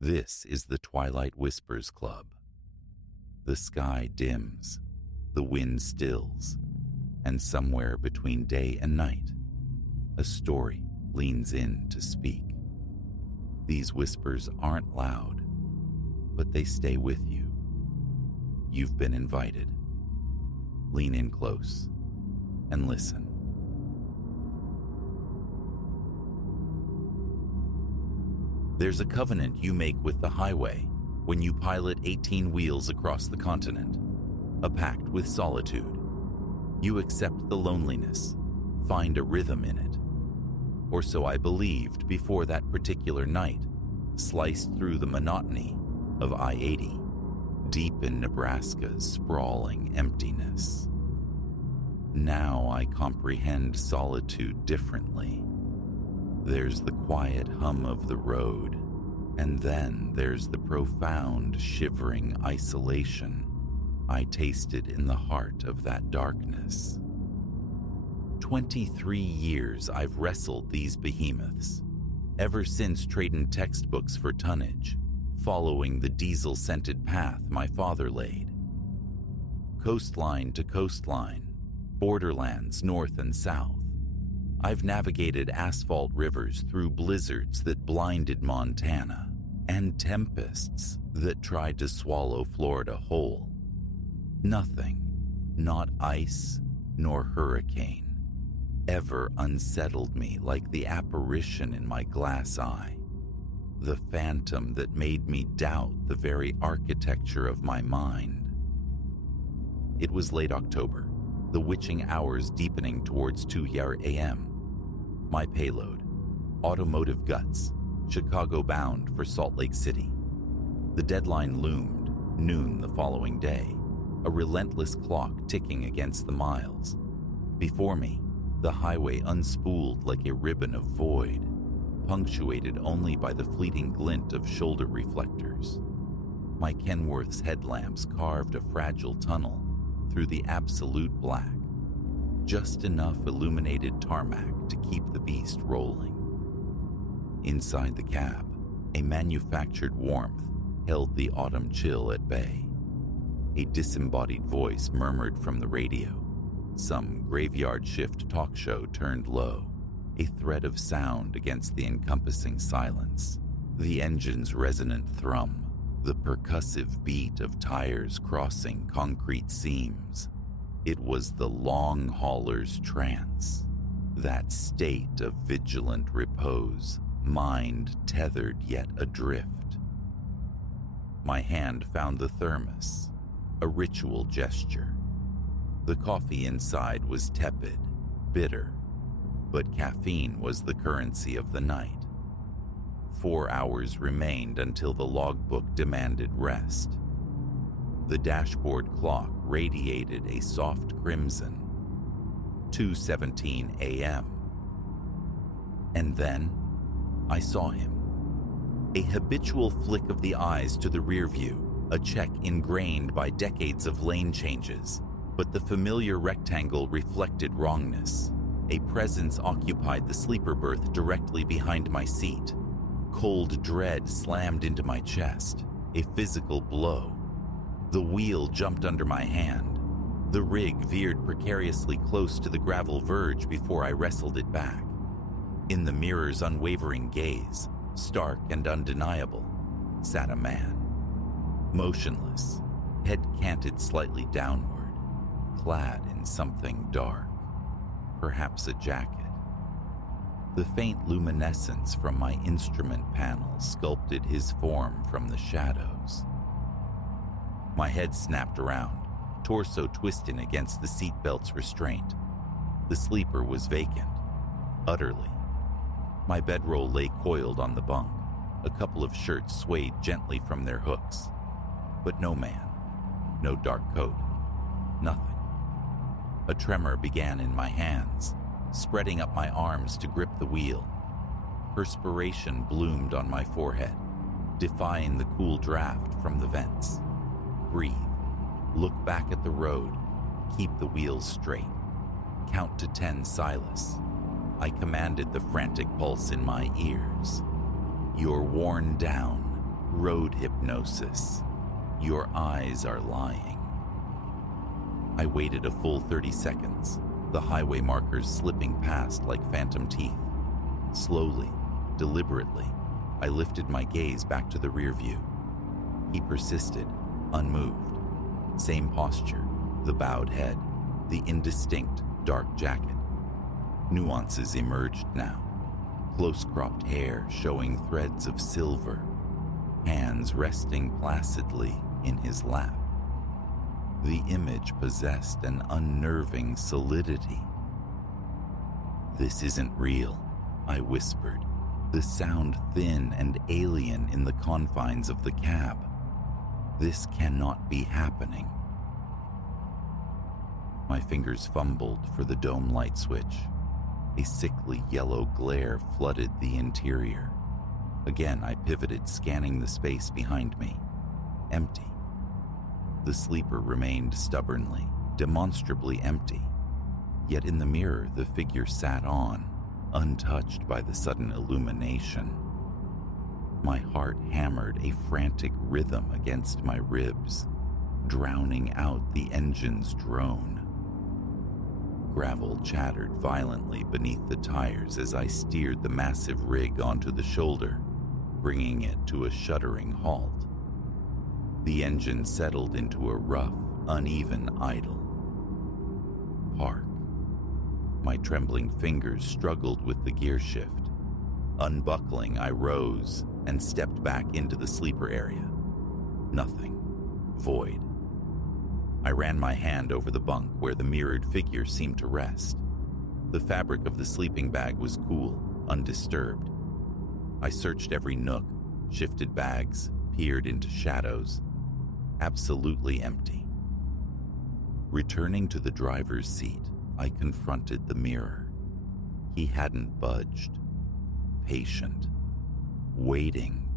This is the Twilight Whispers Club. The sky dims, the wind stills, and somewhere between day and night, a story leans in to speak. These whispers aren't loud, but they stay with you. You've been invited. Lean in close and listen. There's a covenant you make with the highway when you pilot 18 wheels across the continent, a pact with solitude. You accept the loneliness, find a rhythm in it. Or so I believed before that particular night sliced through the monotony of I-80, deep in Nebraska's sprawling emptiness. Now I comprehend solitude differently. There's the quiet hum of the road, and then there's the profound, shivering isolation I tasted in the heart of that darkness. 23 years I've wrestled these behemoths, ever since trading textbooks for tonnage, following the diesel-scented path my father laid. Coastline to coastline, borderlands north and south, I've navigated asphalt rivers through blizzards that blinded Montana and tempests that tried to swallow Florida whole. Nothing, not ice nor hurricane, ever unsettled me like the apparition in my glass eye, the phantom that made me doubt the very architecture of my mind. It was late October, the witching hours deepening towards 2 a.m. My payload, automotive guts, Chicago bound for Salt Lake City. The deadline loomed, noon the following day, a relentless clock ticking against the miles. Before me, the highway unspooled like a ribbon of void, punctuated only by the fleeting glint of shoulder reflectors. My Kenworth's headlamps carved a fragile tunnel through the absolute black, just enough illuminated tarmac to keep the beast rolling. Inside the cab, a manufactured warmth held the autumn chill at bay. A disembodied voice murmured from the radio, some graveyard shift talk show turned low, a thread of sound against the encompassing silence, the engine's resonant thrum, the percussive beat of tires crossing concrete seams. It was the long hauler's trance, that state of vigilant repose, mind tethered yet adrift. My hand found the thermos, a ritual gesture. The coffee inside was tepid, bitter, but caffeine was the currency of the night. 4 hours remained until the logbook demanded rest. The dashboard clock radiated a soft crimson. 2:17 a.m. And then I saw him. A habitual flick of the eyes to the rear view, a check ingrained by decades of lane changes, but the familiar rectangle reflected wrongness. A presence occupied the sleeper berth directly behind my seat. Cold dread slammed into my chest, a physical blow. The wheel jumped under my hand. The rig veered precariously close to the gravel verge before I wrestled it back. In the mirror's unwavering gaze, stark and undeniable, sat a man. Motionless, head canted slightly downward, clad in something dark, perhaps a jacket. The faint luminescence from my instrument panel sculpted his form from the shadows. My head snapped around, torso twisting against the seatbelt's restraint. The sleeper was vacant, utterly. My bedroll lay coiled on the bunk. A couple of shirts swayed gently from their hooks. But no man, no dark coat, nothing. A tremor began in my hands, spreading up my arms to grip the wheel. Perspiration bloomed on my forehead, defying the cool draft from the vents. Breathe. Look back at the road. Keep the wheels straight. Count to 10, Silas. I commanded the frantic pulse in my ears. You're worn down, Road hypnosis. Your eyes are lying. I waited a full 30 seconds, the highway markers slipping past like phantom teeth. Slowly, deliberately, I lifted my gaze back to the rear view. He persisted, unmoved. Same posture, the bowed head, the indistinct dark jacket. Nuances emerged now. Close-cropped hair showing threads of silver, hands resting placidly in his lap. The image possessed an unnerving solidity. "This isn't real," I whispered, the sound thin and alien in the confines of the cab. "This cannot be happening." My fingers fumbled for the dome light switch. A sickly yellow glare flooded the interior. Again, I pivoted, scanning the space behind me. Empty. The sleeper remained stubbornly, demonstrably empty. Yet in the mirror, the figure sat on, untouched by the sudden illumination. My heart hammered a frantic rhythm against my ribs, drowning out the engine's drone. Gravel chattered violently beneath the tires as I steered the massive rig onto the shoulder, bringing it to a shuddering halt. The engine settled into a rough, uneven idle. Park. My trembling fingers struggled with the gear shift. Unbuckling, I rose and stepped back into the sleeper area. Nothing. Void. I ran my hand over the bunk where the mirrored figure seemed to rest. The fabric of the sleeping bag was cool, undisturbed. I searched every nook, shifted bags, peered into shadows. Absolutely empty. Returning to the driver's seat, I confronted the mirror. He hadn't budged. Patient. Waiting.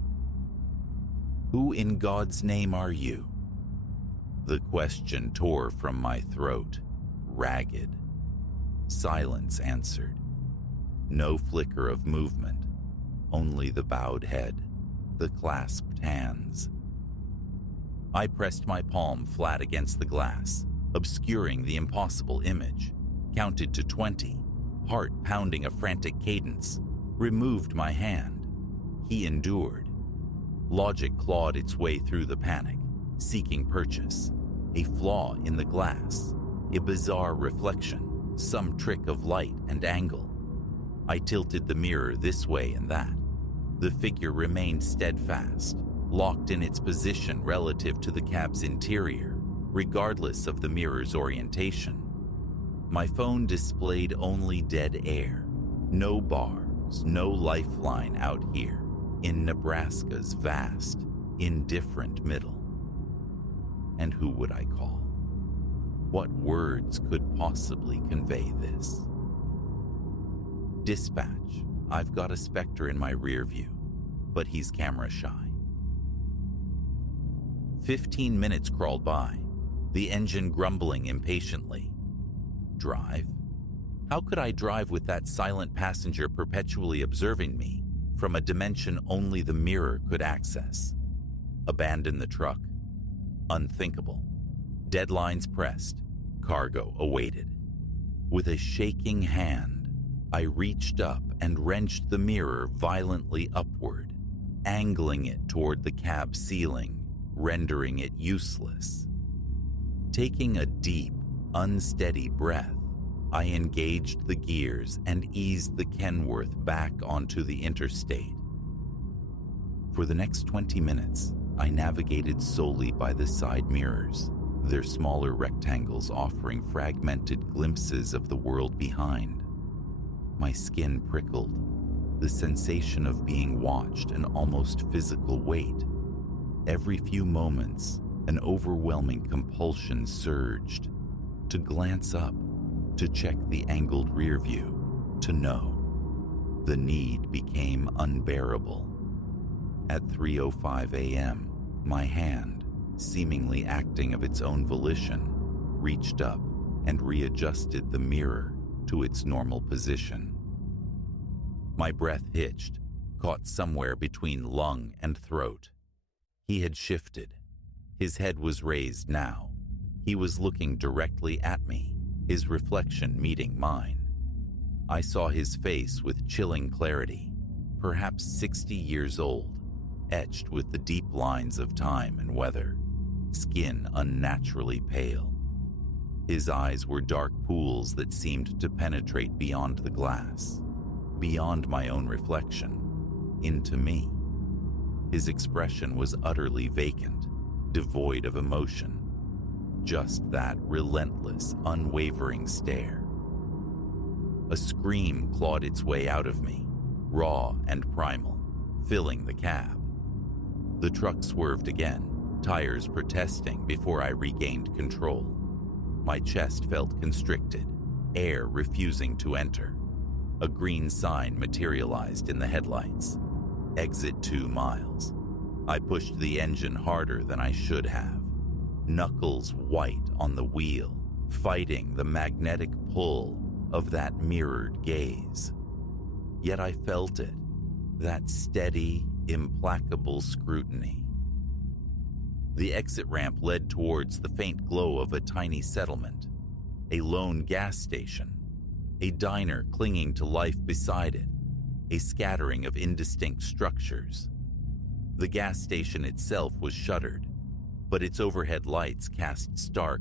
"Who in God's name are you?" The question tore from my throat, ragged. Silence answered. No flicker of movement, only the bowed head, the clasped hands. I pressed my palm flat against the glass, obscuring the impossible image, counted to 20, heart pounding a frantic cadence, removed my hand. He endured. Logic clawed its way through the panic, seeking purchase. A flaw in the glass, a bizarre reflection, some trick of light and angle. I tilted the mirror this way and that. The figure remained steadfast, locked in its position relative to the cab's interior, regardless of the mirror's orientation. My phone displayed only dead air. No bars, no lifeline out here, in Nebraska's vast, indifferent middle. And who would I call? What words could possibly convey this? "Dispatch, I've got a Spectre in my rear view, but he's camera shy." 15 minutes crawled by, the engine grumbling impatiently. Drive? How could I drive with that silent passenger perpetually observing me from a dimension only the mirror could access? Abandon the truck? Unthinkable. Deadlines pressed, cargo awaited. With a shaking hand, I reached up and wrenched the mirror violently upward, angling it toward the cab ceiling, rendering it useless. Taking a deep, unsteady breath, I engaged the gears and eased the Kenworth back onto the interstate. For the next 20 minutes, I navigated solely by the side mirrors, their smaller rectangles offering fragmented glimpses of the world behind. My skin prickled, the sensation of being watched an almost physical weight. Every few moments, an overwhelming compulsion surged. To glance up, to check the angled rear view, to know. The need became unbearable. At 3:05 a.m., my hand, seemingly acting of its own volition, reached up and readjusted the mirror to its normal position. My breath hitched, caught somewhere between lung and throat. He had shifted. His head was raised now. He was looking directly at me, his reflection meeting mine. I saw his face with chilling clarity, perhaps 60 years old, etched with the deep lines of time and weather, skin unnaturally pale. His eyes were dark pools that seemed to penetrate beyond the glass, beyond my own reflection, into me. His expression was utterly vacant, devoid of emotion, just that relentless, unwavering stare. A scream clawed its way out of me, raw and primal, filling the cab. The truck swerved again, tires protesting before I regained control. My chest felt constricted, air refusing to enter. A green sign materialized in the headlights. Exit 2 miles. I pushed the engine harder than I should have, knuckles white on the wheel, fighting the magnetic pull of that mirrored gaze. Yet I felt it, that steady, implacable scrutiny. The exit ramp led towards the faint glow of a tiny settlement, a lone gas station, a diner clinging to life beside it, a scattering of indistinct structures. The gas station itself was shuttered, but its overhead lights cast stark,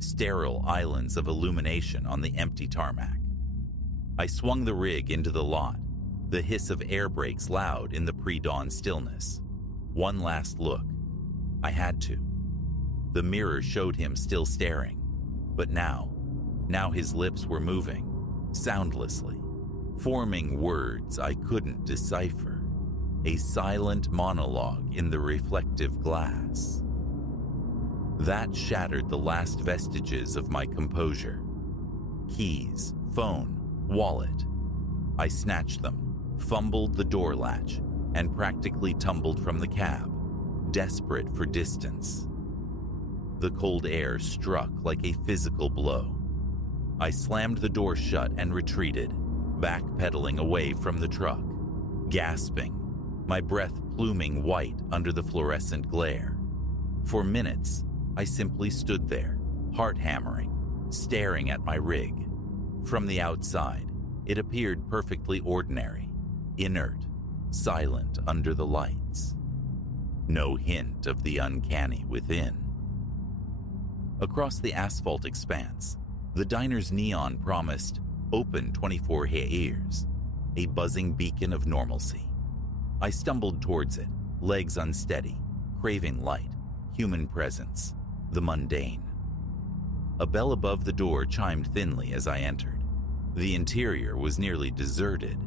sterile islands of illumination on the empty tarmac. I swung the rig into the lot, the hiss of air brakes loud in the pre-dawn stillness. One last look. I had to. The mirror showed him still staring, but now his lips were moving, soundlessly, forming words I couldn't decipher. A silent monologue in the reflective glass. That shattered the last vestiges of my composure. Keys, phone, wallet. I snatched them, fumbled the door latch, and practically tumbled from the cab, desperate for distance. The cold air struck like a physical blow. I slammed the door shut and retreated, backpedaling away from the truck, gasping, my breath pluming white under the fluorescent glare. For minutes, I simply stood there, heart hammering, staring at my rig. From the outside, it appeared perfectly ordinary, inert, silent under the lights. No hint of the uncanny within. Across the asphalt expanse, the diner's neon promised open 24 hours, a buzzing beacon of normalcy. I stumbled towards it, legs unsteady, craving light, human presence, the mundane. A bell above the door chimed thinly as I entered. The interior was nearly deserted.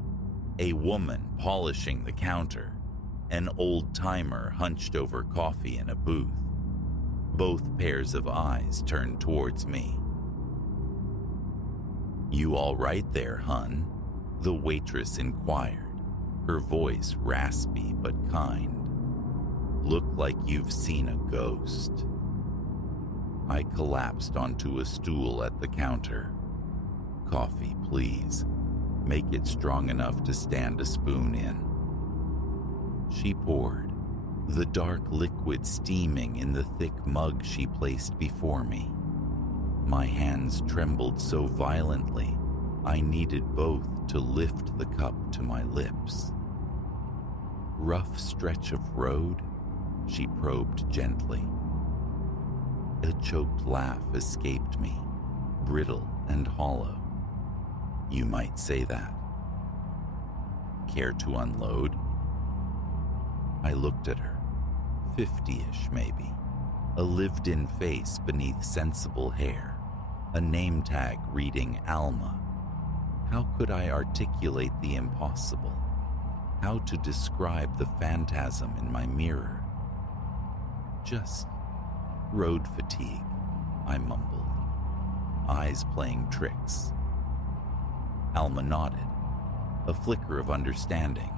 A woman polishing the counter, an old-timer hunched over coffee in a booth. Both pairs of eyes turned towards me. "You all right there, hun?" the waitress inquired, her voice raspy but kind. "Look like you've seen a ghost." I collapsed onto a stool at the counter. "Coffee, please. Make it strong enough to stand a spoon in." She poured, the dark liquid steaming in the thick mug she placed before me. My hands trembled so violently, I needed both to lift the cup to my lips. "Rough stretch of road?" she probed gently. A choked laugh escaped me, brittle and hollow. "You might say that. Care to unload?" I looked at her, 50-ish maybe, a lived-in face beneath sensible hair, a name tag reading Alma. How could I articulate the impossible? How to describe the phantasm in my mirror? "Just road fatigue," I mumbled, eyes playing tricks. Alma nodded, a flicker of understanding,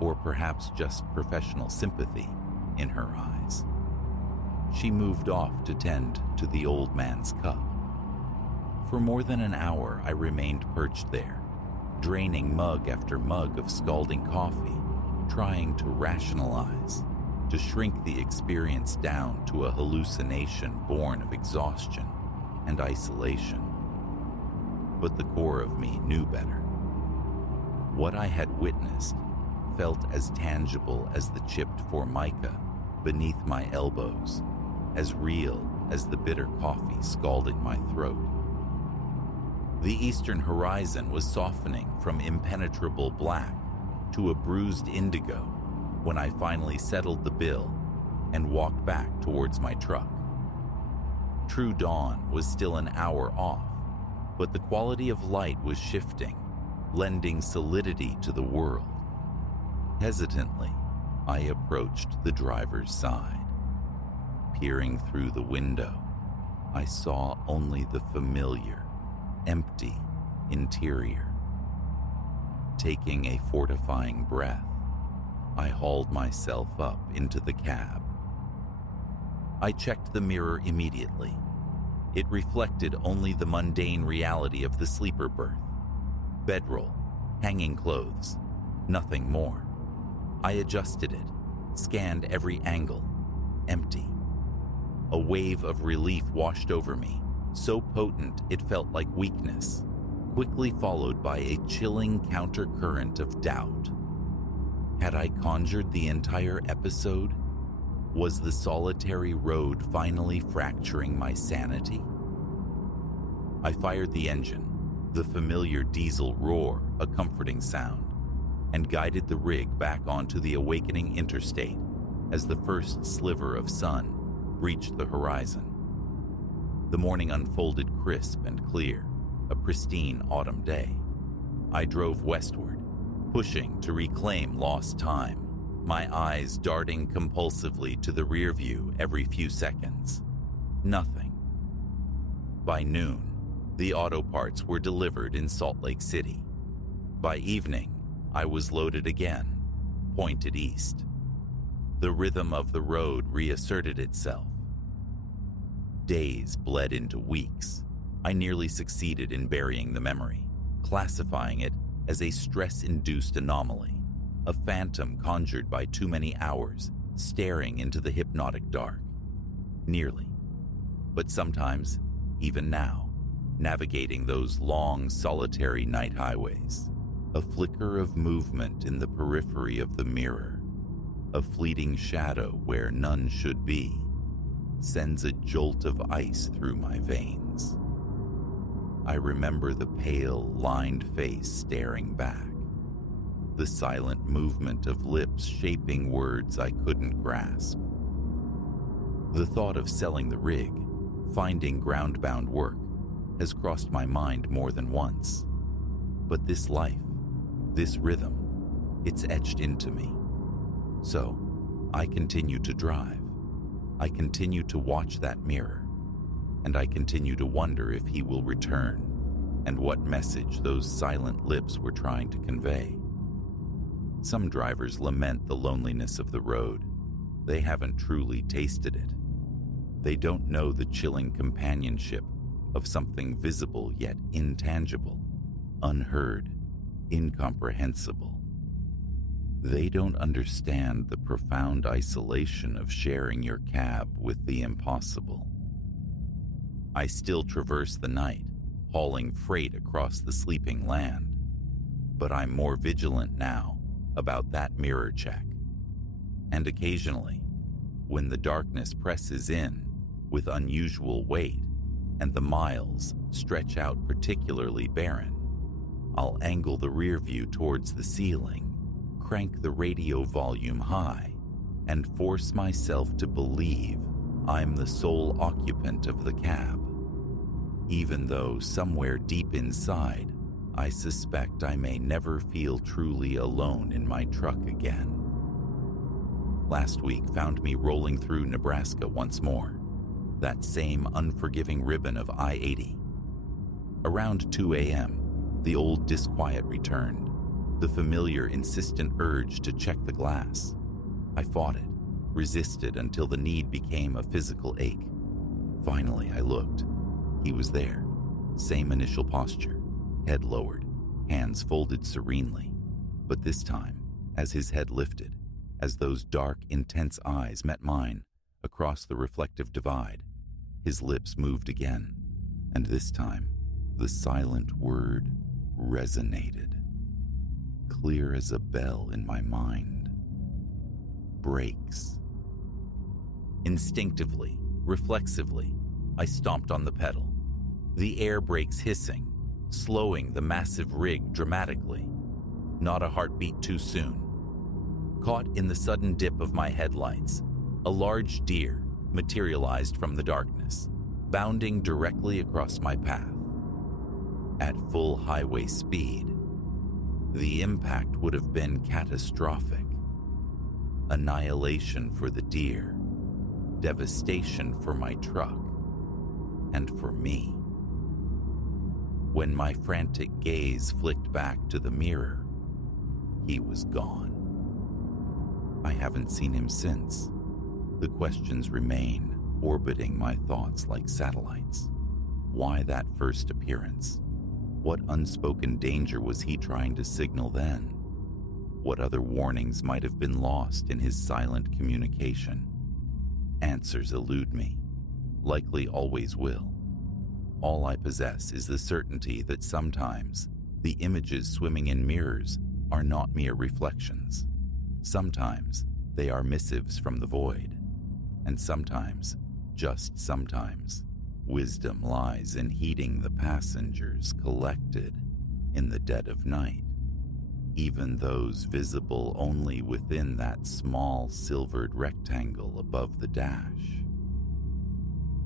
or perhaps just professional sympathy, in her eyes. She moved off to tend to the old man's cup. For more than an hour, I remained perched there, draining mug after mug of scalding coffee, trying to rationalize. to shrink the experience down to a hallucination born of exhaustion and isolation. But the core of me knew better. What I had witnessed felt as tangible as the chipped formica beneath my elbows, as real as the bitter coffee scalding my throat. The eastern horizon was softening from impenetrable black to a bruised indigo when I finally settled the bill and walked back towards my truck. True dawn was still an hour off, but the quality of light was shifting, lending solidity to the world. Hesitantly, I approached the driver's side. Peering through the window, I saw only the familiar, empty interior. Taking a fortifying breath, I hauled myself up into the cab. I checked the mirror immediately. It reflected only the mundane reality of the sleeper berth. Bedroll, hanging clothes, nothing more. I adjusted it, scanned every angle. Empty. A wave of relief washed over me, so potent it felt like weakness, quickly followed by a chilling countercurrent of doubt. Had I conjured the entire episode? Was the solitary road finally fracturing my sanity? I fired the engine, the familiar diesel roar a comforting sound, and guided the rig back onto the awakening interstate as the first sliver of sun breached the horizon. The morning unfolded crisp and clear, a pristine autumn day. I drove westward, pushing to reclaim lost time, my eyes darting compulsively to the rear view every few seconds. Nothing. By noon, the auto parts were delivered in Salt Lake City. By evening, I was loaded again, pointed east. The rhythm of the road reasserted itself. Days bled into weeks. I nearly succeeded in burying the memory, classifying it as a stress-induced anomaly, a phantom conjured by too many hours staring into the hypnotic dark. Nearly. But sometimes, even now, navigating those long, solitary night highways, a flicker of movement in the periphery of the mirror, a fleeting shadow where none should be, sends a jolt of ice through my veins. I remember the pale, lined face staring back, the silent movement of lips shaping words I couldn't grasp. The thought of selling the rig, finding ground-bound work, has crossed my mind more than once. But this life, this rhythm, it's etched into me. So, I continue to drive. I continue to watch that mirror. And I continue to wonder if he will return and what message those silent lips were trying to convey. Some drivers lament the loneliness of the road. They haven't truly tasted it. They don't know the chilling companionship of something visible yet intangible, unheard, incomprehensible. They don't understand the profound isolation of sharing your cab with the impossible. I still traverse the night, hauling freight across the sleeping land, but I'm more vigilant now about that mirror check. And occasionally, when the darkness presses in with unusual weight and the miles stretch out particularly barren, I'll angle the rear view towards the ceiling, crank the radio volume high, and force myself to believe I'm the sole occupant of the cab, even though somewhere deep inside, I suspect I may never feel truly alone in my truck again. Last week found me rolling through Nebraska once more, that same unforgiving ribbon of I-80. Around 2 a.m., the old disquiet returned, the familiar insistent urge to check the glass. I fought it, resisted until the need became a physical ache. Finally, I looked. He was there, same initial posture, head lowered, hands folded serenely. But this time, as his head lifted, As those dark, intense eyes met mine across the reflective divide, his lips moved again, and this time the silent word resonated, clear as a bell in my mind. Brakes. Instinctively, reflexively, I stomped on the pedal, the air brakes hissing, slowing the massive rig dramatically. Not a heartbeat too soon. Caught in the sudden dip of my headlights, a large deer materialized from the darkness, bounding directly across my path. At full highway speed, the impact would have been catastrophic. Annihilation for the deer, devastation for my truck, and for me. When my frantic gaze flicked back to the mirror, he was gone. I haven't seen him since. The questions remain, orbiting my thoughts like satellites. Why that first appearance? What unspoken danger was he trying to signal then? What other warnings might have been lost in his silent communication? Answers elude me, likely always will. All I possess is the certainty that sometimes the images swimming in mirrors are not mere reflections. Sometimes they are missives from the void, and sometimes, just sometimes, wisdom lies in heeding the passengers collected in the dead of night, even those visible only within that small silvered rectangle above the dash.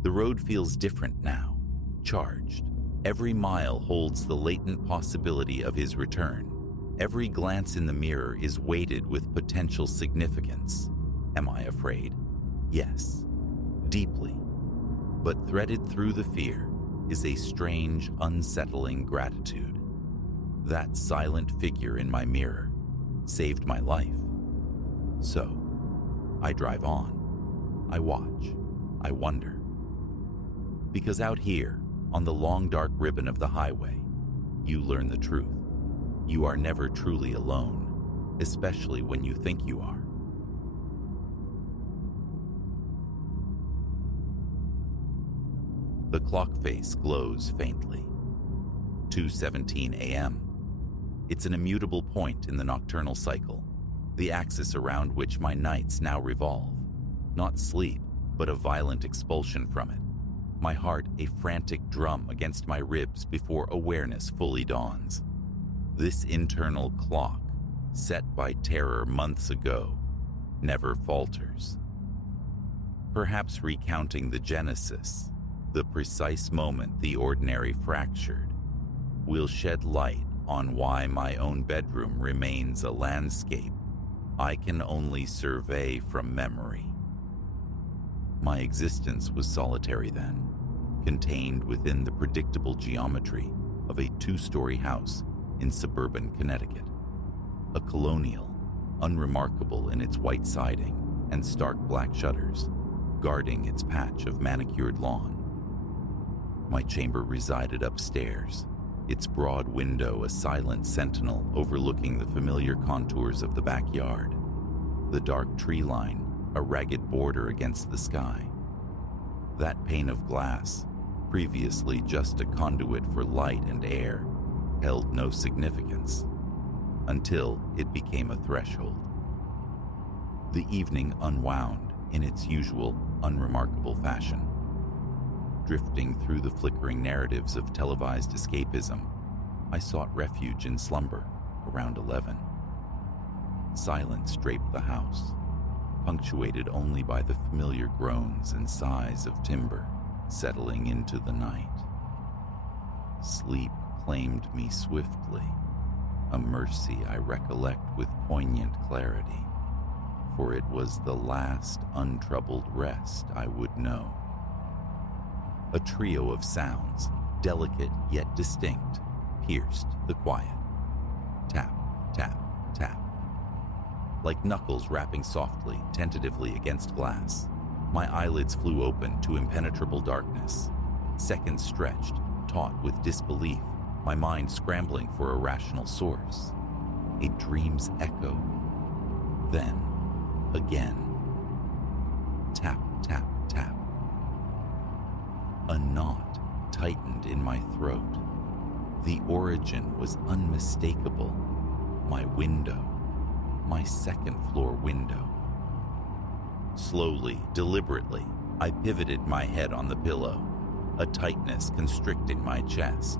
The road feels different now, charged. Every mile holds the latent possibility of his return. Every glance in the mirror is weighted with potential significance. Am I afraid? Yes, deeply. But threaded through the fear is a strange, unsettling gratitude. That silent figure in my mirror saved my life. So, I drive on. I watch. I wonder. Because out here, on the long dark ribbon of the highway, you learn the truth. You are never truly alone, especially when you think you are. The clock face glows faintly. 2:17 a.m. It's an immutable point in the nocturnal cycle, the axis around which my nights now revolve. Not sleep, but a violent expulsion from it. My heart a frantic drum against my ribs before awareness fully dawns. This internal clock, set by terror months ago, never falters. Perhaps recounting the genesis, the precise moment the ordinary fractured, will shed light on why my own bedroom remains a landscape I can only survey from memory. My existence was solitary then, contained within the predictable geometry of a 2-story house in suburban Connecticut. A colonial, unremarkable in its white siding and stark black shutters, guarding its patch of manicured lawn. My chamber resided upstairs, its broad window a silent sentinel overlooking the familiar contours of the backyard, the dark tree line a ragged border against the sky. That pane of glass, previously just a conduit for light and air, held no significance until it became a threshold. The evening unwound in its usual unremarkable fashion. Drifting through the flickering narratives of televised escapism, I sought refuge in slumber around 11. Silence draped the house, punctuated only by the familiar groans and sighs of timber settling into the night. Sleep claimed me swiftly, a mercy I recollect with poignant clarity, for it was the last untroubled rest I would know. A trio of sounds, delicate yet distinct, pierced the quiet. Tap, tap, tap. Like knuckles rapping softly, tentatively against glass, my eyelids flew open to impenetrable darkness. Seconds stretched, taut with disbelief, my mind scrambling for a rational source. A dream's echo. Then, Again. Tap, tap, tap. A knot tightened in my throat. The origin was unmistakable. My window. My second-floor window. Slowly, deliberately, I pivoted my head on the pillow, a tightness constricting my chest.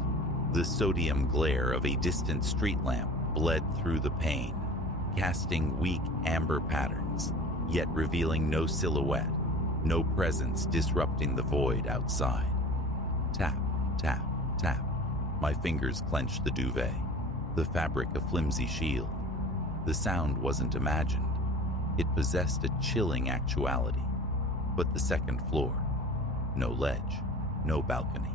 The sodium glare of a distant street lamp bled through the pane, casting weak amber patterns, yet revealing no silhouette, no presence disrupting the void outside. Tap, tap, tap. My fingers clenched the duvet, the fabric a flimsy shield. The sound wasn't imagined. It possessed a chilling actuality. But the second floor, no ledge, no balcony.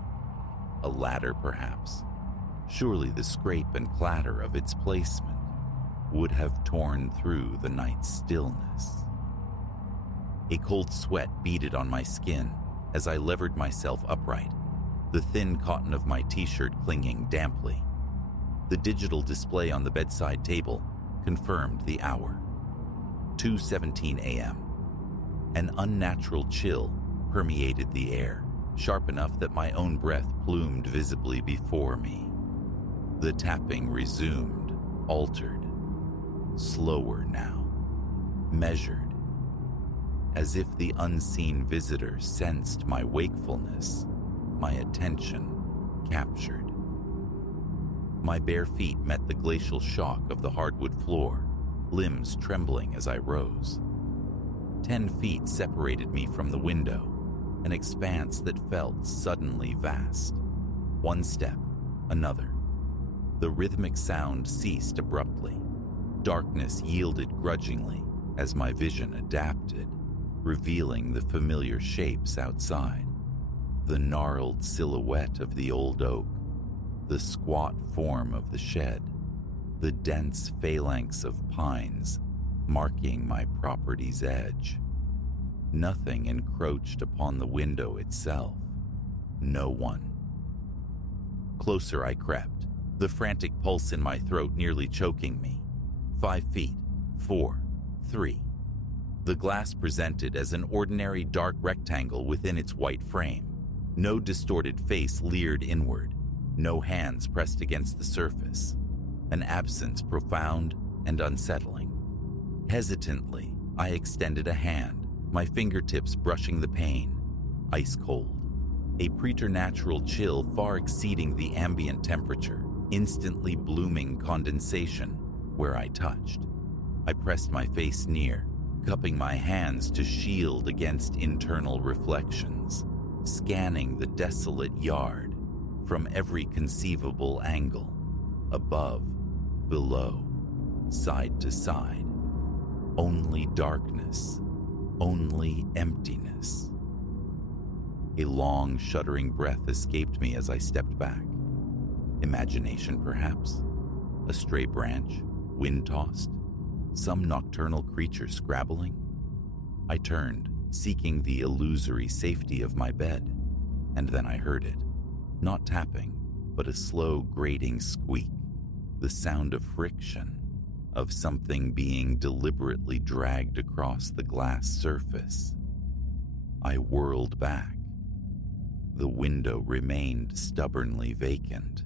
A ladder, perhaps. Surely the scrape and clatter of its placement would have torn through the night's stillness. A cold sweat beaded on my skin as I levered myself upright, the thin cotton of my t-shirt clinging damply. The digital display on the bedside table confirmed the hour. 2:17 a.m. An unnatural chill permeated the air, sharp enough that my own breath plumed visibly before me. The tapping resumed, altered, slower now, measured, as if the unseen visitor sensed my wakefulness, my attention captured. My bare feet met the glacial shock of the hardwood floor, limbs trembling as I rose. 10 feet separated me from the window, an expanse that felt suddenly vast. One step, another. The rhythmic sound ceased abruptly. Darkness yielded grudgingly as my vision adapted, revealing the familiar shapes outside. The gnarled silhouette of the old oak, the squat form of the shed, the dense phalanx of pines marking my property's edge. Nothing encroached upon the window itself. No one. Closer I crept, the frantic pulse in my throat nearly choking me. 5 feet, 4, 3. The glass presented as an ordinary dark rectangle within its white frame. No distorted face leered inward, no hands pressed against the surface. An absence profound and unsettling. Hesitantly, I extended a hand, my fingertips brushing the pane, ice cold. A preternatural chill far exceeding the ambient temperature, instantly blooming condensation where I touched. I pressed my face near, cupping my hands to shield against internal reflections, scanning the desolate yard from every conceivable angle, above, below, side to side. Only darkness, only emptiness. A long, shuddering breath escaped me as I stepped back. Imagination, perhaps? A stray branch, wind-tossed? Some nocturnal creature scrabbling? I turned, seeking the illusory safety of my bed, and then I heard it. Not tapping, but a slow, grating squeak. The sound of friction, of something being deliberately dragged across the glass surface. I whirled back. The window remained stubbornly vacant.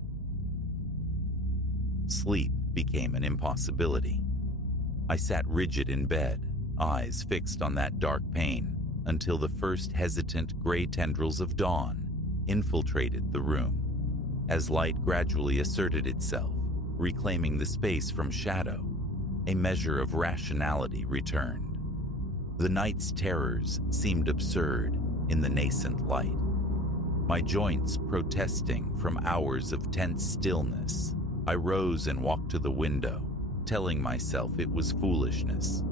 Sleep became an impossibility. I sat rigid in bed, eyes fixed on that dark pane, until the first hesitant gray tendrils of dawn infiltrated the room. As light gradually asserted itself, reclaiming the space from shadow, a measure of rationality returned. The night's terrors seemed absurd in the nascent light. My joints protesting from hours of tense stillness, I rose and walked to the window, telling myself it was foolishness.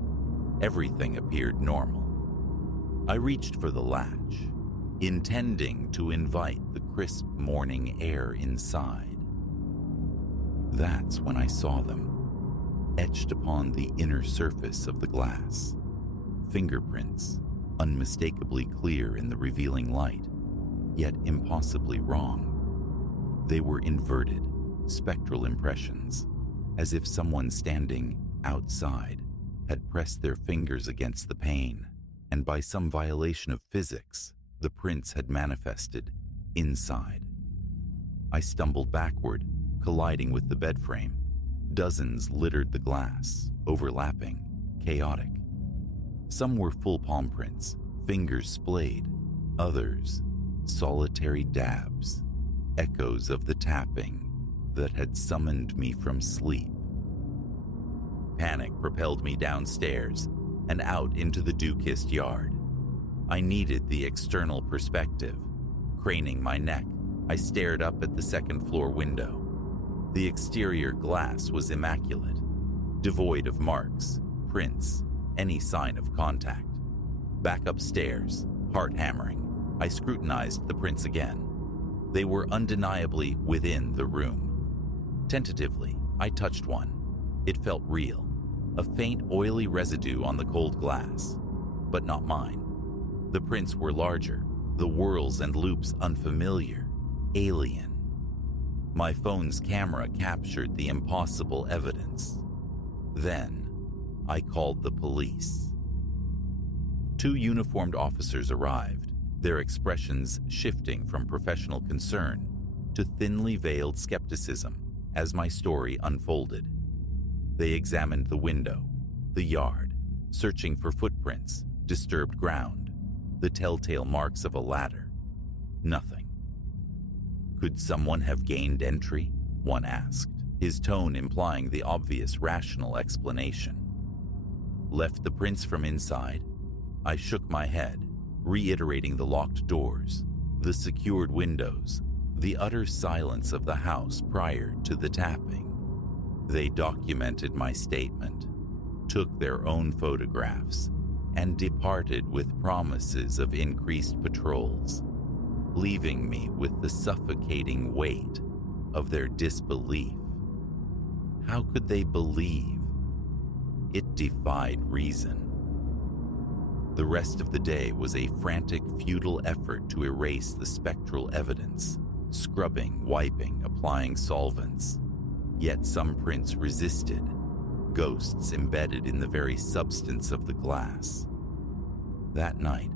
Everything appeared normal. I reached for the latch, intending to invite the crisp morning air inside. That's when I saw them, etched upon the inner surface of the glass. Fingerprints, unmistakably clear in the revealing light, yet impossibly wrong. They were inverted, spectral impressions, as if someone standing outside had pressed their fingers against the pane, and by some violation of physics, the prints had manifested inside. I stumbled backward, colliding with the bed frame. Dozens littered the glass, overlapping, chaotic. Some were full palm prints, fingers splayed. Others, solitary dabs, echoes of the tapping that had summoned me from sleep. Panic propelled me downstairs and out into the dew-kissed yard. I needed the external perspective. Craning my neck, I stared up at the second-floor window. The exterior glass was immaculate, devoid of marks, prints, any sign of contact. Back upstairs, heart hammering, I scrutinized the prints again. They were undeniably within the room. Tentatively, I touched one. It felt real, a faint oily residue on the cold glass, but not mine. The prints were larger, the whorls and loops unfamiliar, alien. My phone's camera captured the impossible evidence. Then, I called the police. 2 uniformed officers arrived, their expressions shifting from professional concern to thinly veiled skepticism as my story unfolded. They examined the window, the yard, searching for footprints, disturbed ground, the telltale marks of a ladder. Nothing. Could someone have gained entry? One asked, his tone implying the obvious rational explanation. Left the prints from inside? I shook my head, reiterating the locked doors, the secured windows, the utter silence of the house prior to the tapping. They documented my statement, took their own photographs, and departed with promises of increased patrols, leaving me with the suffocating weight of their disbelief. How could they believe? It defied reason. The rest of the day was a frantic, futile effort to erase the spectral evidence, scrubbing, wiping, applying solvents. Yet some prints resisted, ghosts embedded in the very substance of the glass. That night,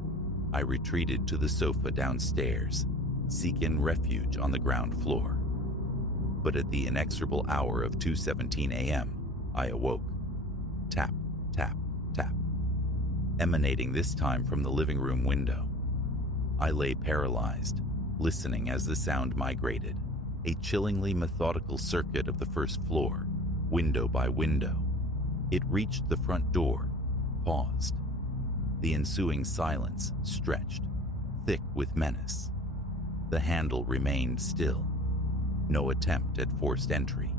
I retreated to the sofa downstairs, seeking refuge on the ground floor. But at the inexorable hour of 2:17 a.m., I awoke. Tap, tap, tap, emanating this time from the living room window. I lay paralyzed, listening as the sound migrated, a chillingly methodical circuit of the first floor, window by window. It reached the front door, paused. The ensuing silence stretched, thick with menace. The handle remained still. No attempt at forced entry.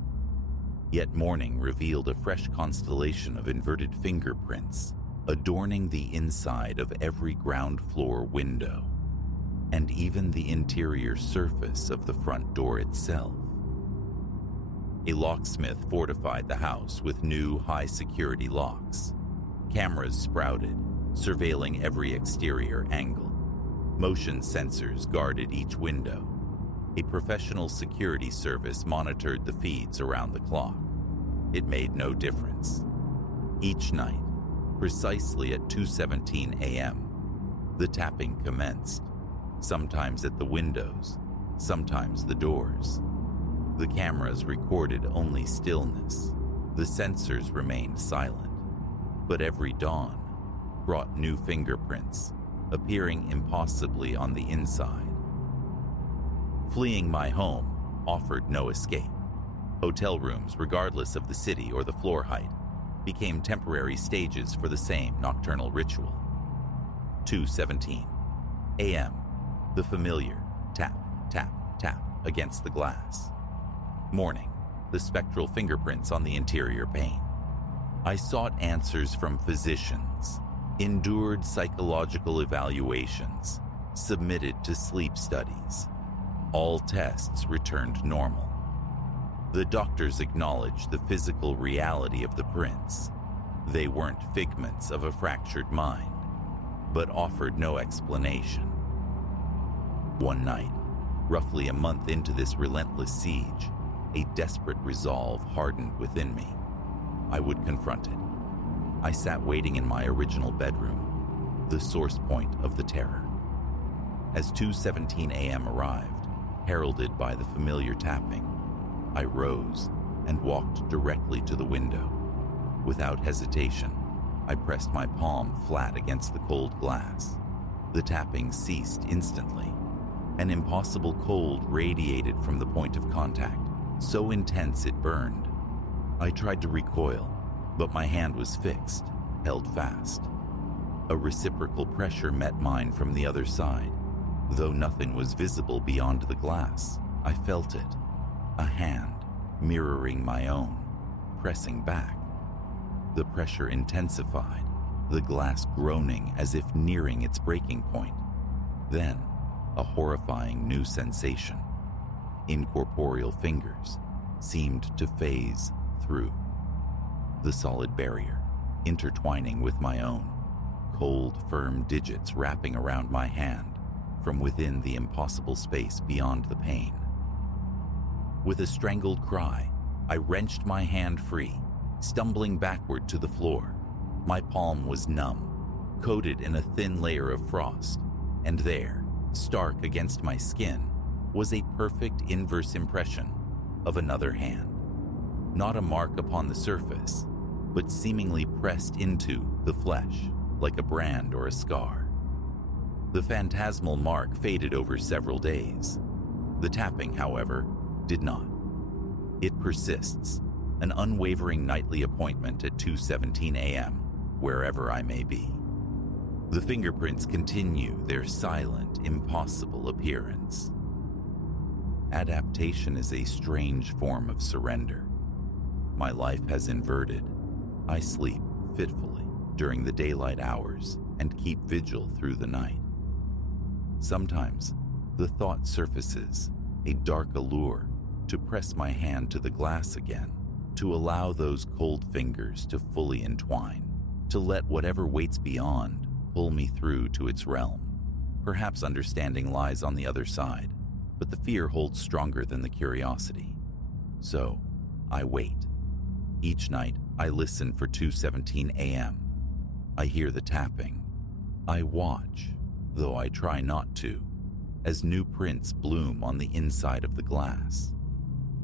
Yet morning revealed a fresh constellation of inverted fingerprints, adorning the inside of every ground floor window, and even the interior surface of the front door itself. A locksmith fortified the house with new high-security locks. Cameras sprouted, surveilling every exterior angle. Motion sensors guarded each window. A professional security service monitored the feeds around the clock. It made no difference. Each night, precisely at 2:17 a.m., the tapping commenced, sometimes at the windows, sometimes the doors. The cameras recorded only stillness. The sensors remained silent. But every dawn brought new fingerprints, appearing impossibly on the inside. Fleeing my home offered no escape. Hotel rooms, regardless of the city or the floor height, became temporary stages for the same nocturnal ritual. 2:17 a.m. The familiar tap, tap, tap against the glass. Morning, the spectral fingerprints on the interior pane. I sought answers from physicians, endured psychological evaluations, submitted to sleep studies. All tests returned normal. The doctors acknowledged the physical reality of the prints. They weren't figments of a fractured mind, but offered no explanation. One night, roughly a month into this relentless siege, a desperate resolve hardened within me. I would confront it. I sat waiting in my original bedroom, the source point of the terror. As 2:17 a.m. arrived, heralded by the familiar tapping, I rose and walked directly to the window. Without hesitation, I pressed my palm flat against the cold glass. The tapping ceased instantly. An impossible cold radiated from the point of contact, so intense it burned. I tried to recoil, but my hand was fixed, held fast. A reciprocal pressure met mine from the other side. Though nothing was visible beyond the glass, I felt it. A hand, mirroring my own, pressing back. The pressure intensified, the glass groaning as if nearing its breaking point. Then, a horrifying new sensation. Incorporeal fingers seemed to phase through the solid barrier, intertwining with my own, cold, firm digits wrapping around my hand from within the impossible space beyond the pain. With a strangled cry, I wrenched my hand free, stumbling backward to the floor. My palm was numb, coated in a thin layer of frost, and there, stark against my skin, was a perfect inverse impression of another hand. Not a mark upon the surface, but seemingly pressed into the flesh, like a brand or a scar. The phantasmal mark faded over several days. The tapping, however, did not. It persists, an unwavering nightly appointment at 2:17 a.m., wherever I may be. The fingerprints continue their silent, impossible appearance. Adaptation is a strange form of surrender. My life has inverted. I sleep fitfully during the daylight hours and keep vigil through the night. Sometimes the thought surfaces, a dark allure, to press my hand to the glass again, to allow those cold fingers to fully entwine, to let whatever waits beyond pull me through to its realm. Perhaps understanding lies on the other side, but the fear holds stronger than the curiosity. So, I wait. Each night, I listen for 2:17 a.m. I hear the tapping. I watch, though I try not to, as new prints bloom on the inside of the glass.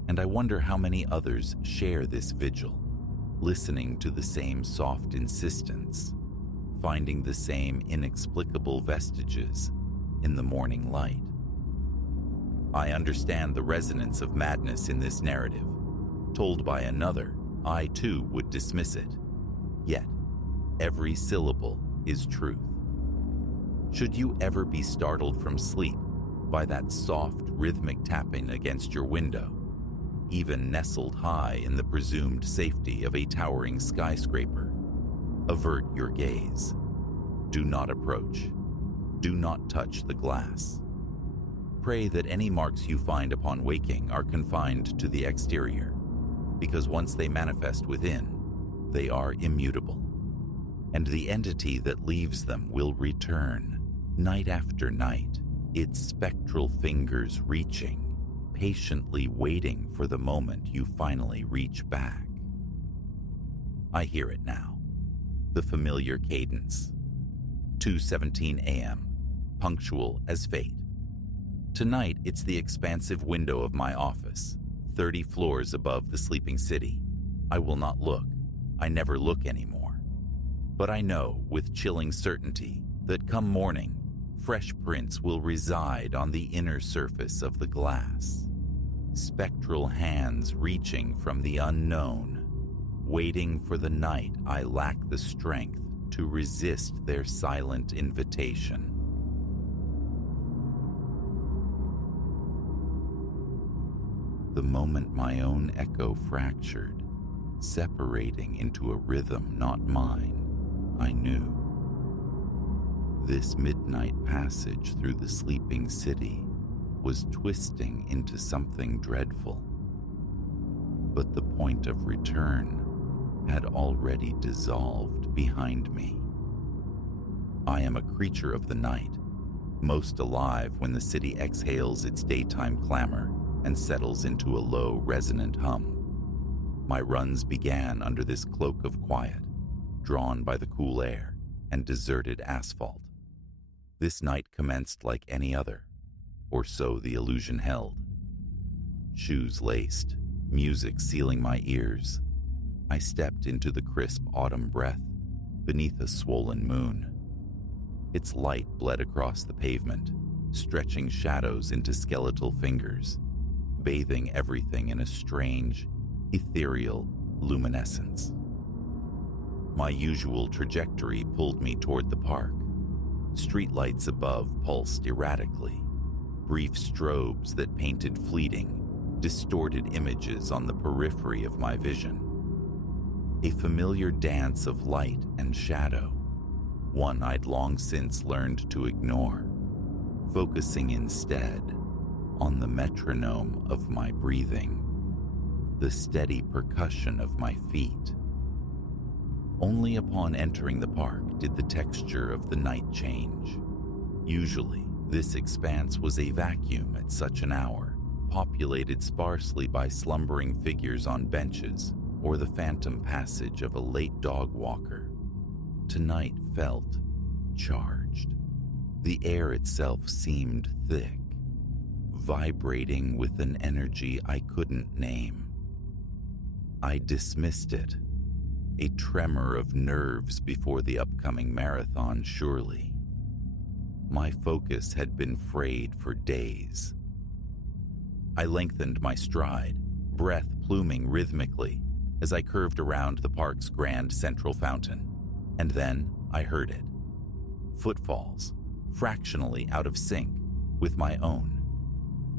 And I wonder how many others share this vigil, listening to the same soft insistence, finding the same inexplicable vestiges in the morning light. I understand the resonance of madness in this narrative. Told by another, I too would dismiss it. Yet, every syllable is truth. Should you ever be startled from sleep by that soft, rhythmic tapping against your window, even nestled high in the presumed safety of a towering skyscraper, avert your gaze. Do not approach. Do not touch the glass. Pray that any marks you find upon waking are confined to the exterior, because once they manifest within, they are immutable. And the entity that leaves them will return, night after night, its spectral fingers reaching, patiently waiting for the moment you finally reach back. I hear it now, the familiar cadence. 2:17 a.m., punctual as fate. Tonight, it's the expansive window of my office, 30 floors above the sleeping city. I will not look. I never look anymore. But I know with chilling certainty that come morning, fresh prints will reside on the inner surface of the glass. Spectral hands reaching from the unknown, waiting for the night I lack the strength to resist their silent invitation. The moment my own echo fractured, separating into a rhythm not mine, I knew. This midnight passage through the sleeping city was twisting into something dreadful. But the point of return had already dissolved behind me. I am a creature of the night, most alive when the city exhales its daytime clamor and settles into a low, resonant hum. My runs began under this cloak of quiet, drawn by the cool air and deserted asphalt. This night commenced like any other, or so the illusion held. Shoes laced, music sealing my ears, I stepped into the crisp autumn breath beneath a swollen moon. Its light bled across the pavement, stretching shadows into skeletal fingers, bathing everything in a strange, ethereal luminescence. My usual trajectory pulled me toward the park. Streetlights above pulsed erratically, brief strobes that painted fleeting, distorted images on the periphery of my vision. A familiar dance of light and shadow, one I'd long since learned to ignore, focusing instead on the metronome of my breathing, the steady percussion of my feet. Only upon entering the park did the texture of the night change. Usually, this expanse was a vacuum at such an hour, populated sparsely by slumbering figures on benches or the phantom passage of a late dog walker. Tonight felt charged. The air itself seemed thick, vibrating with an energy I couldn't name. I dismissed it, a tremor of nerves before the upcoming marathon, surely. My focus had been frayed for days. I lengthened my stride, breath pluming rhythmically as I curved around the park's grand central fountain. And then I heard it. Footfalls, fractionally out of sync with my own.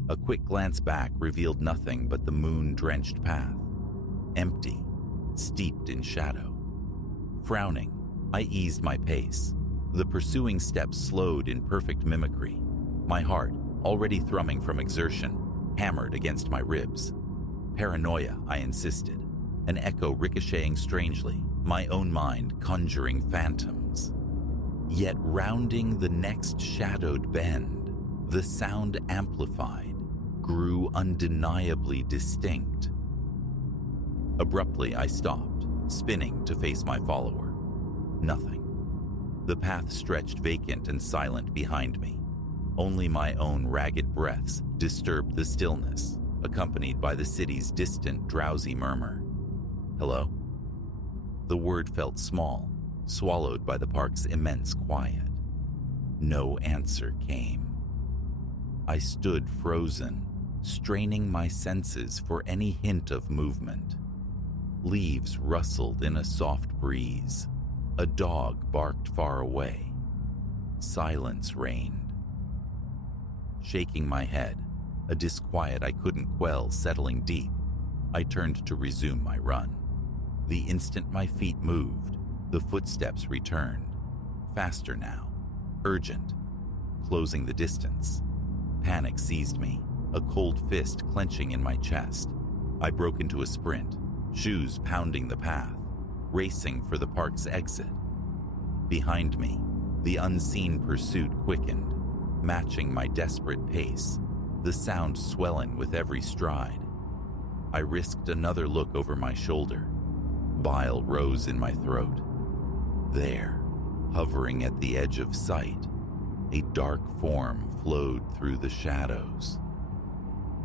A quick glance back revealed nothing but the moon-drenched path, empty, steeped in shadow. Frowning, I eased my pace. The pursuing steps slowed in perfect mimicry. My heart, already thrumming from exertion, hammered against my ribs. Paranoia, I insisted, an echo ricocheting strangely, my own mind conjuring phantoms. Yet rounding the next shadowed bend, the sound amplified, grew undeniably distinct. Abruptly, I stopped, spinning to face my follower. Nothing. The path stretched vacant and silent behind me. Only my own ragged breaths disturbed the stillness, accompanied by the city's distant, drowsy murmur. Hello? The word felt small, swallowed by the park's immense quiet. No answer came. I stood frozen, straining my senses for any hint of movement. Leaves rustled in a soft breeze. A dog barked far away. Silence reigned. Shaking my head, a disquiet I couldn't quell settling deep, I turned to resume my run. The instant my feet moved, the footsteps returned. Faster now, urgent, closing the distance. Panic seized me, a cold fist clenching in my chest. I broke into a sprint, shoes pounding the path, racing for the park's exit. Behind me, the unseen pursuit quickened, matching my desperate pace, the sound swelling with every stride. I risked another look over my shoulder. Bile rose in my throat. There, hovering at the edge of sight, a dark form flowed through the shadows.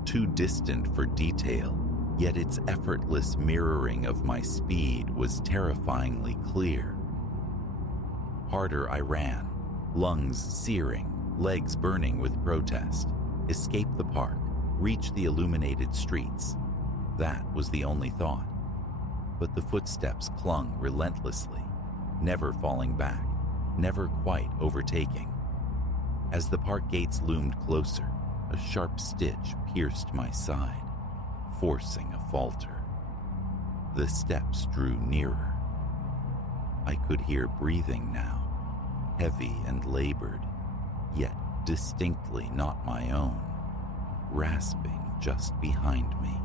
Too distant for detail, yet its effortless mirroring of my speed was terrifyingly clear. Harder I ran, lungs searing, legs burning with protest, escape the park, reach the illuminated streets. That was the only thought. But the footsteps clung relentlessly, never falling back, never quite overtaking. As the park gates loomed closer, a sharp stitch pierced my side, forcing a falter. The steps drew nearer. I could hear breathing now, heavy and labored, yet distinctly not my own, rasping just behind me.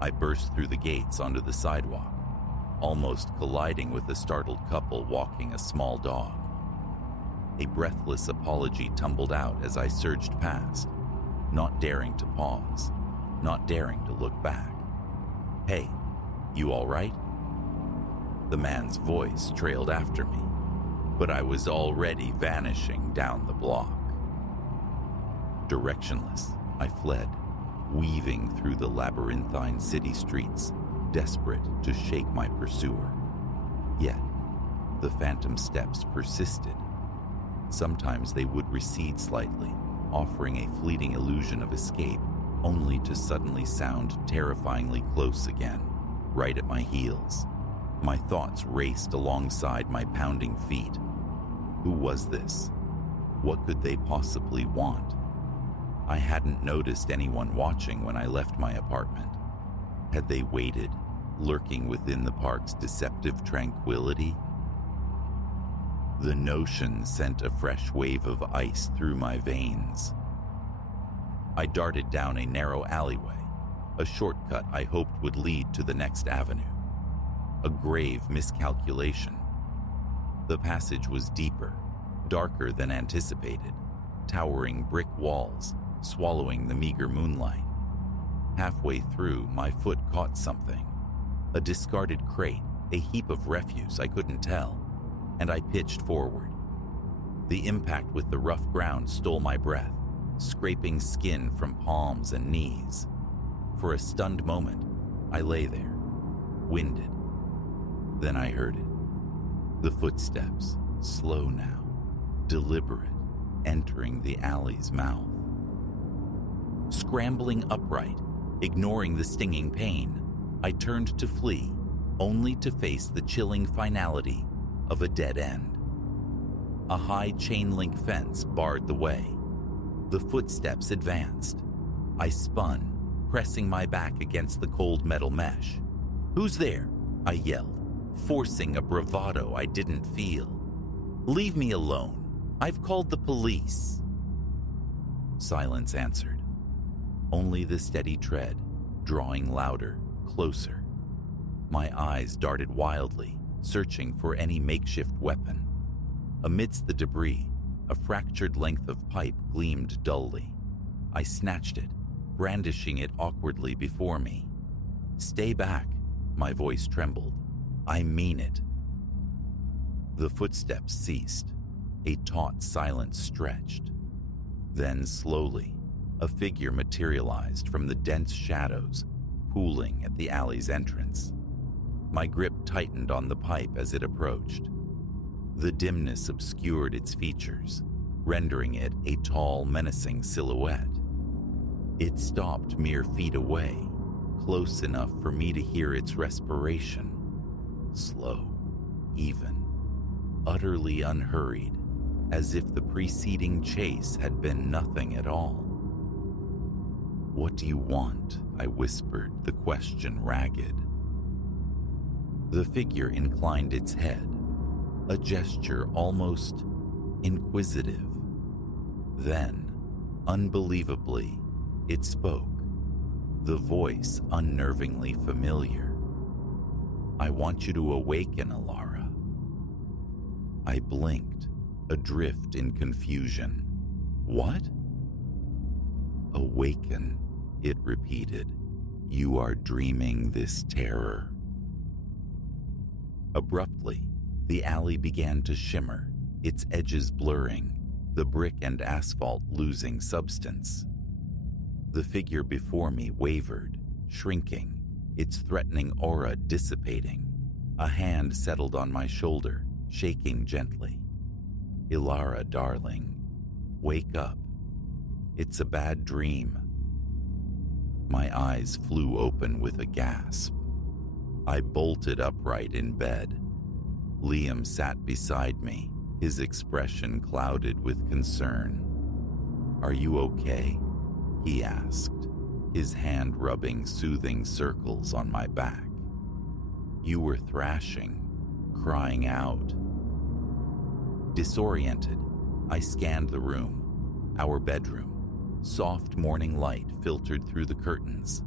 I burst through the gates onto the sidewalk, almost colliding with a startled couple walking a small dog. A breathless apology tumbled out as I surged past, not daring to pause, not daring to look back. Hey, you all right? The man's voice trailed after me, but I was already vanishing down the block. Directionless, I fled, weaving through the labyrinthine city streets, desperate to shake my pursuer. Yet, the phantom steps persisted. Sometimes they would recede slightly, offering a fleeting illusion of escape, only to suddenly sound terrifyingly close again, right at my heels. My thoughts raced alongside my pounding feet. Who was this? What could they possibly want? I hadn't noticed anyone watching when I left my apartment. Had they waited, lurking within the park's deceptive tranquility? The notion sent a fresh wave of ice through my veins. I darted down a narrow alleyway, a shortcut I hoped would lead to the next avenue. A grave miscalculation. The passage was deeper, darker than anticipated, towering brick walls, swallowing the meager moonlight. Halfway through, my foot caught something. A discarded crate, a heap of refuse I couldn't tell, and I pitched forward. The impact with the rough ground stole my breath, scraping skin from palms and knees. For a stunned moment, I lay there, winded. Then I heard it. The footsteps, slow now, deliberate, entering the alley's mouth. Scrambling upright, ignoring the stinging pain, I turned to flee, only to face the chilling finality of a dead end. A high chain-link fence barred the way. The footsteps advanced. I spun, pressing my back against the cold metal mesh. "Who's there?" I yelled, forcing a bravado I didn't feel. "Leave me alone. I've called the police." Silence answered. Only the steady tread, drawing louder, closer. My eyes darted wildly, searching for any makeshift weapon. Amidst the debris, a fractured length of pipe gleamed dully. I snatched it, brandishing it awkwardly before me. "Stay back," my voice trembled. "I mean it." The footsteps ceased. A taut silence stretched. Then slowly, a figure materialized from the dense shadows, pooling at the alley's entrance. My grip tightened on the pipe as it approached. The dimness obscured its features, rendering it a tall, menacing silhouette. It stopped mere feet away, close enough for me to hear its respiration. Slow, even, utterly unhurried, as if the preceding chase had been nothing at all. "What do you want?" I whispered, the question ragged. The figure inclined its head, a gesture almost inquisitive. Then, unbelievably, it spoke, the voice unnervingly familiar. "I want you to awaken, Alara." I blinked, adrift in confusion. "What?" "Awaken," it repeated. "You are dreaming this terror." Abruptly, the alley began to shimmer, its edges blurring, the brick and asphalt losing substance. The figure before me wavered, shrinking, its threatening aura dissipating. A hand settled on my shoulder, shaking gently. "Ilara, darling, wake up. It's a bad dream." My eyes flew open with a gasp. I bolted upright in bed. Liam sat beside me, his expression clouded with concern. "Are you okay?" he asked, his hand rubbing soothing circles on my back. "You were thrashing, crying out." Disoriented, I scanned the room, our bedroom. Soft morning light filtered through the curtains.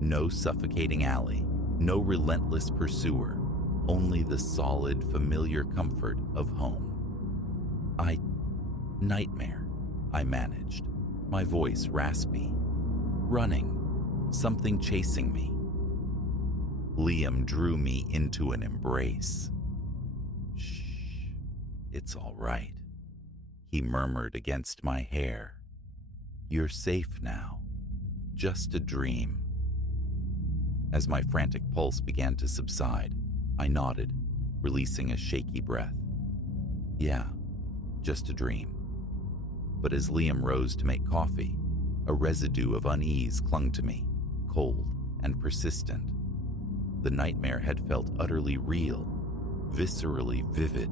No suffocating alley, no relentless pursuer, only the solid, familiar comfort of home. Nightmare, I managed, my voice raspy. Running, something chasing me. Liam drew me into an embrace. "Shh, it's all right," he murmured against my hair. "You're safe now. Just a dream." As my frantic pulse began to subside, I nodded, releasing a shaky breath. "Yeah, just a dream." But as Liam rose to make coffee, a residue of unease clung to me, cold and persistent. The nightmare had felt utterly real, viscerally vivid.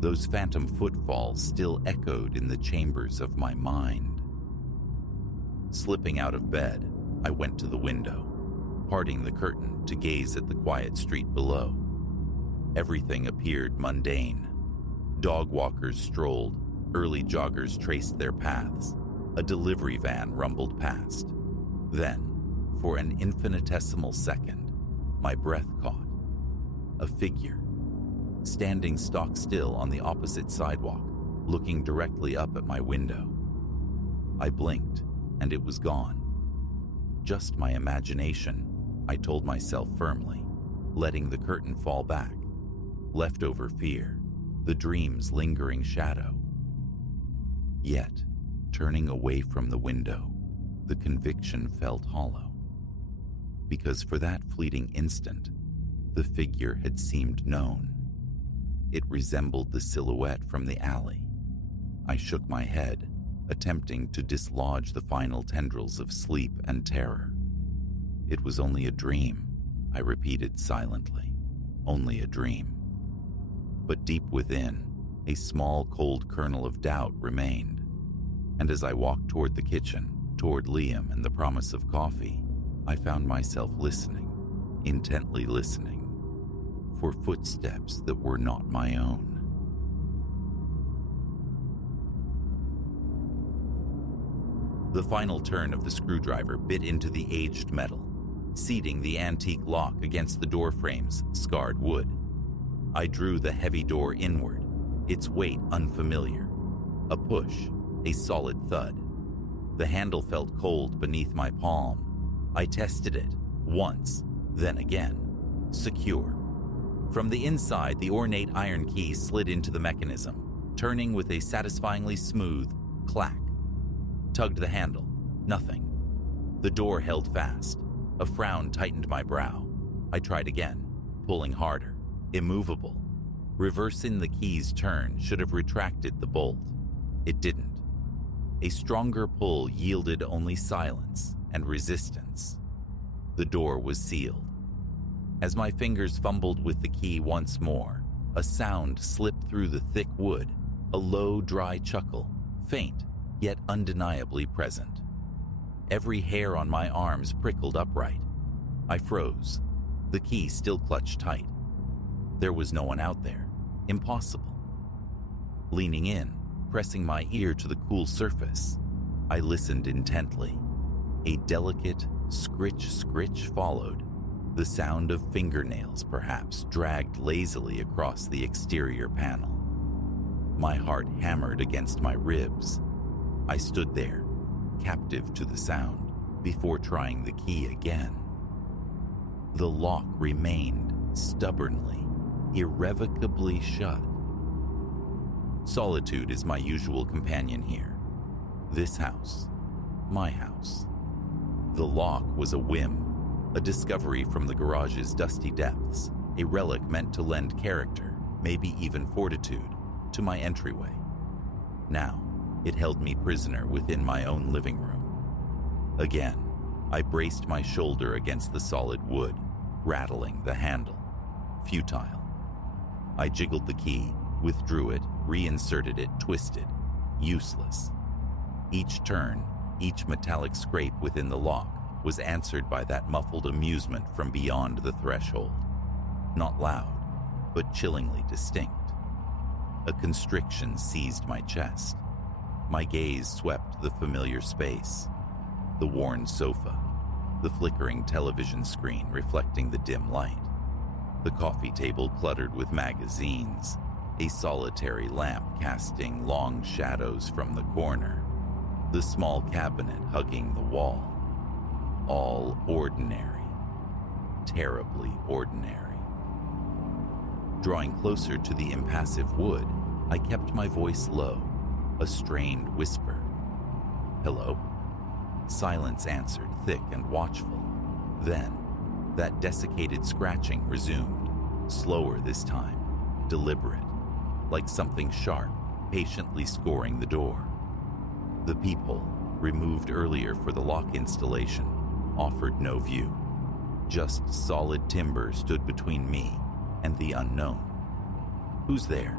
Those phantom footfalls still echoed in the chambers of my mind. Slipping out of bed, I went to the window, parting the curtain to gaze at the quiet street below. Everything appeared mundane. Dog walkers strolled, early joggers traced their paths, a delivery van rumbled past. Then, for an infinitesimal second, my breath caught. A figure, standing stock still on the opposite sidewalk, looking directly up at my window. I blinked, and it was gone. Just my imagination, I told myself firmly, letting the curtain fall back. Leftover fear, the dream's lingering shadow. Yet, turning away from the window, the conviction felt hollow. Because for that fleeting instant, the figure had seemed known. It resembled the silhouette from the alley. I shook my head, attempting to dislodge the final tendrils of sleep and terror. It was only a dream, I repeated silently. Only a dream. But deep within, a small cold kernel of doubt remained. And as I walked toward the kitchen, toward Liam and the promise of coffee, I found myself listening, intently listening, for footsteps that were not my own. The final turn of the screwdriver bit into the aged metal, seating the antique lock against the door frame's scarred wood. I drew the heavy door inward, its weight unfamiliar. A push, a solid thud. The handle felt cold beneath my palm. I tested it, once, then again. Secure. From the inside, the ornate iron key slid into the mechanism, turning with a satisfyingly smooth clack. Tugged the handle. Nothing. The door held fast. A frown tightened my brow. I tried again, pulling harder. Immovable. Reversing the key's turn should have retracted the bolt. It didn't. A stronger pull yielded only silence and resistance. The door was sealed. As my fingers fumbled with the key once more, a sound slipped through the thick wood, a low, dry chuckle, faint, yet undeniably present. Every hair on my arms prickled upright. I froze, the key still clutched tight. There was no one out there. Impossible. Leaning in, pressing my ear to the cool surface, I listened intently. A delicate scritch followed, the sound of fingernails perhaps dragged lazily across the exterior panel. My heart hammered against my ribs. I stood there, captive to the sound, before trying the key again. The lock remained stubbornly, irrevocably shut. Solitude is my usual companion here. This house, my house. The lock was a whim, a discovery from the garage's dusty depths, a relic meant to lend character, maybe even fortitude, to my entryway. Now, it held me prisoner within my own living room. Again, I braced my shoulder against the solid wood, rattling the handle. Futile. I jiggled the key, withdrew it, reinserted it, twisted. Useless. Each turn, each metallic scrape within the lock was answered by that muffled amusement from beyond the threshold. Not loud, but chillingly distinct. A constriction seized my chest. My gaze swept the familiar space. The worn sofa, the flickering television screen reflecting the dim light, the coffee table cluttered with magazines, a solitary lamp casting long shadows from the corner, the small cabinet hugging the wall. All ordinary. terribly ordinary. Drawing closer to the impassive wood, I kept my voice low, a strained whisper. "Hello?" Silence answered, thick and watchful. Then, that desiccated scratching resumed, slower this time, deliberate, like something sharp, patiently scoring the door. The peephole, removed earlier for the lock installation, offered no view. Just solid timber stood between me and the unknown. "Who's there?"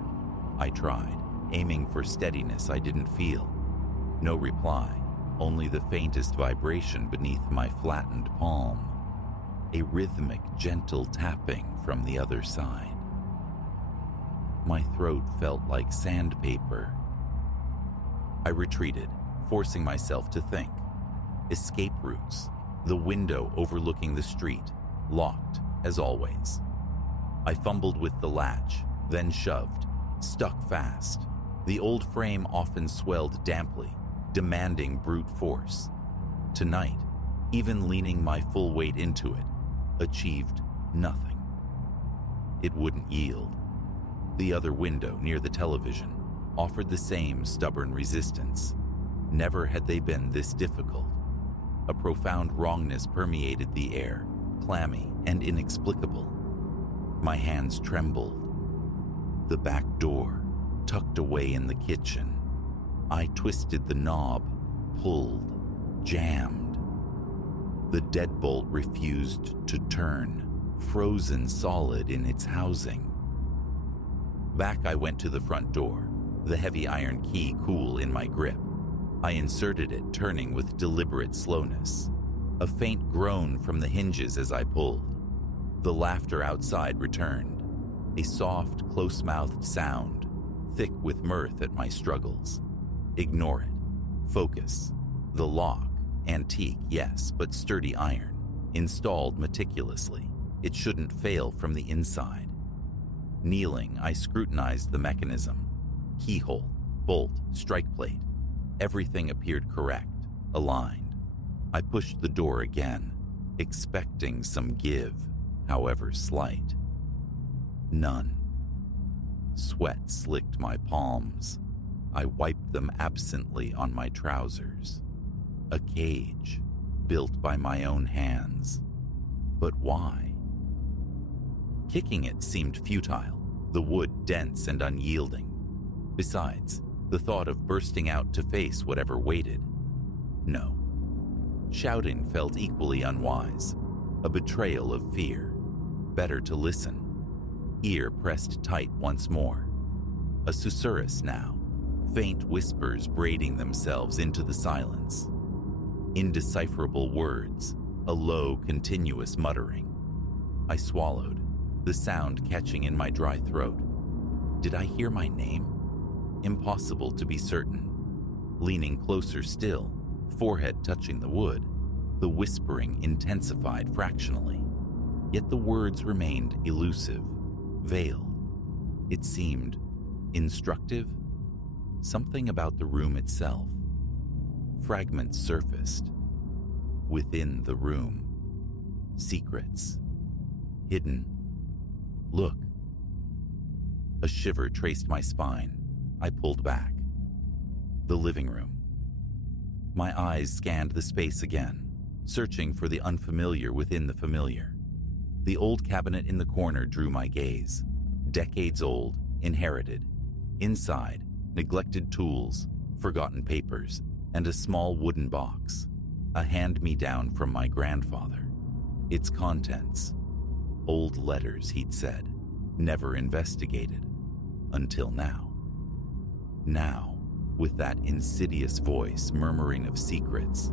I tried, aiming for steadiness I didn't feel. No reply, only the faintest vibration beneath my flattened palm. A rhythmic, gentle tapping from the other side. My throat felt like sandpaper. I retreated, forcing myself to think. Escape routes, the window overlooking the street, locked as always. I fumbled with the latch, then shoved, stuck fast. The old frame often swelled damply, demanding brute force. Tonight, even leaning my full weight into it, achieved nothing. It wouldn't yield. The other window near the television offered the same stubborn resistance. Never had they been this difficult. A profound wrongness permeated the air, clammy and inexplicable. My hands trembled. The back door, tucked away in the kitchen. I twisted the knob, pulled, jammed. The deadbolt refused to turn, frozen solid in its housing. Back I went to the front door, the heavy iron key cool in my grip. I inserted it, turning with deliberate slowness. A faint groan from the hinges as I pulled. The laughter outside returned, a soft, close-mouthed sound, thick with mirth at my struggles. Ignore it. Focus. The lock, antique, yes, but sturdy iron, installed meticulously. It shouldn't fail from the inside. Kneeling, I scrutinized the mechanism. Keyhole, bolt, strike plate. Everything appeared correct, aligned. I pushed the door again, expecting some give, however slight. None. Sweat slicked my palms. I wiped them absently on my trousers. A cage, built by my own hands. But why? Kicking it seemed futile, the wood dense and unyielding. Besides, the thought of bursting out to face whatever waited. No. Shouting felt equally unwise, a betrayal of fear. Better to listen. Ear pressed tight once more. A susurrus now, faint whispers braiding themselves into the silence. Indecipherable words, a low, continuous muttering. I swallowed, the sound catching in my dry throat. Did I hear my name? Impossible to be certain. Leaning closer still, forehead touching the wood, the whispering intensified fractionally. Yet the words remained elusive, veiled. It seemed instructive. Something about the room itself. Fragments surfaced. Within the room. Secrets. Hidden. Look. A shiver traced my spine. I pulled back. The living room. My eyes scanned the space again, searching for the unfamiliar within the familiar. The old cabinet in the corner drew my gaze. Decades old, inherited. Inside, neglected tools, forgotten papers, and a small wooden box. A hand-me-down from my grandfather. Its contents. Old letters, he'd said. Never investigated. Until now. Now, with that insidious voice murmuring of secrets,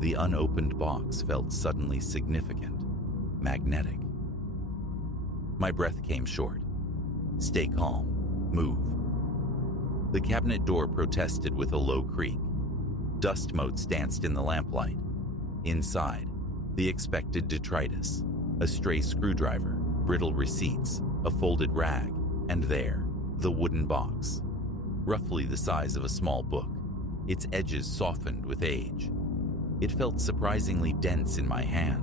the unopened box felt suddenly significant, magnetic. My breath came short. Stay calm. Move. The cabinet door protested with a low creak. Dust motes danced in the lamplight. Inside, the expected detritus, a stray screwdriver, brittle receipts, a folded rag, and there, the wooden box. Roughly the size of a small book, its edges softened with age. It felt surprisingly dense in my hand.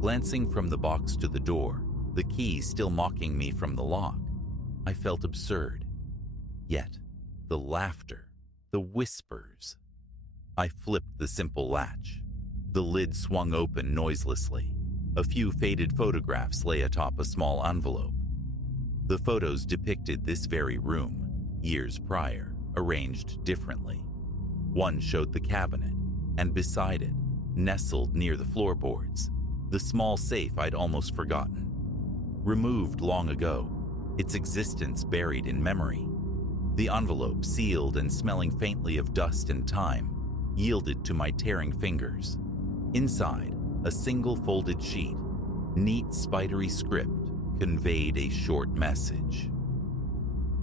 Glancing from the box to the door, the key still mocking me from the lock, I felt absurd. Yet, the laughter, the whispers. I flipped the simple latch. The lid swung open noiselessly. A few faded photographs lay atop a small envelope. The photos depicted this very room, years prior, arranged differently. One showed the cabinet, and beside it, nestled near the floorboards, the small safe I'd almost forgotten. Removed long ago, its existence buried in memory. The envelope, sealed and smelling faintly of dust and time, yielded to my tearing fingers. Inside, a single folded sheet, neat spidery script, conveyed a short message.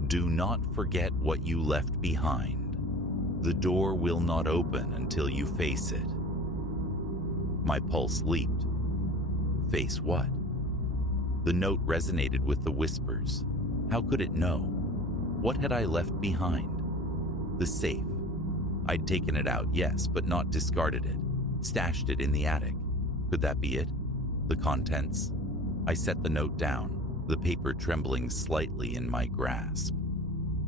Do not forget what you left behind. The door will not open until you face it. My pulse leaped. Face what? The note resonated with the whispers. How could it know? What had I left behind? The safe. I'd taken it out, yes, but not discarded it. Stashed it in the attic. Could that be it? The contents? I set the note down, the paper trembling slightly in my grasp.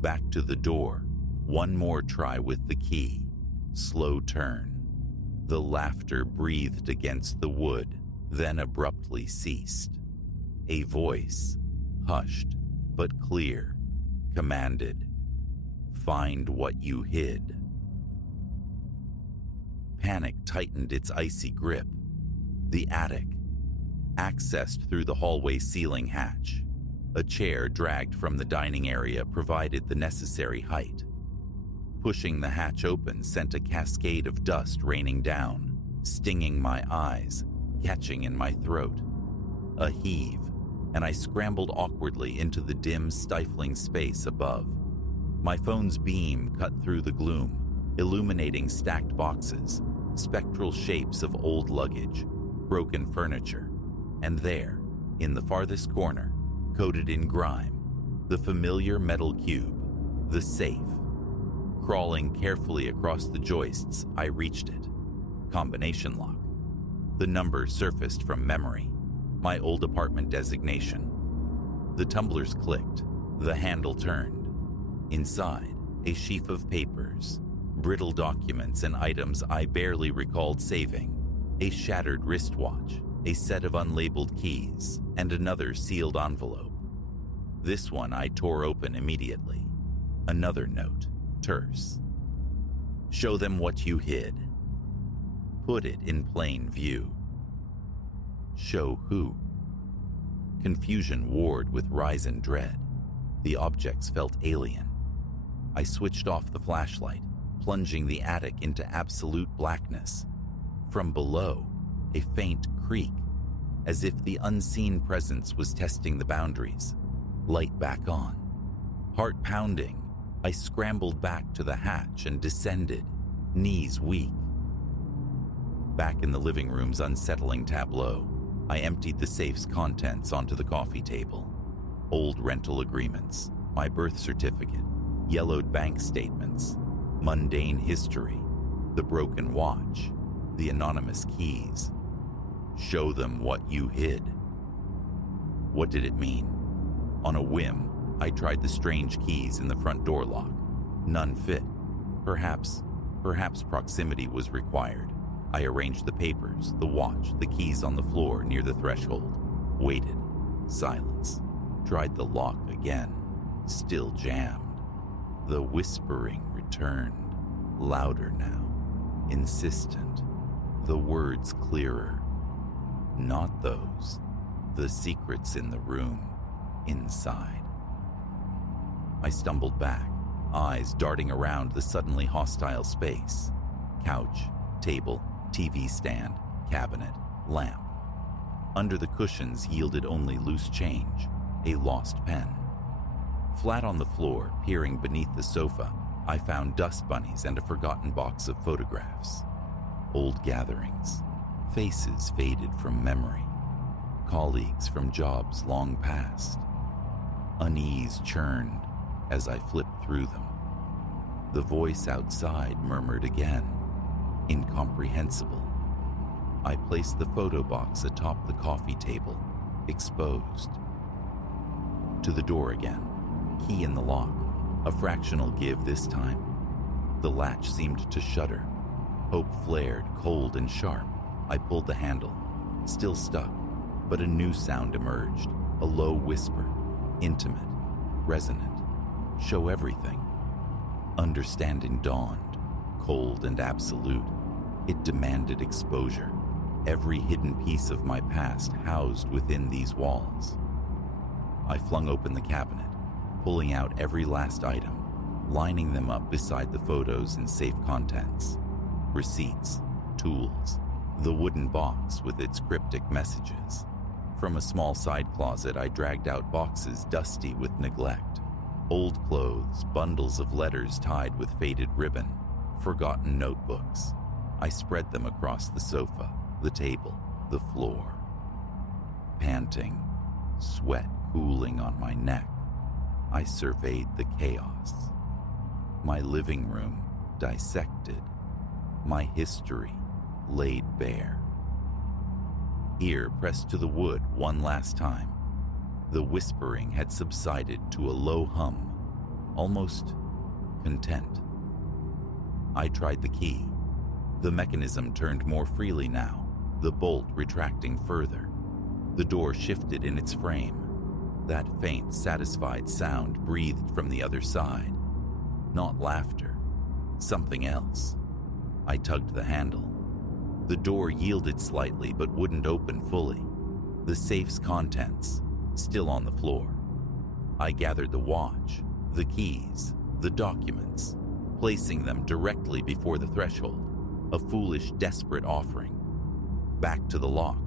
Back to the door. One more try with the key. Slow turn. The laughter breathed against the wood, then abruptly ceased. A voice, hushed but clear, commanded, "Find what you hid." Panic tightened its icy grip. The attic, accessed through the hallway ceiling hatch. A chair dragged from the dining area provided the necessary height. Pushing the hatch open sent a cascade of dust raining down, stinging my eyes, catching in my throat. A heave, and I scrambled awkwardly into the dim, stifling space above. My phone's beam cut through the gloom, illuminating stacked boxes, spectral shapes of old luggage, broken furniture, and there, in the farthest corner, coated in grime, the familiar metal cube, the safe. Crawling carefully across the joists, I reached it. Combination lock. The number surfaced from memory. My old apartment designation. The tumblers clicked. The handle turned. Inside, a sheaf of papers, brittle documents and items I barely recalled saving. A shattered wristwatch, a set of unlabeled keys, and another sealed envelope. This one I tore open immediately. Another note. Terse. Show them what you hid. Put it in plain view. Show who? Confusion warred with rise and dread. The objects felt alien. I switched off the flashlight, plunging the attic into absolute blackness. From below, a faint creak, as if the unseen presence was testing the boundaries. Light back on. Heart pounding, I scrambled back to the hatch and descended, knees weak. Back in the living room's unsettling tableau, I emptied the safe's contents onto the coffee table. Old rental agreements, my birth certificate, yellowed bank statements, mundane history, the broken watch, the anonymous keys. Show them what you hid. What did it mean? On a whim, I tried the strange keys in the front door lock. None fit. Perhaps proximity was required. I arranged the papers, the watch, the keys on the floor near the threshold. Waited. Silence. Tried the lock again. Still jammed. The whispering returned. Louder now. Insistent. The words clearer. Not those. The secrets in the room. Inside. I stumbled back, eyes darting around the suddenly hostile space. Couch, table, TV stand, cabinet, lamp. Under the cushions yielded only loose change, a lost pen. Flat on the floor, peering beneath the sofa, I found dust bunnies and a forgotten box of photographs. Old gatherings, faces faded from memory, colleagues from jobs long past. Unease churned as I flipped through them. The voice outside murmured again, incomprehensible. I placed the photo box atop the coffee table, exposed. To the door again, key in the lock, a fractional give this time. The latch seemed to shudder. Hope flared, cold and sharp. I pulled the handle, still stuck, but a new sound emerged, a low whisper, intimate, resonant. Show everything. Understanding dawned, cold and absolute. It demanded exposure. Every hidden piece of my past housed within these walls. I flung open the cabinet, pulling out every last item, lining them up beside the photos and safe contents. Receipts, tools, the wooden box with its cryptic messages. From a small side closet, I dragged out boxes dusty with neglect. Old clothes, bundles of letters tied with faded ribbon, forgotten notebooks. I spread them across the sofa, the table, the floor. Panting, sweat cooling on my neck, I surveyed the chaos. My living room dissected, my history laid bare. Ear pressed to the wood one last time. The whispering had subsided to a low hum, almost content. I tried the key. The mechanism turned more freely now, the bolt retracting further. The door shifted in its frame. That faint, satisfied sound breathed from the other side. Not laughter, something else. I tugged the handle. The door yielded slightly but wouldn't open fully. The safe's contents still on the floor. I gathered the watch, the keys, the documents, placing them directly before the threshold, a foolish, desperate offering. Back to the lock.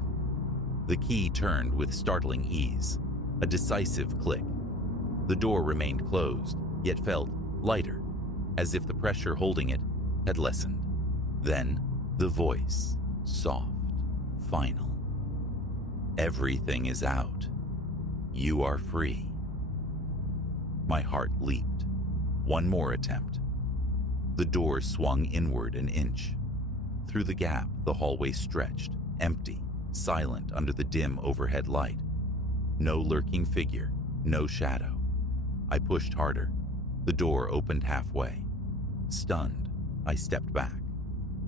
The key turned with startling ease, a decisive click. The door remained closed, yet felt lighter, as if the pressure holding it had lessened. Then, the voice, soft, final. Everything is out. You are free. My heart leaped. One more attempt. The door swung inward an inch. Through the gap, the hallway stretched, empty, silent under the dim overhead light. No lurking figure, no shadow. I pushed harder. The door opened halfway. Stunned, I stepped back.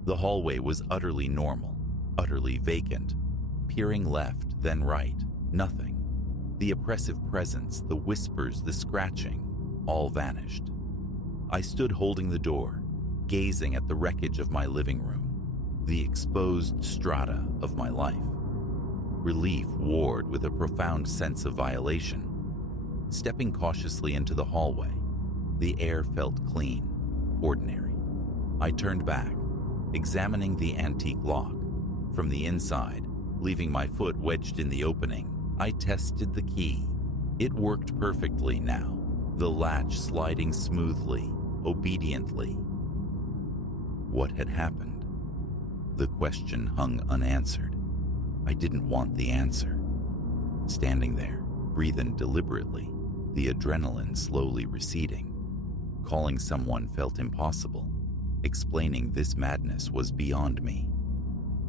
The hallway was utterly normal, utterly vacant. Peering left, then right, nothing. The oppressive presence, the whispers, the scratching, all vanished. I stood holding the door, gazing at the wreckage of my living room, the exposed strata of my life. Relief warred with a profound sense of violation. Stepping cautiously into the hallway, the air felt clean, ordinary. I turned back, examining the antique lock. From the inside, leaving my foot wedged in the opening, I tested the key. It worked perfectly now, the latch sliding smoothly, obediently. What had happened? The question hung unanswered. I didn't want the answer. Standing there, breathing deliberately, the adrenaline slowly receding. Calling someone felt impossible. Explaining this madness was beyond me.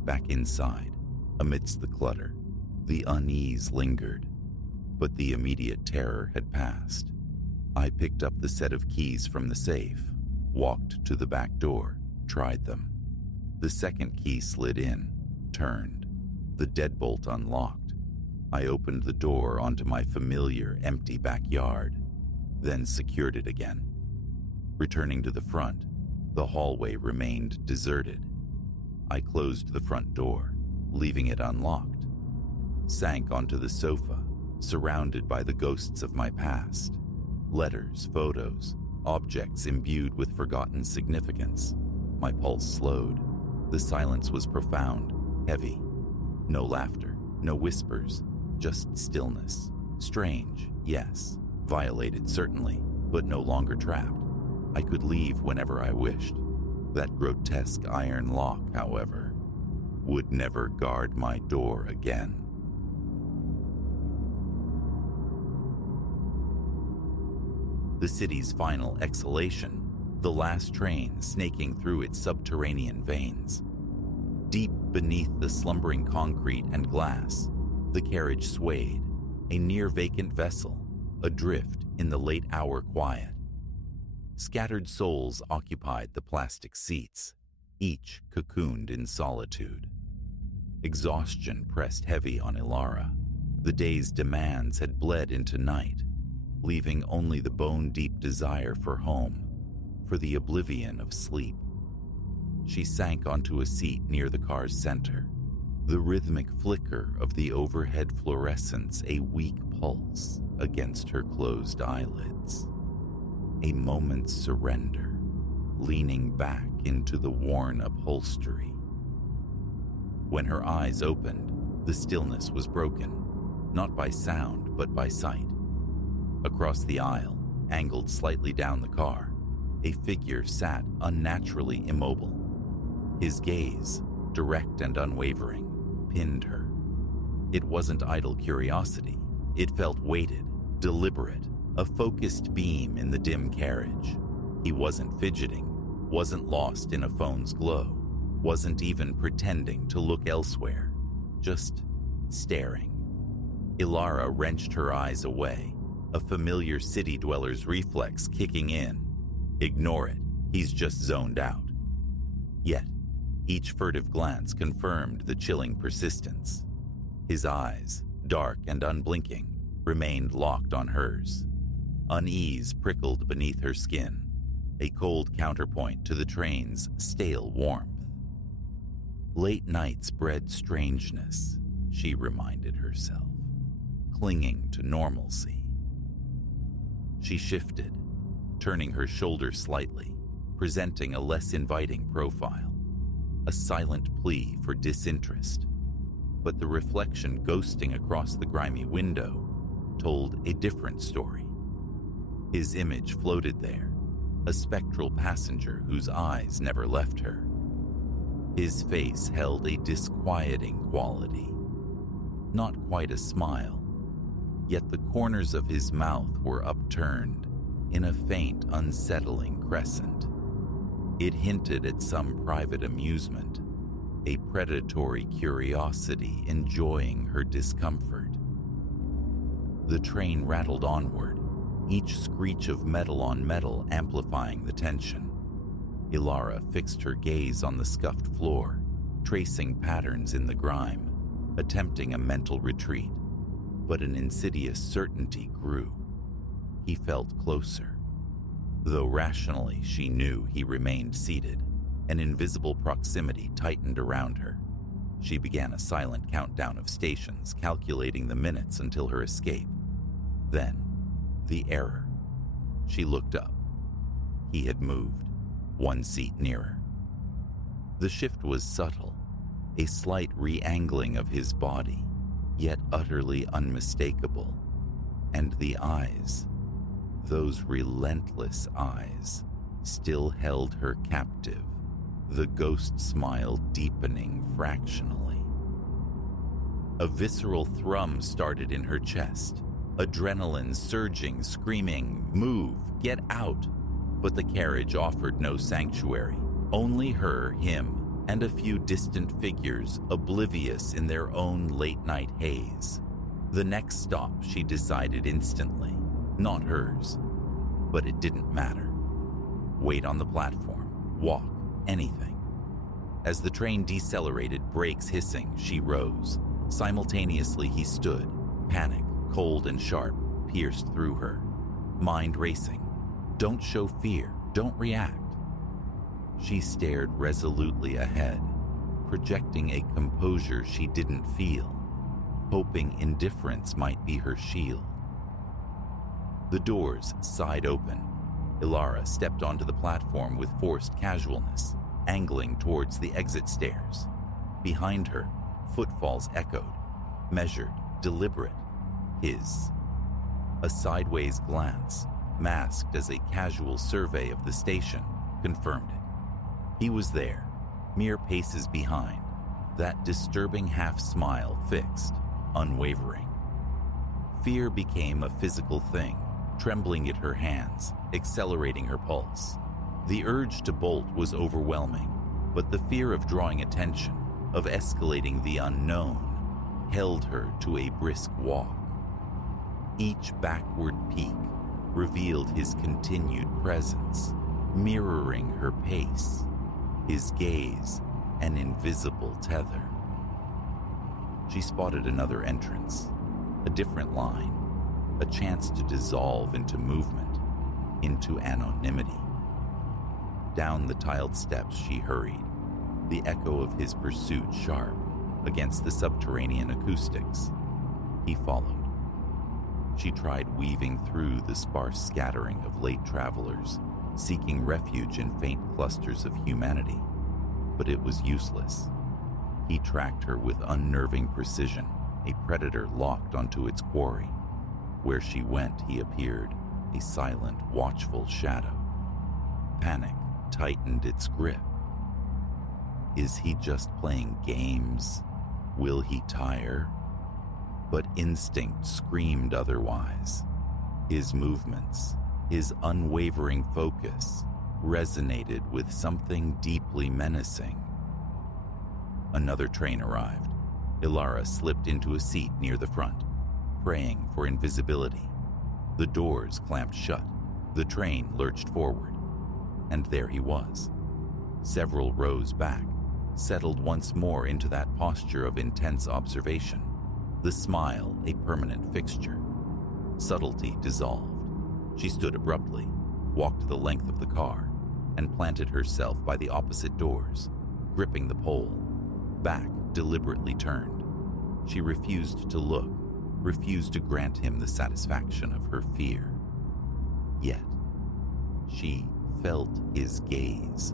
Back inside, amidst the clutter, the unease lingered, but the immediate terror had passed. I picked up the set of keys from the safe, walked to the back door, tried them. The second key slid in, turned. The deadbolt unlocked. I opened the door onto my familiar empty backyard, then secured it again. Returning to the front, the hallway remained deserted. I closed the front door, leaving it unlocked. Sank onto the sofa, surrounded by the ghosts of my past. Letters, photos, objects imbued with forgotten significance. My pulse slowed. The silence was profound, heavy. No laughter, no whispers, just stillness. Strange, yes. Violated, certainly, but no longer trapped. I could leave whenever I wished. That grotesque iron lock, however, would never guard my door again. The city's final exhalation, the last train snaking through its subterranean veins. Deep beneath the slumbering concrete and glass, the carriage swayed, a near-vacant vessel, adrift in the late-hour quiet. Scattered souls occupied the plastic seats, each cocooned in solitude. Exhaustion pressed heavy on Ilara. The day's demands had bled into night, leaving only the bone-deep desire for home, for the oblivion of sleep. She sank onto a seat near the car's center, the rhythmic flicker of the overhead fluorescence a weak pulse against her closed eyelids. A moment's surrender, leaning back into the worn upholstery. When her eyes opened, the stillness was broken, not by sound but by sight. Across the aisle, angled slightly down the car, a figure sat unnaturally immobile. His gaze, direct and unwavering, pinned her. It wasn't idle curiosity. It felt weighted, deliberate, a focused beam in the dim carriage. He wasn't fidgeting, wasn't lost in a phone's glow, wasn't even pretending to look elsewhere, just staring. Ilara wrenched her eyes away, a familiar city dweller's reflex kicking in. Ignore it, he's just zoned out. Yet, each furtive glance confirmed the chilling persistence. His eyes, dark and unblinking, remained locked on hers. Unease prickled beneath her skin, a cold counterpoint to the train's stale warmth. Late nights bred strangeness, she reminded herself, clinging to normalcy. She shifted, turning her shoulders slightly, presenting a less inviting profile, a silent plea for disinterest. But the reflection ghosting across the grimy window told a different story. His image floated there, a spectral passenger whose eyes never left her. His face held a disquieting quality. Not quite a smile, yet the corners of his mouth were upturned in a faint, unsettling crescent. It hinted at some private amusement, a predatory curiosity enjoying her discomfort. The train rattled onward, each screech of metal on metal amplifying the tension. Ilara fixed her gaze on the scuffed floor, tracing patterns in the grime, attempting a mental retreat. But an insidious certainty grew. He felt closer. Though rationally she knew he remained seated, an invisible proximity tightened around her. She began a silent countdown of stations, calculating the minutes until her escape. Then, the error. She looked up. He had moved, one seat nearer. The shift was subtle, a slight re-angling of his body, yet utterly unmistakable. And the eyes, those relentless eyes, still held her captive, the ghost smile deepening fractionally. A visceral thrum started in her chest, adrenaline surging, screaming, "Move, get out!" But the carriage offered no sanctuary, only her, him, and a few distant figures oblivious in their own late-night haze. The next stop, she decided instantly, not hers. But it didn't matter. Wait on the platform, walk, anything. As the train decelerated, brakes hissing, she rose. Simultaneously, he stood, panic, cold and sharp, pierced through her. Mind racing. Don't show fear, don't react. She stared resolutely ahead, projecting a composure she didn't feel, hoping indifference might be her shield. The doors sighed open. Ilara stepped onto the platform with forced casualness, angling towards the exit stairs. Behind her, footfalls echoed, measured, deliberate, his. A sideways glance, masked as a casual survey of the station, confirmed it. He was there, mere paces behind, that disturbing half-smile fixed, unwavering. Fear became a physical thing, trembling at her hands, accelerating her pulse. The urge to bolt was overwhelming, but the fear of drawing attention, of escalating the unknown, held her to a brisk walk. Each backward peak revealed his continued presence, mirroring her pace, his gaze an invisible tether. She spotted another entrance, a different line, a chance to dissolve into movement, into anonymity. Down the tiled steps she hurried, the echo of his pursuit sharp against the subterranean acoustics. He followed. She tried weaving through the sparse scattering of late travelers, seeking refuge in faint clusters of humanity, but it was useless. He tracked her with unnerving precision, a predator locked onto its quarry. Where she went, he appeared, a silent, watchful shadow. Panic tightened its grip. Is he just playing games? Will he tire? But instinct screamed otherwise. His movements, his unwavering focus, resonated with something deeply menacing. Another train arrived. Ilara slipped into a seat near the front, praying for invisibility. The doors clamped shut. The train lurched forward. And there he was. Several rows back, settled once more into that posture of intense observation, the smile a permanent fixture. Subtlety dissolved. She stood abruptly, walked the length of the car, and planted herself by the opposite doors, gripping the pole. Back deliberately turned. She refused to look, refused to grant him the satisfaction of her fear. Yet, she felt his gaze,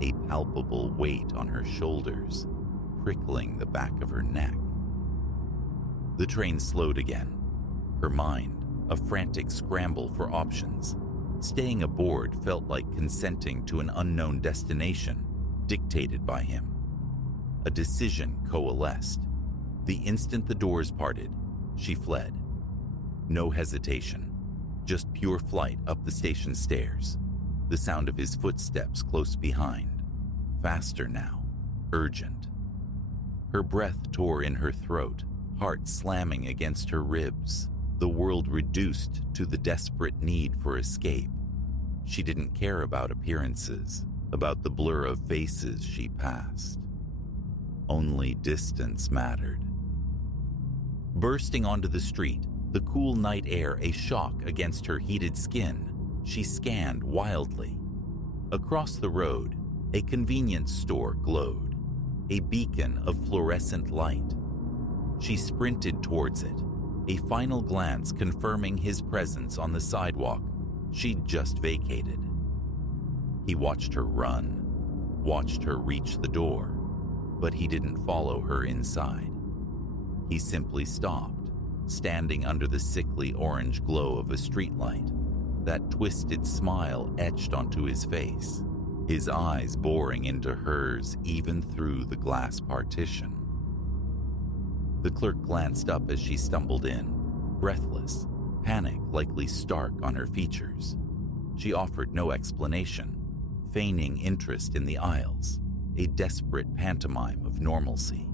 a palpable weight on her shoulders, prickling the back of her neck. The train slowed again, her mind a frantic scramble for options. Staying aboard felt like consenting to an unknown destination, dictated by him. A decision coalesced. The instant the doors parted, she fled. No hesitation, just pure flight up the station stairs, the sound of his footsteps close behind, faster now, urgent. Her breath tore in her throat, heart slamming against her ribs, the world reduced to the desperate need for escape. She didn't care about appearances, about the blur of faces she passed. Only distance mattered. Bursting onto the street, the cool night air a shock against her heated skin, she scanned wildly. Across the road, a convenience store glowed, a beacon of fluorescent light. She sprinted towards it, a final glance confirming his presence on the sidewalk she'd just vacated. He watched her run, watched her reach the door, but he didn't follow her inside. He simply stopped, standing under the sickly orange glow of a streetlight, that twisted smile etched onto his face, his eyes boring into hers even through the glass partition. The clerk glanced up as she stumbled in, breathless, panic likely stark on her features. She offered no explanation, feigning interest in the aisles, a desperate pantomime of normalcy.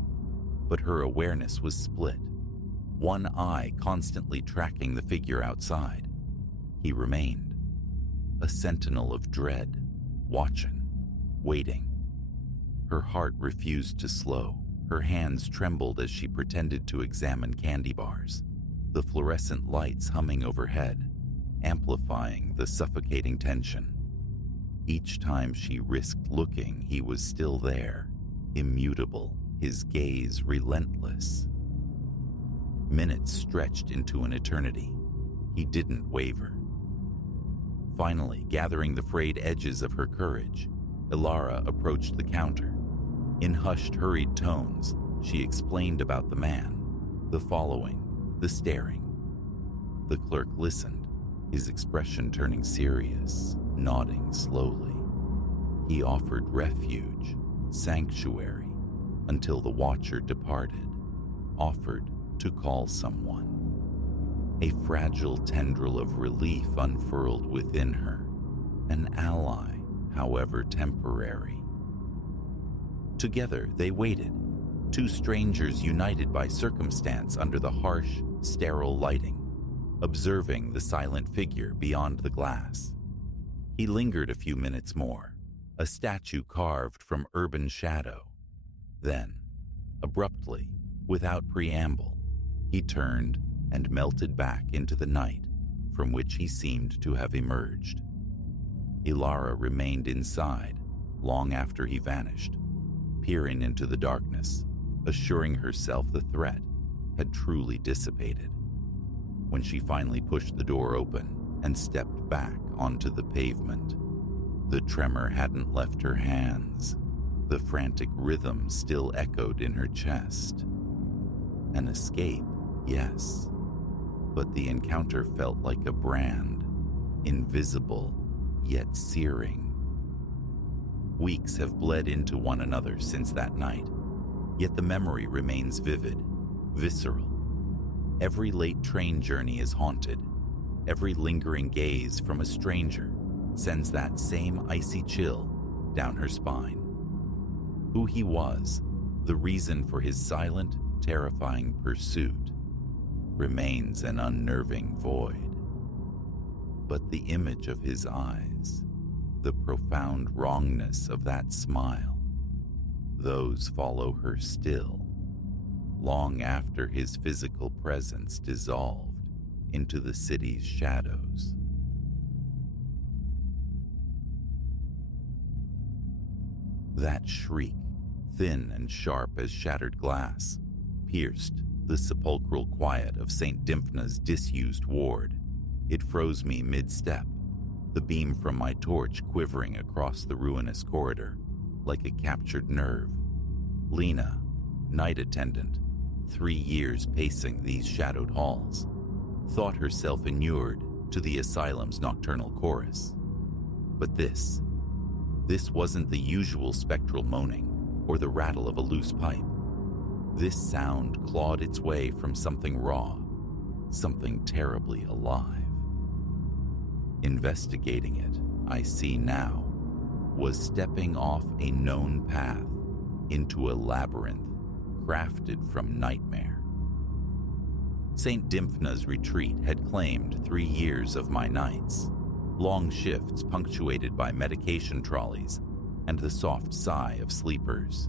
But her awareness was split, one eye constantly tracking the figure outside. He remained, a sentinel of dread, watching, waiting. Her heart refused to slow. Her hands trembled as she pretended to examine candy bars, the fluorescent lights humming overhead, amplifying the suffocating tension. Each time she risked looking, he was still there, immutable, his gaze relentless. Minutes stretched into an eternity. He didn't waver. Finally, gathering the frayed edges of her courage, Ilara approached the counter. In hushed, hurried tones, she explained about the man, the following, the staring. The clerk listened, his expression turning serious, nodding slowly. He offered refuge, sanctuary, until the watcher departed, offered to call someone. A fragile tendril of relief unfurled within her, an ally, however temporary. Together they waited, Two strangers united by circumstance under the harsh, sterile lighting, observing the silent figure beyond the glass. He lingered a few minutes more, a statue carved from urban shadow. Then, abruptly, without preamble, he turned and melted back into the night from which he seemed to have emerged. Ilara remained inside long after he vanished, peering into the darkness, assuring herself the threat had truly dissipated. When she finally pushed the door open and stepped back onto the pavement, the tremor hadn't left her hands. The frantic rhythm still echoed in her chest. An escape, yes, but the encounter felt like a brand, invisible yet searing. Weeks have bled into one another since that night, yet the memory remains vivid, visceral. Every late train journey is haunted. Every lingering gaze from a stranger sends that same icy chill down her spine. Who he was, the reason for his silent, terrifying pursuit, remains an unnerving void. But the image of his eyes, the profound wrongness of that smile, those follow her still, long after his physical presence dissolved into the city's shadows. That shriek, thin and sharp as shattered glass, pierced the sepulchral quiet of St. Dymphna's disused ward. It froze me mid-step, the beam from my torch quivering across the ruinous corridor like a captured nerve. Lena, night attendant, 3 years pacing these shadowed halls, thought herself inured to the asylum's nocturnal chorus. But this wasn't the usual spectral moaning or the rattle of a loose pipe. This sound clawed its way from something raw, something terribly alive. Investigating it, I see now, was stepping off a known path into a labyrinth crafted from nightmare. St. Dymphna's retreat had claimed 3 years of my nights, long shifts punctuated by medication trolleys and the soft sigh of sleepers.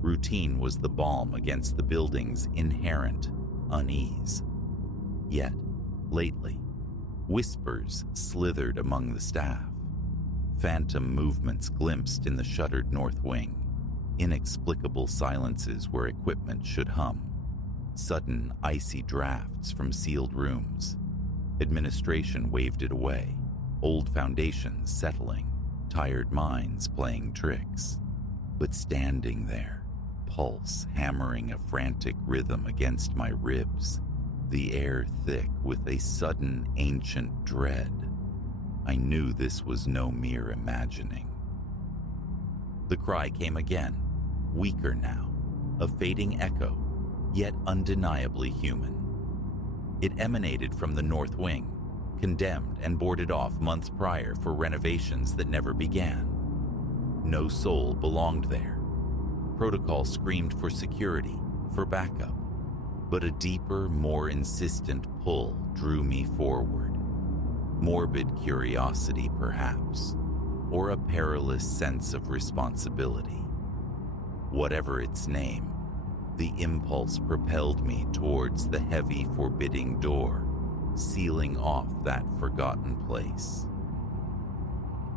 Routine was the balm against the building's inherent unease. Yet, lately, whispers slithered among the staff. Phantom movements glimpsed in the shuttered north wing, inexplicable silences where equipment should hum, sudden icy drafts from sealed rooms. Administration waved it away, old foundations settling, tired minds playing tricks. But standing there, pulse hammering a frantic rhythm against my ribs, the air thick with a sudden ancient dread, I knew this was no mere imagining. The cry came again, weaker now, a fading echo, yet undeniably human. It emanated from the north wing, condemned and boarded off months prior for renovations that never began. No soul belonged there. Protocol screamed for security, for backup, but a deeper, more insistent pull drew me forward. Morbid curiosity, perhaps, or a perilous sense of responsibility. Whatever its name, the impulse propelled me towards the heavy, forbidding door, sealing off that forgotten place.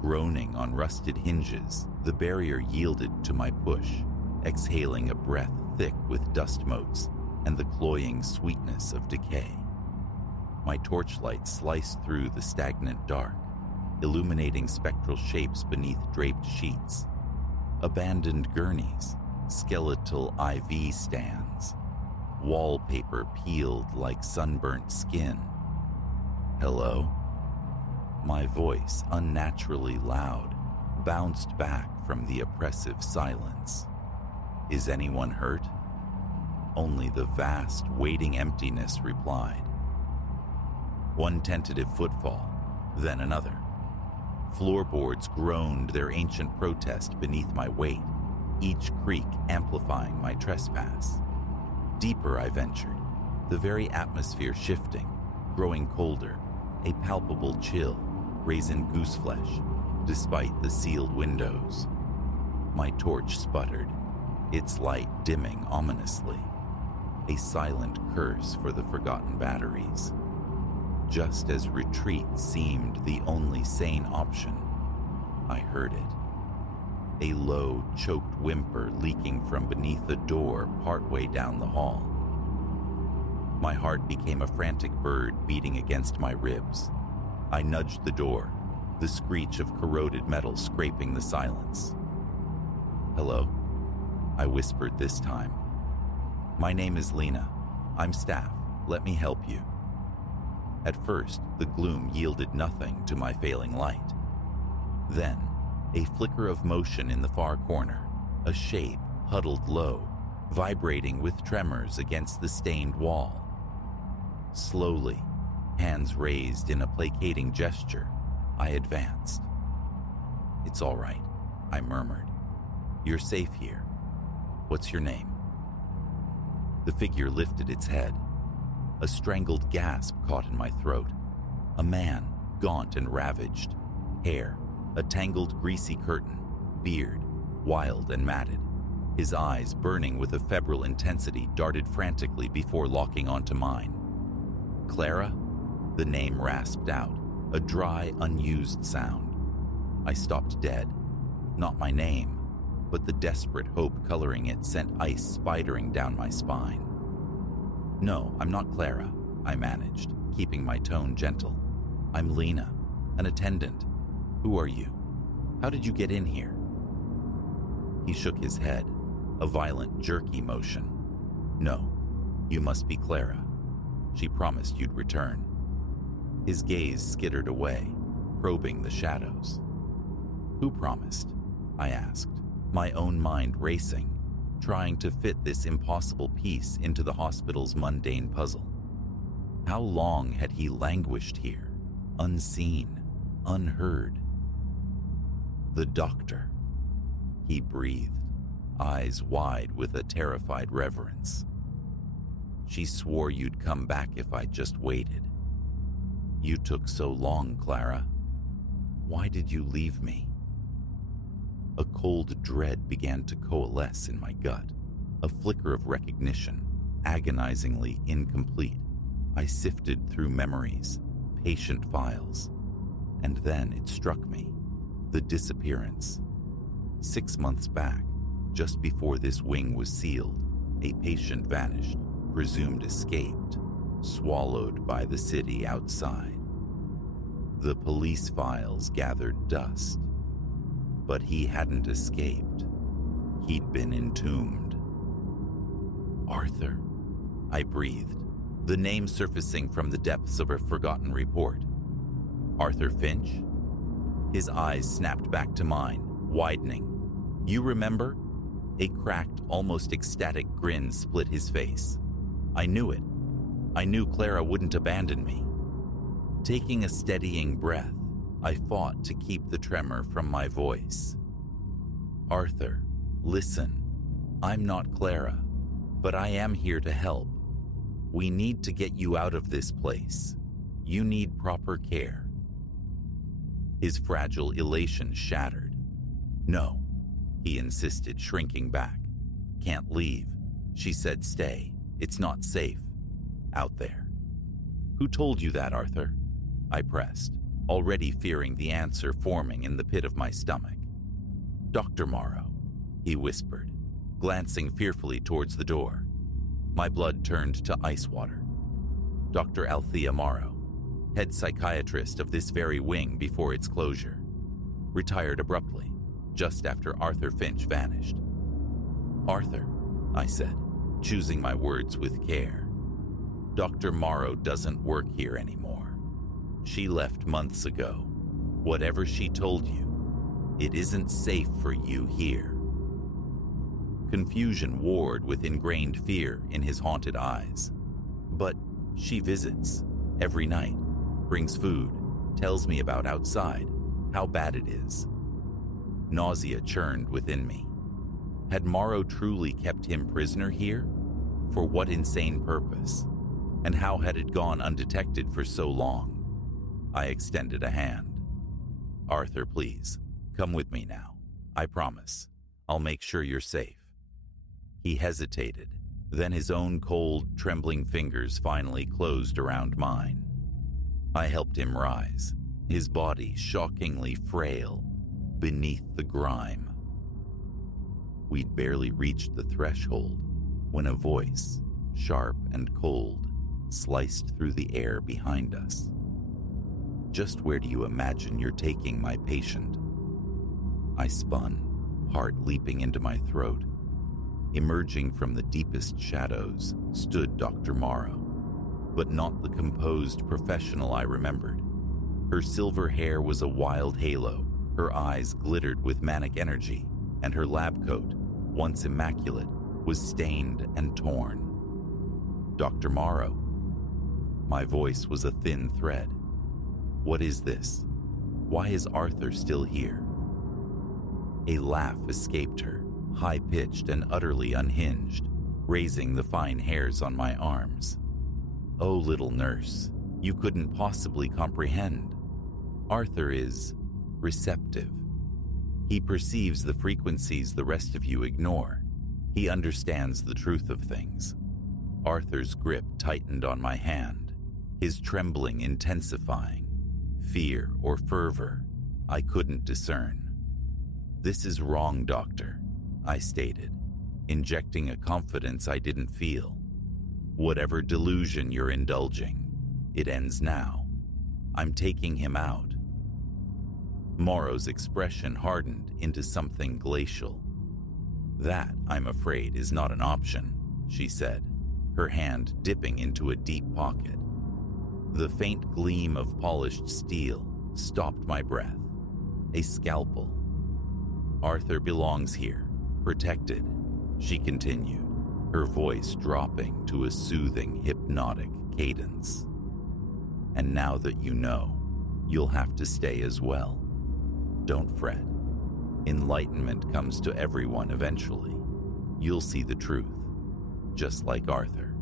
Groaning on rusted hinges, the barrier yielded to my push, exhaling a breath thick with dust motes and the cloying sweetness of decay. My torchlight sliced through the stagnant dark, illuminating spectral shapes beneath draped sheets. Abandoned gurneys, skeletal IV stands, wallpaper peeled like sunburnt skin. Hello? My voice, unnaturally loud, bounced back from the oppressive silence. Is anyone hurt? Only the vast, waiting emptiness replied. One tentative footfall, then another. Floorboards groaned their ancient protest beneath my weight, each creak amplifying my trespass. Deeper I ventured, the very atmosphere shifting, growing colder, a palpable chill, raisin goose flesh, despite the sealed windows. My torch sputtered, its light dimming ominously, a silent curse for the forgotten batteries. Just as retreat seemed the only sane option, I heard it. A low, choked whimper leaking from beneath a door partway down the hall. My heart became a frantic bird beating against my ribs. I nudged the door, the screech of corroded metal scraping the silence. "Hello?" I whispered this time. "My name is Lena. I'm staff. Let me help you." At first, the gloom yielded nothing to my failing light. Then, a flicker of motion in the far corner, a shape huddled low, vibrating with tremors against the stained wall. Slowly, hands raised in a placating gesture, I advanced. "It's all right," I murmured. "You're safe here. What's your name?" The figure lifted its head. A strangled gasp caught in my throat. A man, gaunt and ravaged, hair, a tangled greasy curtain, beard, wild and matted. His eyes, burning with a febrile intensity, darted frantically before locking onto mine. "Clara?" The name rasped out, a dry, unused sound. I stopped dead. Not my name, but the desperate hope coloring it sent ice spidering down my spine. "No, I'm not Clara," I managed, keeping my tone gentle. "I'm Lena, an attendant. Who are you? How did you get in here?" He shook his head, a violent, jerky motion. "No, you must be Clara. She promised you'd return." His gaze skittered away, probing the shadows. "Who promised?" I asked, my own mind racing, trying to fit this impossible piece into the hospital's mundane puzzle. How long had he languished here, unseen, unheard? "The doctor," he breathed, eyes wide with a terrified reverence. "She swore you'd come back if I just waited. You took so long, Clara. Why did you leave me?" A cold dread began to coalesce in my gut, a flicker of recognition, agonizingly incomplete. I sifted through memories, patient files, and then it struck me, the disappearance. 6 months back, just before this wing was sealed, a patient vanished, presumed escaped, swallowed by the city outside. The police files gathered dust. But he hadn't escaped. He'd been entombed. "Arthur," I breathed, the name surfacing from the depths of a forgotten report. "Arthur Finch?" His eyes snapped back to mine, widening. "You remember?" A cracked, almost ecstatic grin split his face. I knew it. I knew Clara wouldn't abandon me. Taking a steadying breath, I fought to keep the tremor from my voice. "Arthur, listen. I'm not Clara, but I am here to help. We need to get you out of this place. You need proper care." His fragile elation shattered. "No," he insisted, shrinking back. "Can't leave." She said, "Stay. It's not safe. Out there." "Who told you that, Arthur?" I pressed, already fearing the answer forming in the pit of my stomach. "Dr. Morrow," he whispered, glancing fearfully towards the door. My blood turned to ice water. Dr. Althea Morrow, head psychiatrist of this very wing before its closure, retired abruptly, just after Arthur Finch vanished. "Arthur," I said, choosing my words with care. "Dr. Morrow doesn't work here anymore. She left months ago. Whatever she told you, it isn't safe for you here." Confusion warred with ingrained fear in his haunted eyes. "But she visits every night, brings food, tells me about outside, how bad it is." Nausea churned within me. Had Morrow truly kept him prisoner here? For what insane purpose? And how had it gone undetected for so long? I extended a hand. Arthur, please, come with me now. I promise. I'll make sure you're safe. He hesitated, then his own cold, trembling fingers finally closed around mine. I helped him rise, his body shockingly frail, beneath the grime. We'd barely reached the threshold when a voice, sharp and cold, sliced through the air behind us. Just where do you imagine you're taking my patient? I spun, heart leaping into my throat. Emerging from the deepest shadows stood Dr. Morrow, but not the composed professional I remembered. Her silver hair was a wild halo, her eyes glittered with manic energy, and her lab coat, once immaculate, was stained and torn. Dr. Morrow. My voice was a thin thread. What is this? Why is Arthur still here? A laugh escaped her, high-pitched and utterly unhinged, raising the fine hairs on my arms. Oh, little nurse, you couldn't possibly comprehend. Arthur is receptive. He perceives the frequencies the rest of you ignore. He understands the truth of things. Arthur's grip tightened on my hand, his trembling intensifying. Fear or fervor, I couldn't discern. This is wrong, doctor, I stated, injecting a confidence I didn't feel. Whatever delusion you're indulging, it ends now. I'm taking him out. Morrow's expression hardened into something glacial. That, I'm afraid, is not an option, she said, her hand dipping into a deep pocket. The faint gleam of polished steel stopped my breath. A scalpel. Arthur belongs here, protected, she continued, her voice dropping to a soothing, hypnotic cadence. And now that you know, you'll have to stay as well. Don't fret. Enlightenment comes to everyone eventually. You'll see the truth, just like Arthur.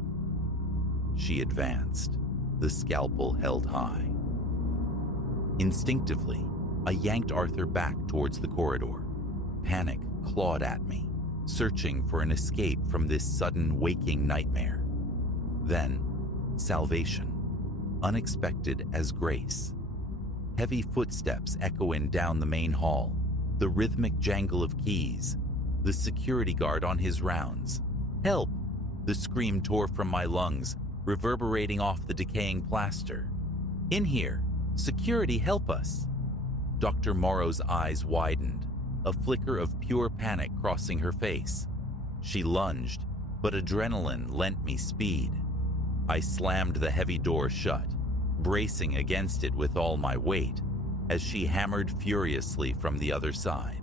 She advanced, the scalpel held high. Instinctively, I yanked Arthur back towards the corridor. Panic clawed at me, searching for an escape from this sudden waking nightmare. Then, salvation, unexpected as grace. Heavy footsteps echoing down the main hall, the rhythmic jangle of keys, the security guard on his rounds. Help! The scream tore from my lungs, reverberating off the decaying plaster. In here! Security, help us! Dr. Morrow's eyes widened, a flicker of pure panic crossing her face. She lunged, but adrenaline lent me speed. I slammed the heavy door shut, bracing against it with all my weight, as she hammered furiously from the other side.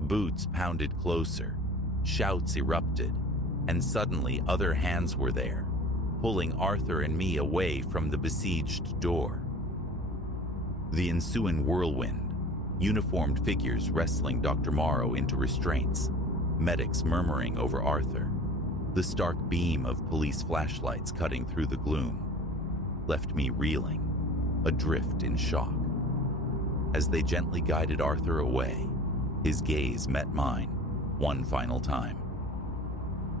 Boots pounded closer, shouts erupted, and suddenly other hands were there, pulling Arthur and me away from the besieged door. The ensuing whirlwind, uniformed figures wrestling Dr. Morrow into restraints, medics murmuring over Arthur, the stark beam of police flashlights cutting through the gloom, left me reeling, adrift in shock. As they gently guided Arthur away, his gaze met mine one final time.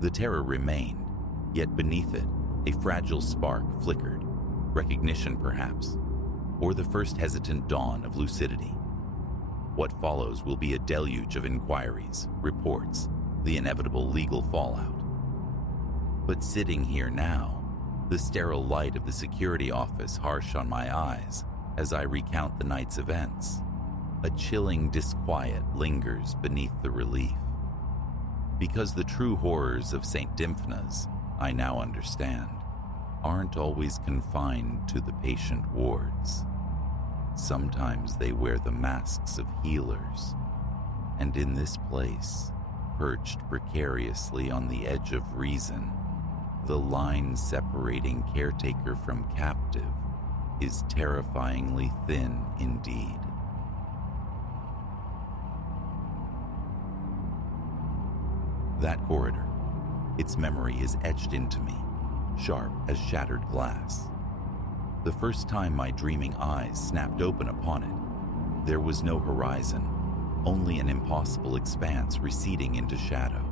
The terror remained, yet beneath it, a fragile spark flickered, recognition perhaps, or the first hesitant dawn of lucidity. What follows will be a deluge of inquiries, reports, the inevitable legal fallout. But sitting here now, the sterile light of the security office harsh on my eyes as I recount the night's events, a chilling disquiet lingers beneath the relief. Because the true horrors of St. Dymphna's, I now understand, aren't always confined to the patient wards. Sometimes they wear the masks of healers, and in this place, perched precariously on the edge of reason, the line separating caretaker from captive is terrifyingly thin indeed. That corridor. Its memory is etched into me, sharp as shattered glass. The first time my dreaming eyes snapped open upon it, there was no horizon, only an impossible expanse receding into shadow,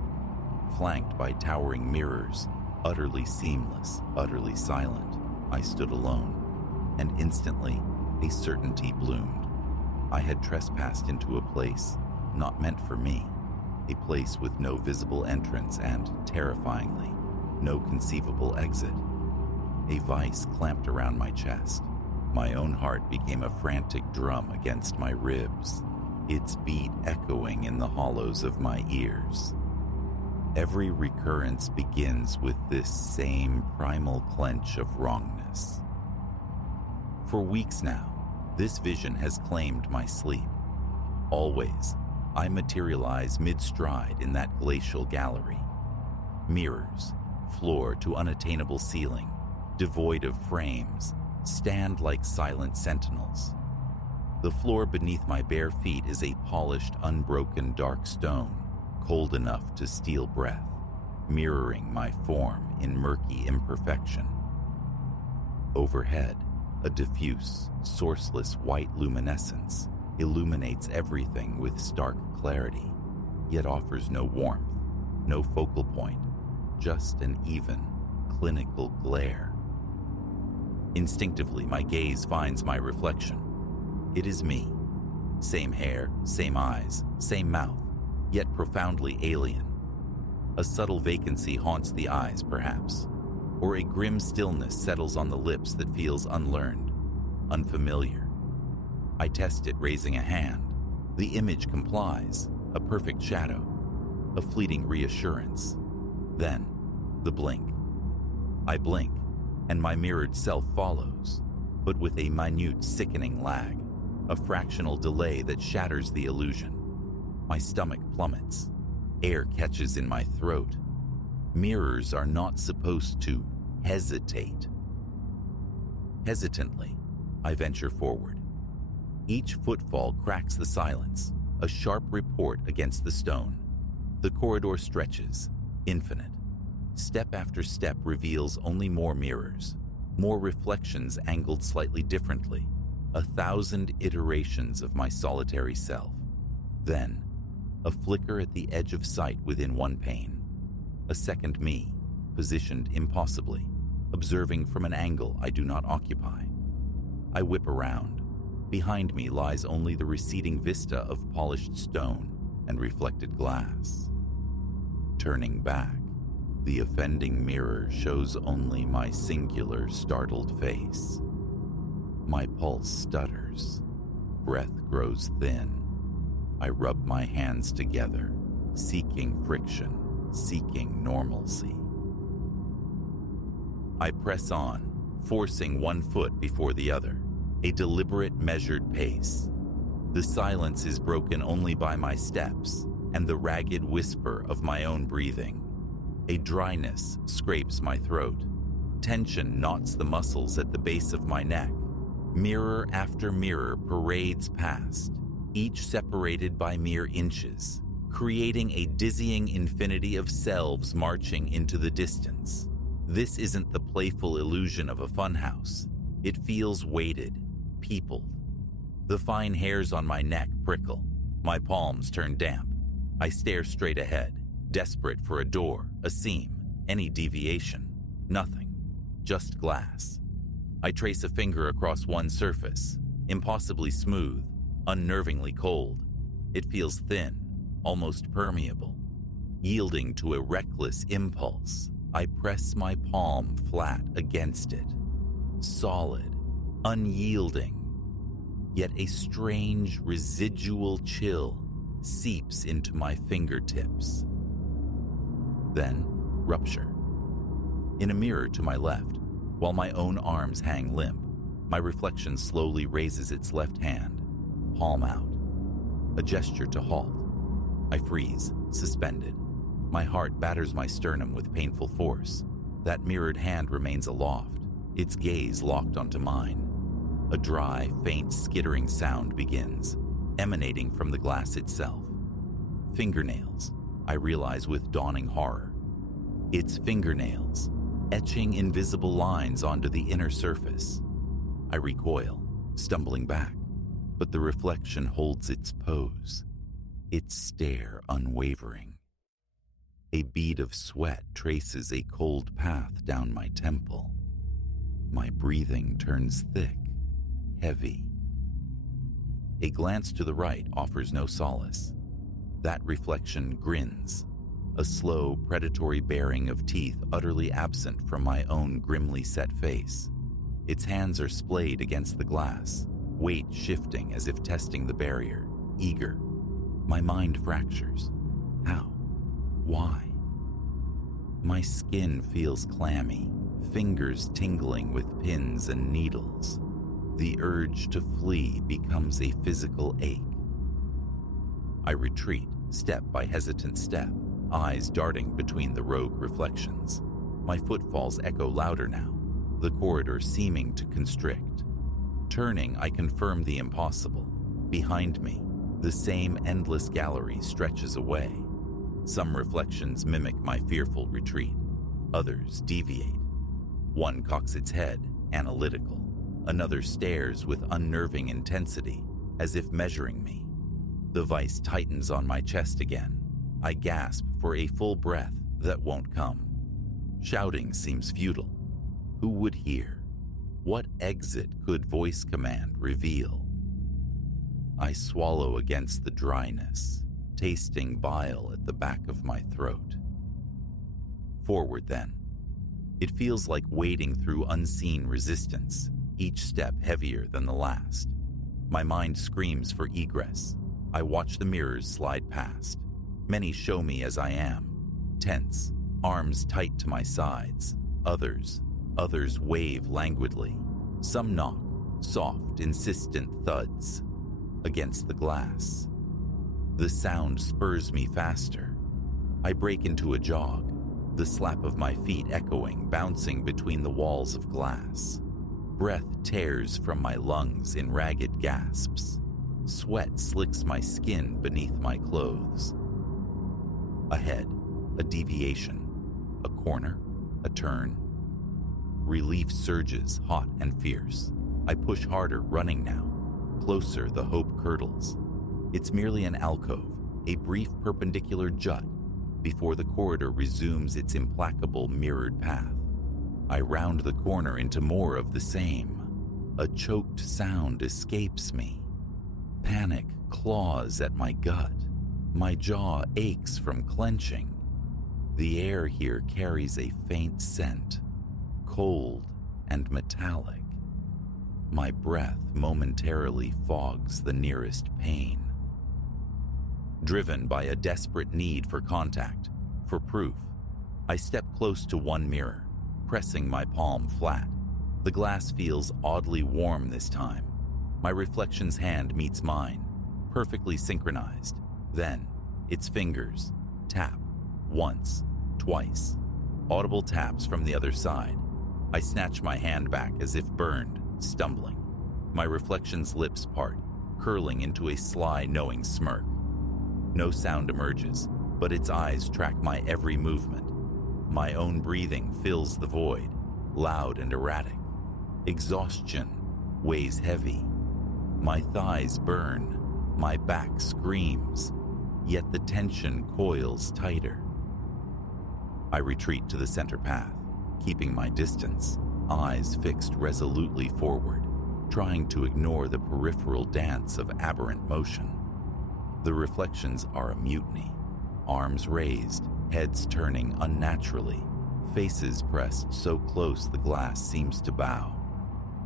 flanked by towering mirrors, utterly seamless, utterly silent. I stood alone, and instantly a certainty bloomed. I had trespassed into a place not meant for me, a place with no visible entrance and, terrifyingly, no conceivable exit. A vice clamped around my chest. My own heart became a frantic drum against my ribs, its beat echoing in the hollows of my ears. Every recurrence begins with this same primal clench of wrongness. For weeks now, this vision has claimed my sleep. Always, I materialize mid-stride in that glacial gallery. Mirrors, floor to unattainable ceiling, devoid of frames, stand like silent sentinels. The floor beneath my bare feet is a polished, unbroken dark stone, cold enough to steal breath, mirroring my form in murky imperfection. Overhead, a diffuse, sourceless white luminescence illuminates everything with stark clarity, yet offers no warmth, no focal point, just an even, clinical glare. Instinctively, my gaze finds my reflection. It is me. Same hair, same eyes, same mouth, yet profoundly alien. A subtle vacancy haunts the eyes, perhaps, or a grim stillness settles on the lips that feels unlearned, unfamiliar. I test it, raising a hand. The image complies, a perfect shadow, a fleeting reassurance. Then, the blink. I blink, and my mirrored self follows, but with a minute, sickening lag, a fractional delay that shatters the illusion. My stomach plummets. Air catches in my throat. Mirrors are not supposed to hesitate. Hesitantly, I venture forward. Each footfall cracks the silence, a sharp report against the stone. The corridor stretches, infinite. Step after step reveals only more mirrors, more reflections angled slightly differently, 1,000 iterations of my solitary self. Then, a flicker at the edge of sight within one pane. A second me, positioned impossibly, observing from an angle I do not occupy. I whip around. Behind me lies only the receding vista of polished stone and reflected glass. Turning back, the offending mirror shows only my singular, startled face. My pulse stutters. Breath grows thin. I rub my hands together, seeking friction, seeking normalcy. I press on, forcing one foot before the other, a deliberate, measured pace. The silence is broken only by my steps and the ragged whisper of my own breathing. A dryness scrapes my throat. Tension knots the muscles at the base of my neck. Mirror after mirror parades past, each separated by mere inches, creating a dizzying infinity of selves marching into the distance. This isn't the playful illusion of a funhouse. It feels weighted, peopled. The fine hairs on my neck prickle. My palms turn damp. I stare straight ahead, desperate for a door, a seam, any deviation. Nothing. Just glass. I trace a finger across one surface, impossibly smooth, unnervingly cold. It feels thin, almost permeable. Yielding to a reckless impulse, I press my palm flat against it. Solid, unyielding. Yet a strange residual chill seeps into my fingertips. Then, rupture. In a mirror to my left, while my own arms hang limp, my reflection slowly raises its left hand, palm out. A gesture to halt. I freeze, suspended. My heart batters my sternum with painful force. That mirrored hand remains aloft, its gaze locked onto mine. A dry, faint skittering sound begins, emanating from the glass itself. Fingernails. I realize with dawning horror. It's fingernails, etching invisible lines onto the inner surface. I recoil, stumbling back, but the reflection holds its pose, its stare unwavering. A bead of sweat traces a cold path down my temple. My breathing turns thick, heavy. A glance to the right offers no solace. That reflection grins, a slow, predatory baring of teeth utterly absent from my own grimly set face. Its hands are splayed against the glass, weight shifting as if testing the barrier, eager. My mind fractures. How? Why? My skin feels clammy, fingers tingling with pins and needles. The urge to flee becomes a physical ache. I retreat, step by hesitant step, eyes darting between the rogue reflections. My footfalls echo louder now, the corridor seeming to constrict. Turning, I confirm the impossible. Behind me, the same endless gallery stretches away. Some reflections mimic my fearful retreat. Others deviate. One cocks its head, analytical. Another stares with unnerving intensity, as if measuring me. The vice tightens on my chest again. I gasp for a full breath that won't come. Shouting seems futile. Who would hear? What exit could voice command reveal? I swallow against the dryness, tasting bile at the back of my throat. Forward then. It feels like wading through unseen resistance, each step heavier than the last. My mind screams for egress. I watch the mirrors slide past. Many show me as I am, tense, arms tight to my sides. Others wave languidly. Some knock, soft, insistent thuds against the glass. The sound spurs me faster. I break into a jog, the slap of my feet echoing, bouncing between the walls of glass. Breath tears from my lungs in ragged gasps. Sweat slicks my skin beneath my clothes. Ahead, a deviation, a corner, a turn. Relief surges, hot and fierce. I push harder, running now. Closer, the hope curdles. It's merely an alcove, a brief perpendicular jut, before the corridor resumes its implacable mirrored path. I round the corner into more of the same. A choked sound escapes me. Panic claws at my gut. My jaw aches from clenching. The air here carries a faint scent, cold and metallic. My breath momentarily fogs the nearest pain. Driven by a desperate need for contact, for proof, I step close to one mirror, pressing my palm flat. The glass feels oddly warm this time. My reflection's hand meets mine, perfectly synchronized. Then, its fingers tap, once, twice. Audible taps from the other side. I snatch my hand back as if burned, stumbling. My reflection's lips part, curling into a sly, knowing smirk. No sound emerges, but its eyes track my every movement. My own breathing fills the void, loud and erratic. Exhaustion weighs heavy. My thighs burn, my back screams, yet the tension coils tighter. I retreat to the center path, keeping my distance, eyes fixed resolutely forward, trying to ignore the peripheral dance of aberrant motion. The reflections are a mutiny, arms raised, heads turning unnaturally, faces pressed so close the glass seems to bow.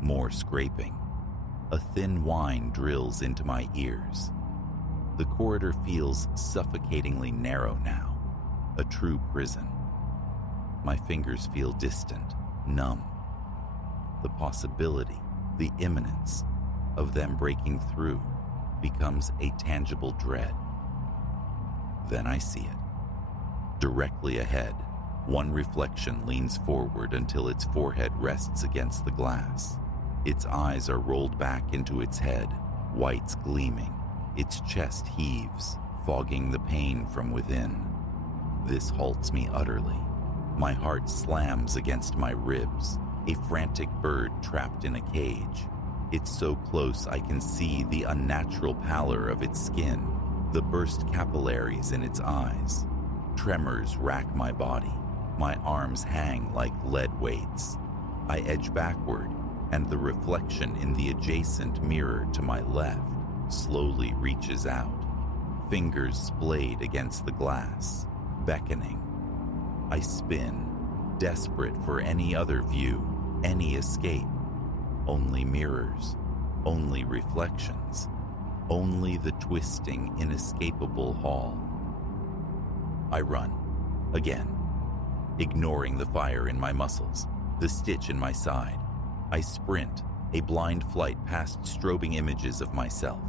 More scraping. A thin whine drills into my ears. The corridor feels suffocatingly narrow now, a true prison. My fingers feel distant, numb. The possibility, the imminence of them breaking through becomes a tangible dread. Then I see it. Directly ahead, one reflection leans forward until its forehead rests against the glass. Its eyes are rolled back into its head, whites gleaming. Its chest heaves, fogging the pain from within. This halts me utterly. My heart slams against my ribs, a frantic bird trapped in a cage. It's so close I can see the unnatural pallor of its skin, the burst capillaries in its eyes. Tremors rack my body. My arms hang like lead weights. I edge backward, and the reflection in the adjacent mirror to my left slowly reaches out, fingers splayed against the glass, beckoning. I spin, desperate for any other view, any escape. Only mirrors, only reflections, only the twisting, inescapable hall. I run, again, ignoring the fire in my muscles, the stitch in my side. I sprint, a blind flight past strobing images of myself.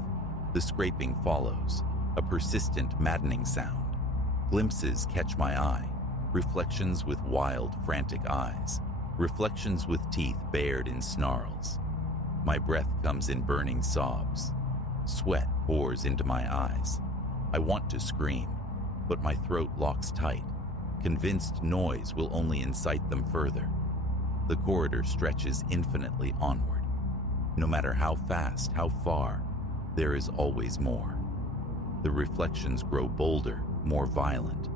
The scraping follows, a persistent, maddening sound. Glimpses catch my eye, reflections with wild, frantic eyes, reflections with teeth bared in snarls. My breath comes in burning sobs. Sweat pours into my eyes. I want to scream, but my throat locks tight, convinced noise will only incite them further. The corridor stretches infinitely onward. No matter how fast, how far, there is always more. The reflections grow bolder, more violent.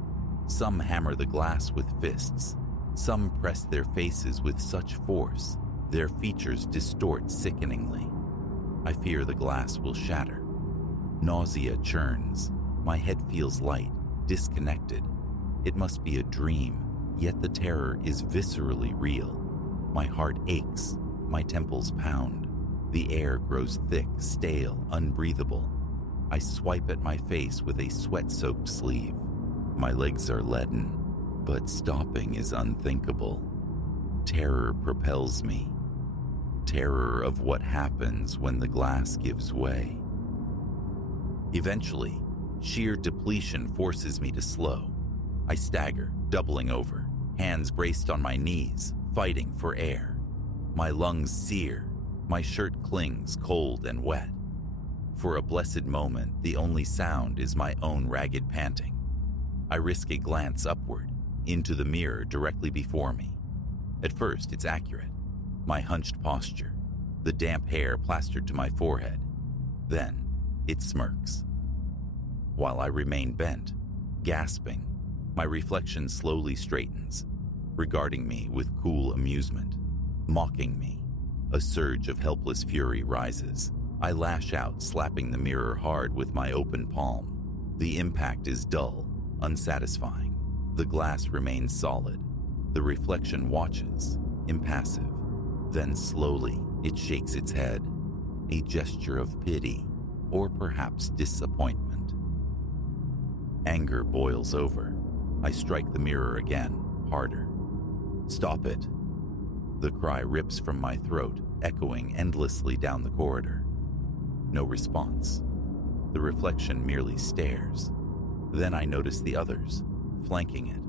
Some hammer the glass with fists. Some press their faces with such force, their features distort sickeningly. I fear the glass will shatter. Nausea churns. My head feels light, disconnected. It must be a dream, yet the terror is viscerally real. My heart aches, my temples pound. The air grows thick, stale, unbreathable. I swipe at my face with a sweat-soaked sleeve. My legs are leaden, but stopping is unthinkable. Terror propels me. Terror of what happens when the glass gives way. Eventually, sheer depletion forces me to slow. I stagger, doubling over, hands braced on my knees, fighting for air. My lungs sear. My shirt clings cold and wet. For a blessed moment, the only sound is my own ragged panting. I risk a glance upward, into the mirror directly before me. At first, it's accurate. My hunched posture, the damp hair plastered to my forehead. Then, it smirks. While I remain bent, gasping, my reflection slowly straightens, regarding me with cool amusement, mocking me. A surge of helpless fury rises. I lash out, slapping the mirror hard with my open palm. The impact is dull, unsatisfying. The glass remains solid. The reflection watches, impassive. Then slowly, it shakes its head, a gesture of pity, or perhaps disappointment. Anger boils over. I strike the mirror again, harder. "Stop it!" The cry rips from my throat, echoing endlessly down the corridor. No response. The reflection merely stares. Then I notice the others, flanking it.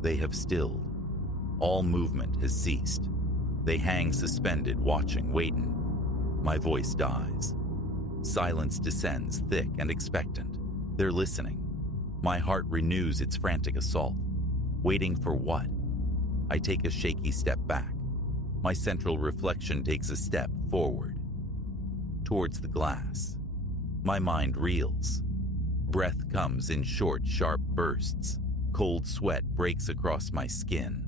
They have stilled. All movement has ceased. They hang suspended, watching, waiting. My voice dies. Silence descends, thick and expectant. They're listening. My heart renews its frantic assault. Waiting for what? I take a shaky step back. My central reflection takes a step forward, towards the glass. My mind reels. Breath comes in short, sharp bursts. Cold sweat breaks across my skin.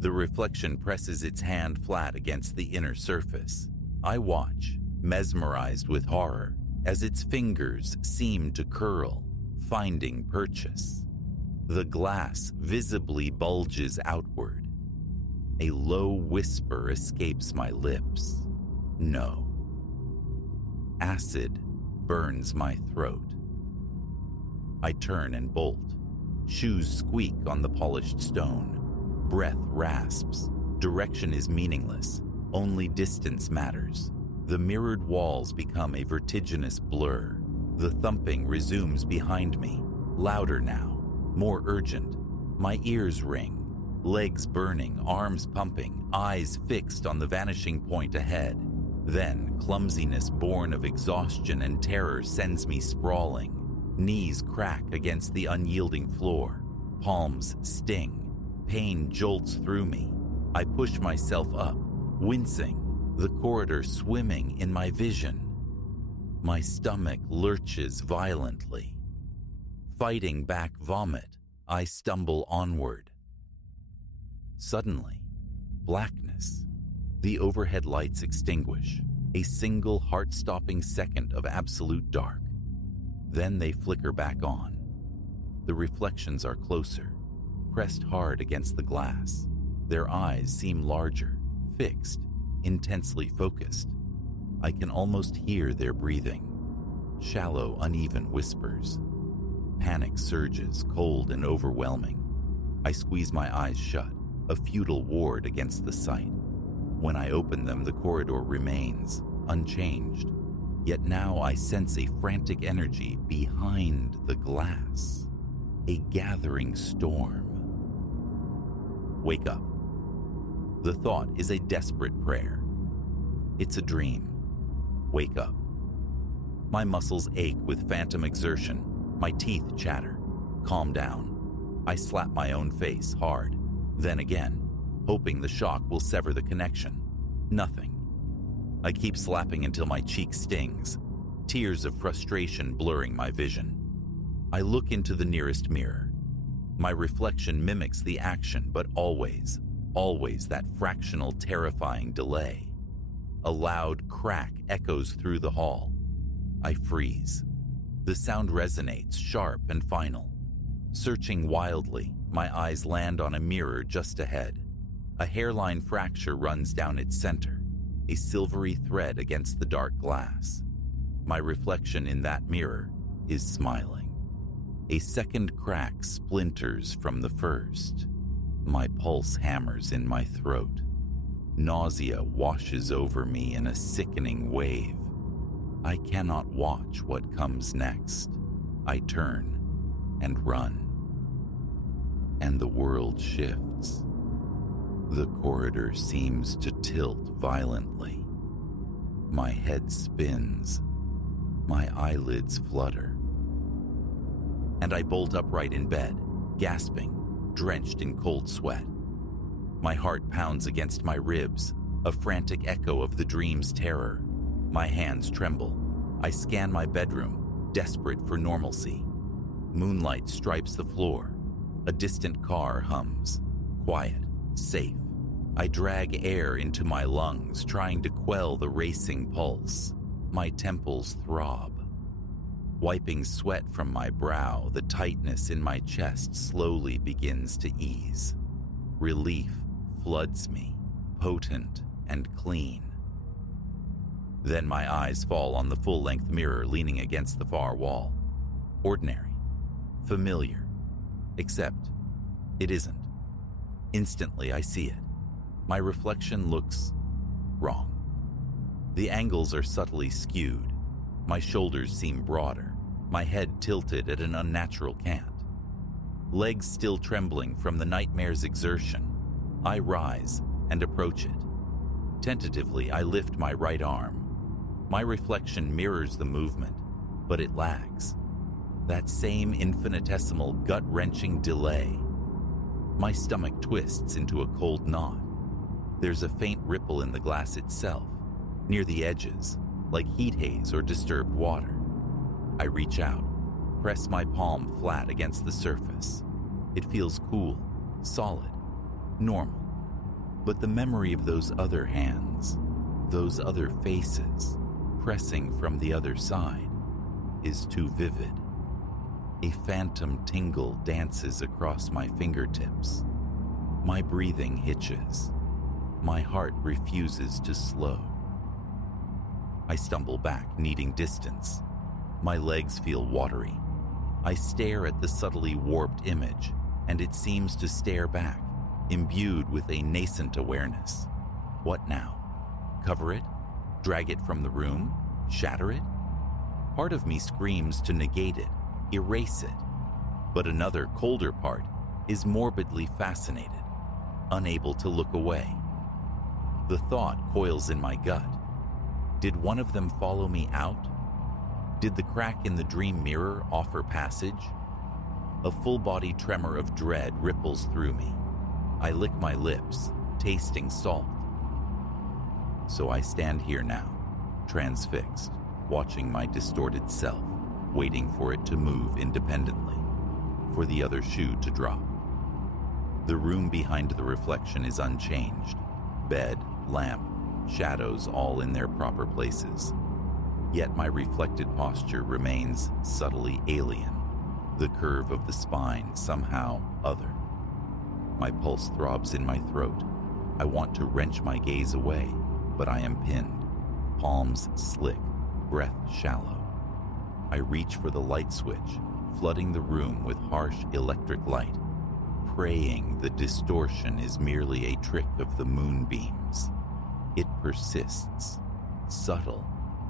The reflection presses its hand flat against the inner surface. I watch, mesmerized with horror, as its fingers seem to curl, finding purchase. The glass visibly bulges outward. A low whisper escapes my lips. No. Acid burns my throat. I turn and bolt. Shoes squeak on the polished stone. Breath rasps. Direction is meaningless. Only distance matters. The mirrored walls become a vertiginous blur. The thumping resumes behind me, louder now, more urgent. My ears ring. Legs burning, arms pumping, eyes fixed on the vanishing point ahead. Then, clumsiness born of exhaustion and terror sends me sprawling. Knees crack against the unyielding floor. palms sting. Pain jolts through me. I push myself up, wincing, the corridor swimming in my vision. My stomach lurches violently. Fighting back vomit, I stumble onward. Suddenly, blackness. The overhead lights extinguish. A single heart-stopping second of absolute dark. Then they flicker back on. The reflections are closer, pressed hard against the glass. Their eyes seem larger, fixed, intensely focused. I can almost hear their breathing. Shallow, uneven whispers. Panic surges, cold and overwhelming. I squeeze my eyes shut, a futile ward against the sight. When I open them, the corridor remains, unchanged. Yet now I sense a frantic energy behind the glass. A gathering storm. Wake up. The thought is a desperate prayer. It's a dream. Wake up. My muscles ache with phantom exertion. My teeth chatter. Calm down. I slap my own face hard. Then again, hoping the shock will sever the connection. Nothing. I keep slapping until my cheek stings, tears of frustration blurring my vision. I look into the nearest mirror. My reflection mimics the action, but always that fractional terrifying delay. A loud crack echoes through the hall. I freeze. The sound resonates, sharp and final. Searching wildly, my eyes land on a mirror just ahead. A hairline fracture runs down its center, a silvery thread against the dark glass. My reflection in that mirror is smiling. A second crack splinters from the first. My pulse hammers in my throat. Nausea washes over me in a sickening wave. I cannot watch what comes next. I turn and run. And the world shifts. The corridor seems to tilt violently. My head spins. My eyelids flutter. And I bolt upright in bed, gasping, drenched in cold sweat. My heart pounds against my ribs, a frantic echo of the dream's terror. My hands tremble. I scan my bedroom, desperate for normalcy. Moonlight stripes the floor. A distant car hums. Quiet, safe. I drag air into my lungs, trying to quell the racing pulse. My temples throb. Wiping sweat from my brow, the tightness in my chest slowly begins to ease. Relief floods me, potent and clean. Then my eyes fall on the full-length mirror leaning against the far wall. Ordinary. Familiar. Except it isn't. Instantly, I see it. My reflection looks wrong. The angles are subtly skewed. My shoulders seem broader, my head tilted at an unnatural cant. Legs still trembling from the nightmare's exertion, I rise and approach it. Tentatively, I lift my right arm. My reflection mirrors the movement, but it lags. That same infinitesimal, gut-wrenching delay. My stomach twists into a cold knot. There's a faint ripple in the glass itself, near the edges, like heat haze or disturbed water. I reach out, press my palm flat against the surface. It feels cool, solid, normal. But the memory of those other hands, those other faces, pressing from the other side, is too vivid. A phantom tingle dances across my fingertips. My breathing hitches. My heart refuses to slow. I stumble back, needing distance. My legs feel watery. I stare at the subtly warped image, and it seems to stare back, imbued with a nascent awareness. What now? Cover it? Drag it from the room? Shatter it? Part of me screams to negate it, erase it. But another, colder part is morbidly fascinated, unable to look away. The thought coils in my gut. Did one of them follow me out? Did the crack in the dream mirror offer passage? A full-body tremor of dread ripples through me. I lick my lips, tasting salt. So I stand here now, transfixed, watching my distorted self, waiting for it to move independently, for the other shoe to drop. The room behind the reflection is unchanged. Bed, lamp, shadows all in their proper places. Yet my reflected posture remains subtly alien, the curve of the spine somehow other. My pulse throbs in my throat. I want to wrench my gaze away, but I am pinned, palms slick, breath shallow. I reach for the light switch, flooding the room with harsh electric light, praying the distortion is merely a trick of the moonbeams. It persists, subtle,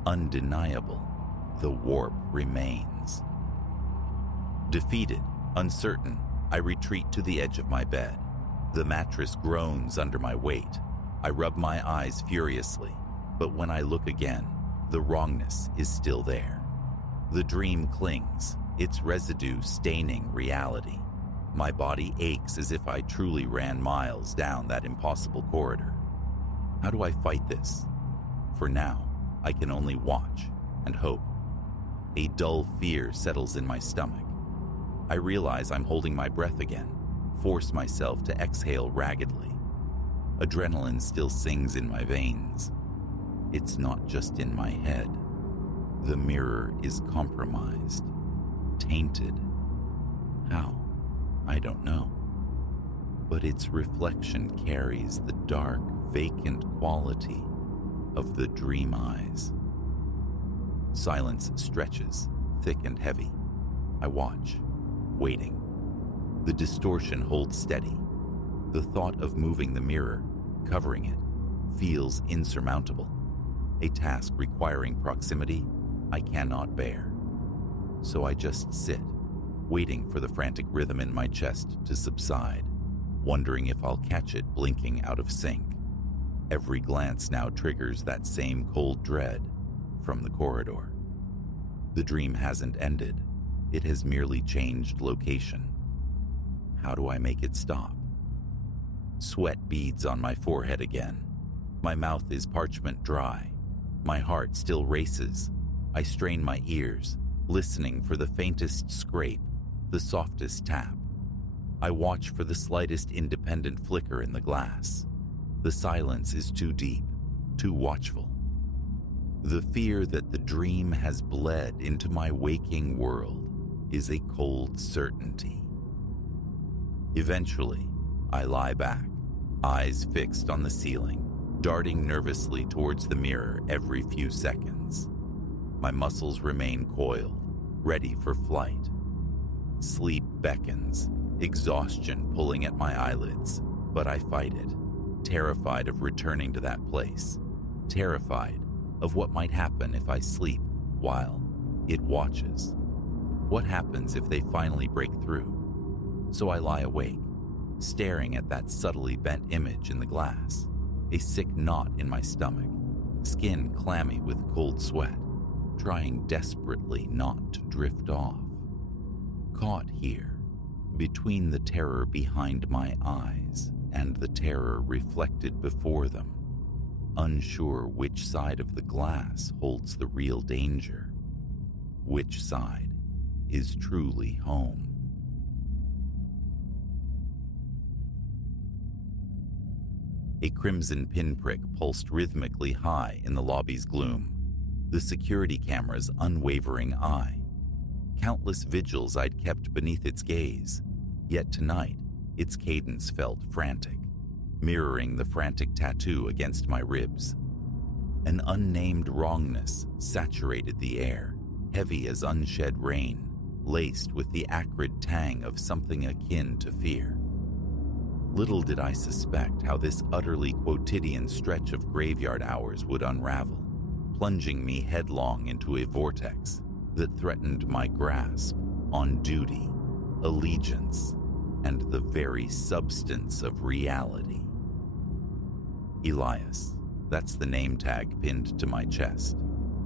undeniable. The warp remains. Defeated, uncertain, I retreat to the edge of my bed. The mattress groans under my weight. I rub my eyes furiously, but when I look again, the wrongness is still there. The dream clings, its residue staining reality. My body aches as if I truly ran miles down that impossible corridor. How do I fight this? For now, I can only watch and hope. A dull fear settles in my stomach. I realize I'm holding my breath again, force myself to exhale raggedly. Adrenaline still sings in my veins. It's not just in my head. The mirror is compromised, tainted. How? I don't know. But its reflection carries the dark, vacant quality of the dream eyes. Silence stretches, thick and heavy. I watch, waiting. The distortion holds steady. The thought of moving the mirror, covering it, feels insurmountable. A task requiring proximity I cannot bear. So I just sit, waiting for the frantic rhythm in my chest to subside, wondering if I'll catch it blinking out of sync. Every glance now triggers that same cold dread from the corridor. The dream hasn't ended. It has merely changed location. How do I make it stop? Sweat beads on my forehead again. My mouth is parchment dry. My heart still races. I strain my ears, listening for the faintest scrape, the softest tap. I watch for the slightest independent flicker in the glass. The silence is too deep, too watchful. The fear that the dream has bled into my waking world is a cold certainty. Eventually, I lie back, eyes fixed on the ceiling, darting nervously towards the mirror every few seconds. My muscles remain coiled, ready for flight. Sleep beckons, exhaustion pulling at my eyelids, but I fight it, terrified of returning to that place, terrified of what might happen if I sleep while it watches. What happens if they finally break through? So I lie awake, staring at that subtly bent image in the glass, a sick knot in my stomach, skin clammy with cold sweat, trying desperately not to drift off. Caught here, between the terror behind my eyes and the terror reflected before them, unsure which side of the glass holds the real danger, which side is truly home. A crimson pinprick pulsed rhythmically high in the lobby's gloom, the security camera's unwavering eye. Countless vigils I'd kept beneath its gaze, yet tonight its cadence felt frantic, mirroring the frantic tattoo against my ribs. An unnamed wrongness saturated the air, heavy as unshed rain, laced with the acrid tang of something akin to fear. Little did I suspect how this utterly quotidian stretch of graveyard hours would unravel, plunging me headlong into a vortex that threatened my grasp on duty, allegiance, and the very substance of reality. Elias, that's the name tag pinned to my chest,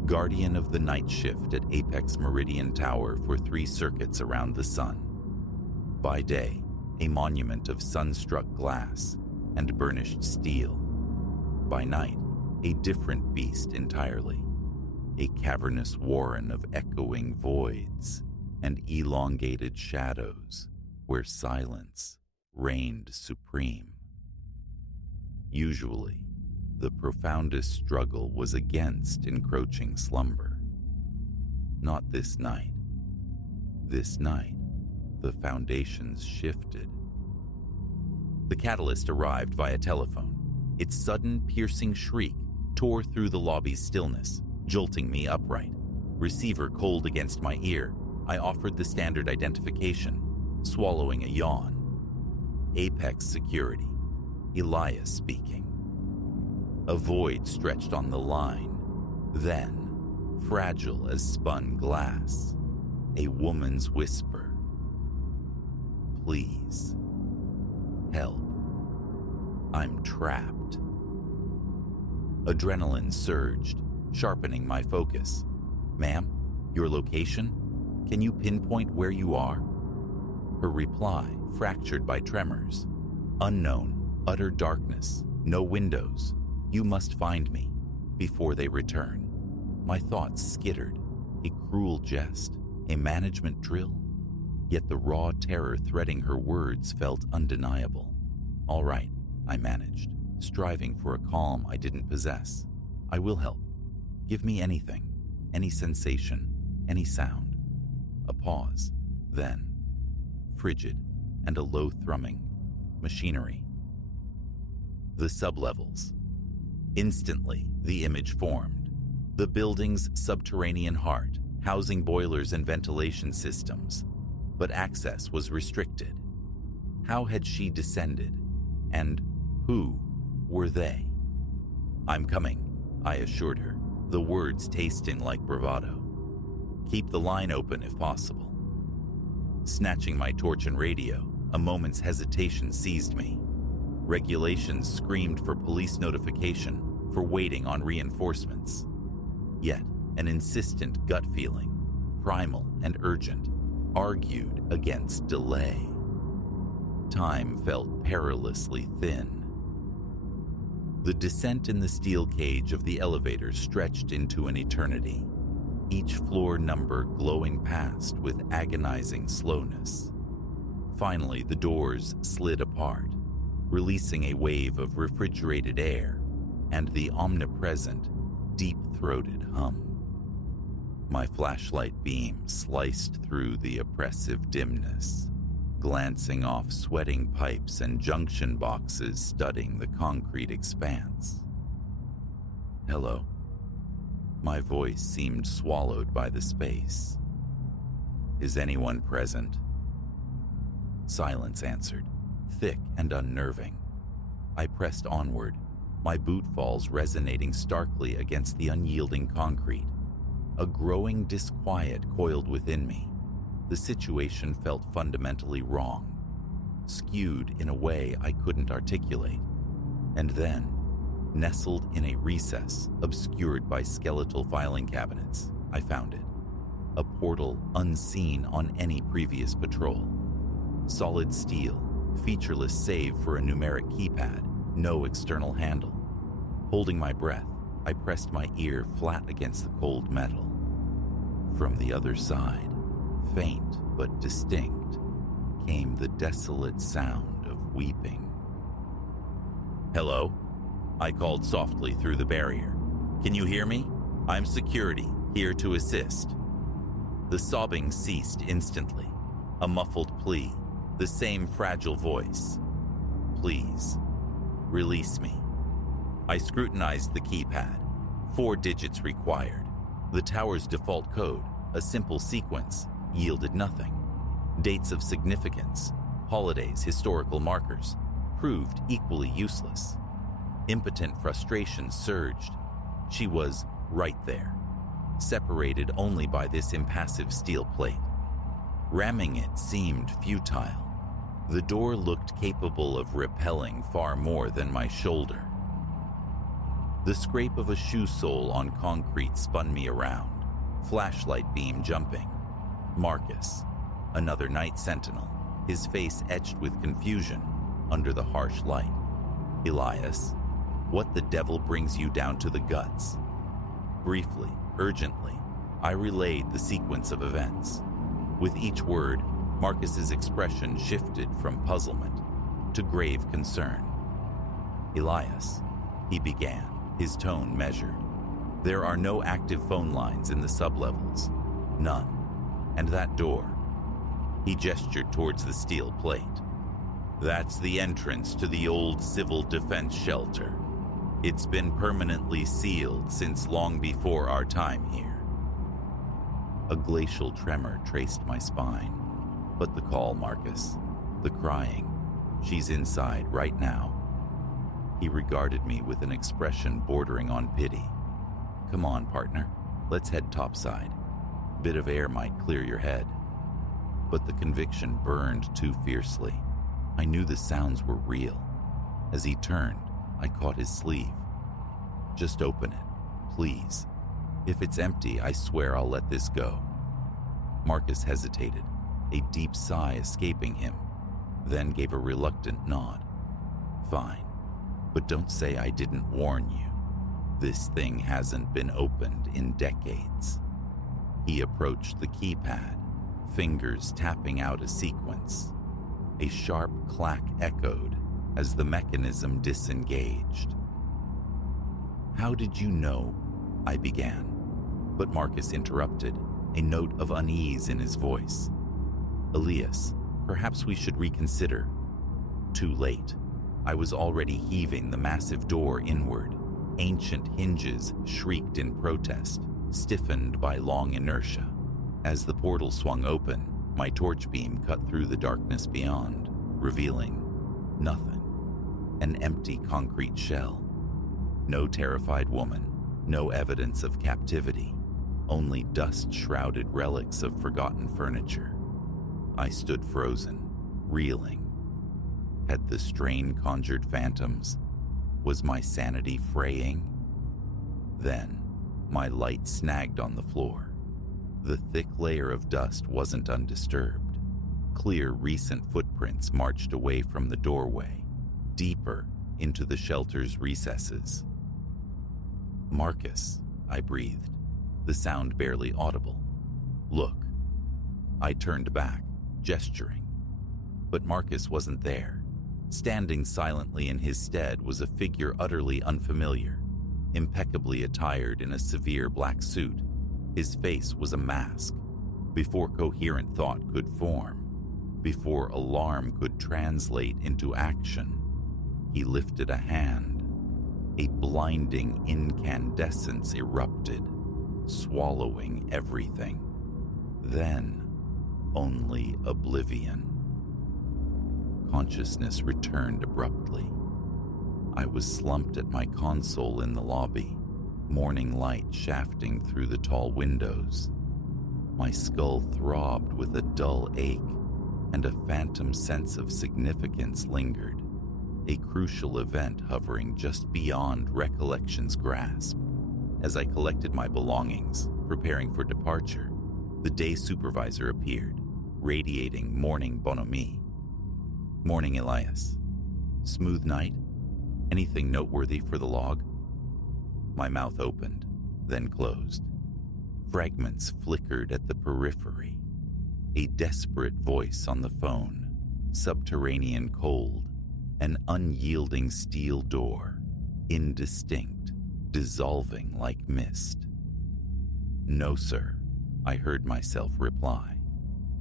guardian of the night shift at Apex Meridian Tower for 3 circuits around the sun. By day, a monument of sun-struck glass and burnished steel. By night, a different beast entirely, a cavernous warren of echoing voids and elongated shadows where silence reigned supreme. Usually, the profoundest struggle was against encroaching slumber. Not this night. This night, the foundations shifted. The catalyst arrived via telephone. Its sudden, piercing shriek tore through the lobby's stillness, jolting me upright. Receiver cold against my ear, I offered the standard identification, swallowing a yawn. Apex Security, Elias speaking. A void stretched on the line. Then, fragile as spun glass, a woman's whisper. Please. Help. I'm trapped. Adrenaline surged, sharpening my focus. Ma'am, your location? Can you pinpoint where you are? Her reply, fractured by tremors. Unknown, utter darkness, no windows. You must find me before they return. My thoughts skittered. A cruel jest, a management drill. Yet the raw terror threading her words felt undeniable. All right, I managed, striving for a calm I didn't possess. I will help. Give me anything, any sensation, any sound. A pause, then, frigid and a low thrumming, machinery. The sublevels. Instantly, the image formed. The building's subterranean heart, housing boilers and ventilation systems. But access was restricted. How had she descended? And who were they? I'm coming, I assured her, the words tasting like bravado. Keep the line open if possible. Snatching my torch and radio, a moment's hesitation seized me. Regulations screamed for police notification, for waiting on reinforcements. Yet, an insistent gut feeling, primal and urgent, argued against delay. Time felt perilously thin. The descent in the steel cage of the elevator stretched into an eternity, each floor number glowing past with agonizing slowness. Finally, the doors slid apart, releasing a wave of refrigerated air and the omnipresent, deep-throated hum. My flashlight beam sliced through the oppressive dimness, glancing off sweating pipes and junction boxes studding the concrete expanse. Hello. My voice seemed swallowed by the space. Is anyone present? Silence answered, thick and unnerving. I pressed onward, my boot falls resonating starkly against the unyielding concrete. A growing disquiet coiled within me. The situation felt fundamentally wrong, skewed in a way I couldn't articulate. And then, nestled in a recess obscured by skeletal filing cabinets, I found it. A portal unseen on any previous patrol. Solid steel, featureless save for a numeric keypad, no external handle. Holding my breath, I pressed my ear flat against the cold metal. From the other side, faint but distinct, came the desolate sound of weeping. Hello? I called softly through the barrier. Can you hear me? I'm security, here to assist. The sobbing ceased instantly. A muffled plea, the same fragile voice. Please, release me. I scrutinized the keypad. 4 digits required. The tower's default code, a simple sequence, yielded nothing. Dates of significance, holidays, historical markers, proved equally useless. Impotent frustration surged. She was right there, separated only by this impassive steel plate. Ramming it seemed futile. The door looked capable of repelling far more than my shoulder. The scrape of a shoe sole on concrete spun me around, flashlight beam jumping. Marcus, another night sentinel, his face etched with confusion under the harsh light. "Elias, what the devil brings you down to the guts?" Briefly, urgently, I relayed the sequence of events. With each word, Marcus's expression shifted from puzzlement to grave concern. "Elias," he began, his tone measured, "there are no active phone lines in the sublevels. None. And that door," he gestured towards the steel plate, "that's the entrance to the old civil defense shelter. It's been permanently sealed since long before our time here." A glacial tremor traced my spine. "But the call, Marcus. The crying. She's inside right now." He regarded me with an expression bordering on pity. "Come on, partner. Let's head topside. Bit of air might clear your head." But the conviction burned too fiercely. I knew the sounds were real. As he turned, I caught his sleeve. "Just open it, please. If it's empty, I swear I'll let this go." Marcus hesitated, a deep sigh escaping him, then gave a reluctant nod. "Fine, but don't say I didn't warn you. This thing hasn't been opened in decades." He approached the keypad, fingers tapping out a sequence. A sharp clack echoed as the mechanism disengaged. "How did you know?" I began, but Marcus interrupted, a note of unease in his voice. "Elias, perhaps we should reconsider." Too late. I was already heaving the massive door inward. Ancient hinges shrieked in protest, stiffened by long inertia. As the portal swung open, my torch beam cut through the darkness beyond, revealing nothing. An empty concrete shell. No terrified woman, no evidence of captivity, only dust-shrouded relics of forgotten furniture. I stood frozen, reeling. Had the strain conjured phantoms? Was my sanity fraying? Then, my light snagged on the floor. The thick layer of dust wasn't undisturbed. Clear recent footprints marched away from the doorway, deeper into the shelter's recesses. "Marcus," I breathed, the sound barely audible. "Look." I turned back, gesturing. But Marcus wasn't there. Standing silently in his stead was a figure utterly unfamiliar, impeccably attired in a severe black suit. His face was a mask. Before coherent thought could form, before alarm could translate into action, he lifted a hand. A blinding incandescence erupted, swallowing everything. Then, only oblivion. Consciousness returned abruptly. I was slumped at my console in the lobby, morning light shafting through the tall windows. My skull throbbed with a dull ache, and a phantom sense of significance lingered, a crucial event hovering just beyond recollection's grasp. As I collected my belongings, preparing for departure, the day supervisor appeared, radiating morning bonhomie. "Morning, Elias. Smooth night? Anything noteworthy for the log?" My mouth opened, then closed. Fragments flickered at the periphery. A desperate voice on the phone, subterranean cold, an unyielding steel door, indistinct, dissolving like mist. "No, sir," I heard myself reply.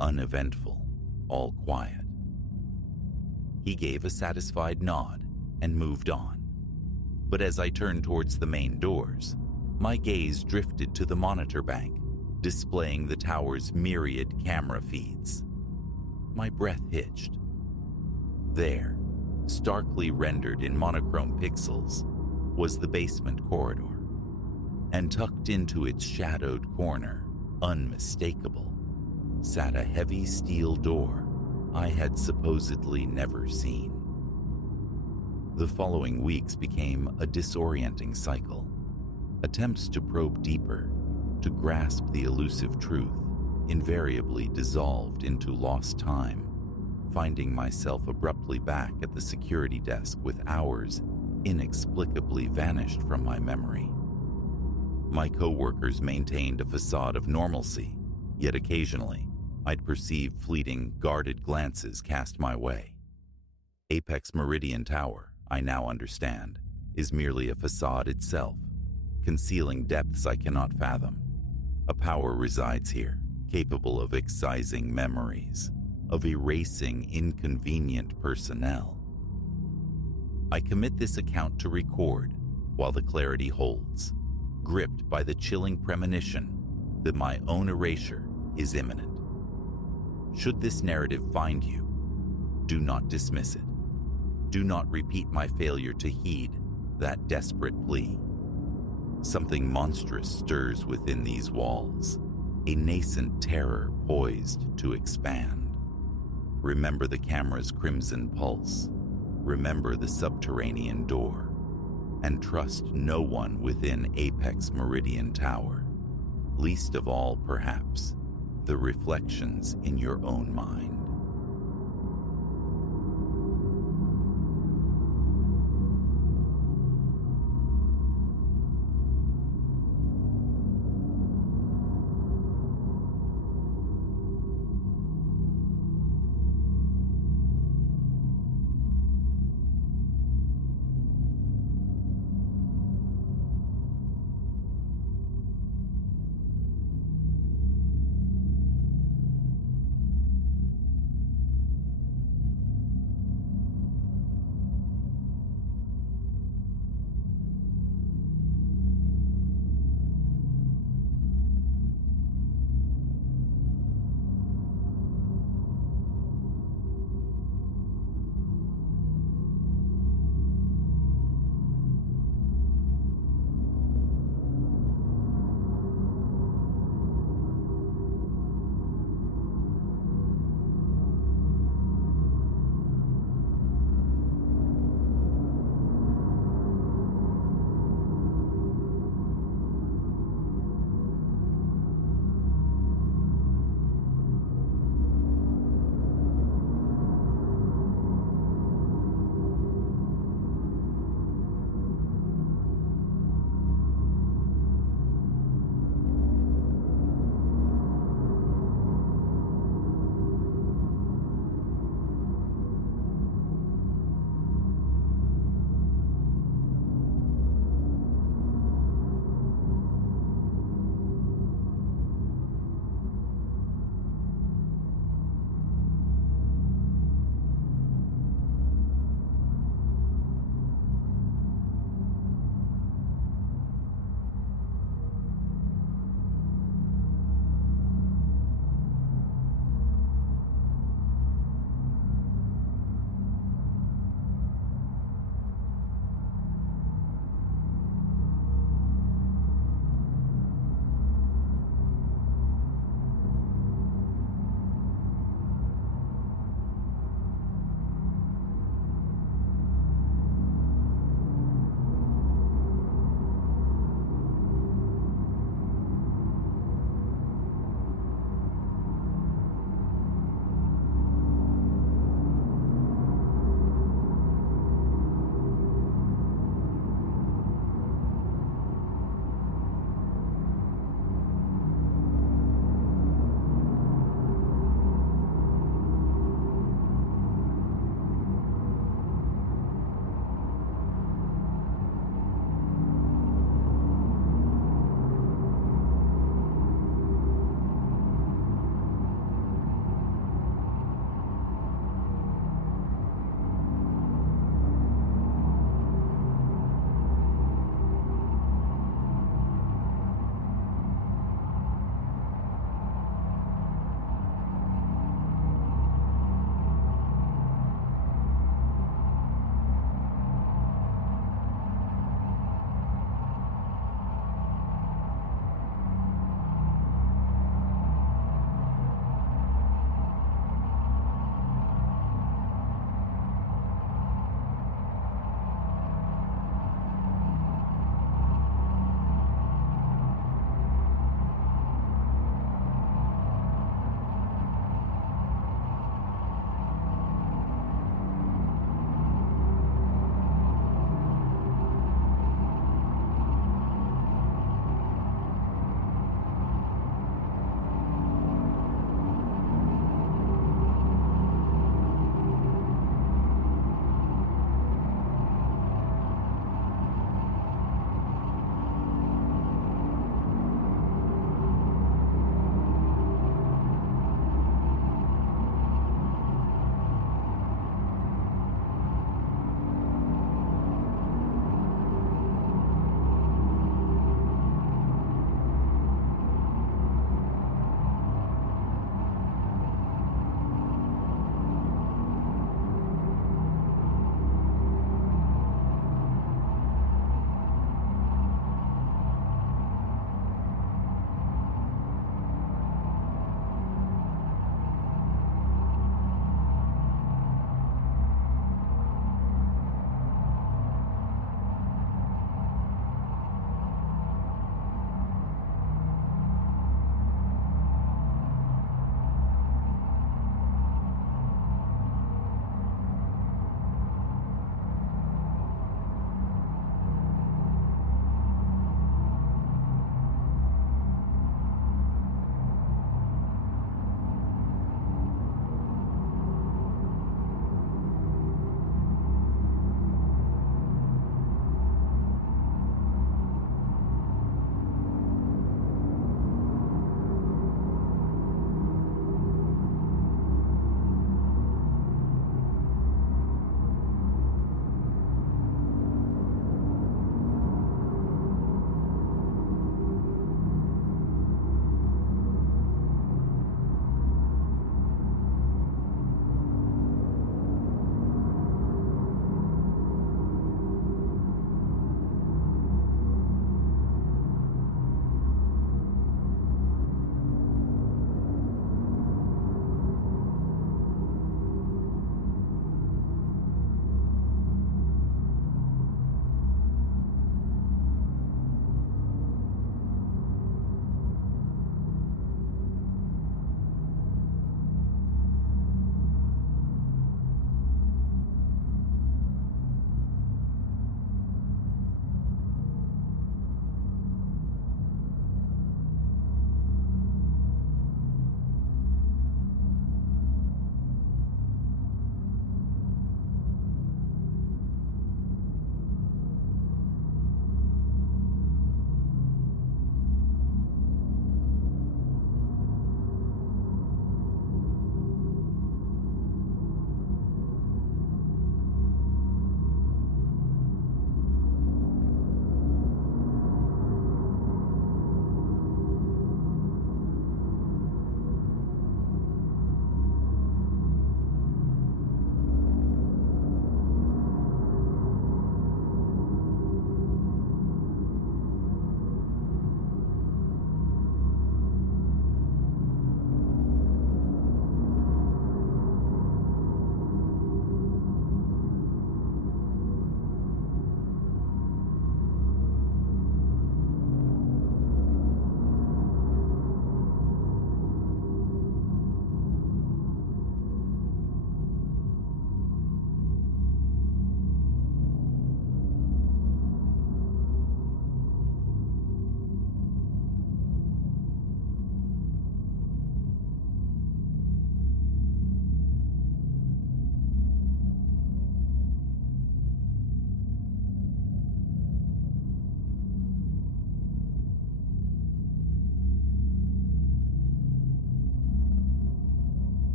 Uneventful, all quiet. He gave a satisfied nod and moved on. But as I turned towards the main doors, my gaze drifted to the monitor bank, displaying the tower's myriad camera feeds. My breath hitched. There, starkly rendered in monochrome pixels, was the basement corridor. And tucked into its shadowed corner, unmistakable, sat a heavy steel door I had supposedly never seen. The following weeks became a disorienting cycle. Attempts to probe deeper, to grasp the elusive truth, invariably dissolved into lost time, finding myself abruptly back at the security desk with hours inexplicably vanished from my memory. My coworkers maintained a facade of normalcy, yet occasionally I'd perceive fleeting, guarded glances cast my way. Apex Meridian Tower, I now understand, is merely a facade itself, concealing depths I cannot fathom. A power resides here, capable of excising memories, of erasing inconvenient personnel. I commit this account to record while the clarity holds, gripped by the chilling premonition that my own erasure is imminent. Should this narrative find you, do not dismiss it. Do not repeat my failure to heed that desperate plea. Something monstrous stirs within these walls, a nascent terror poised to expand. Remember the camera's crimson pulse. Remember the subterranean door. And trust no one within Apex Meridian Tower, least of all, perhaps, the reflections in your own mind.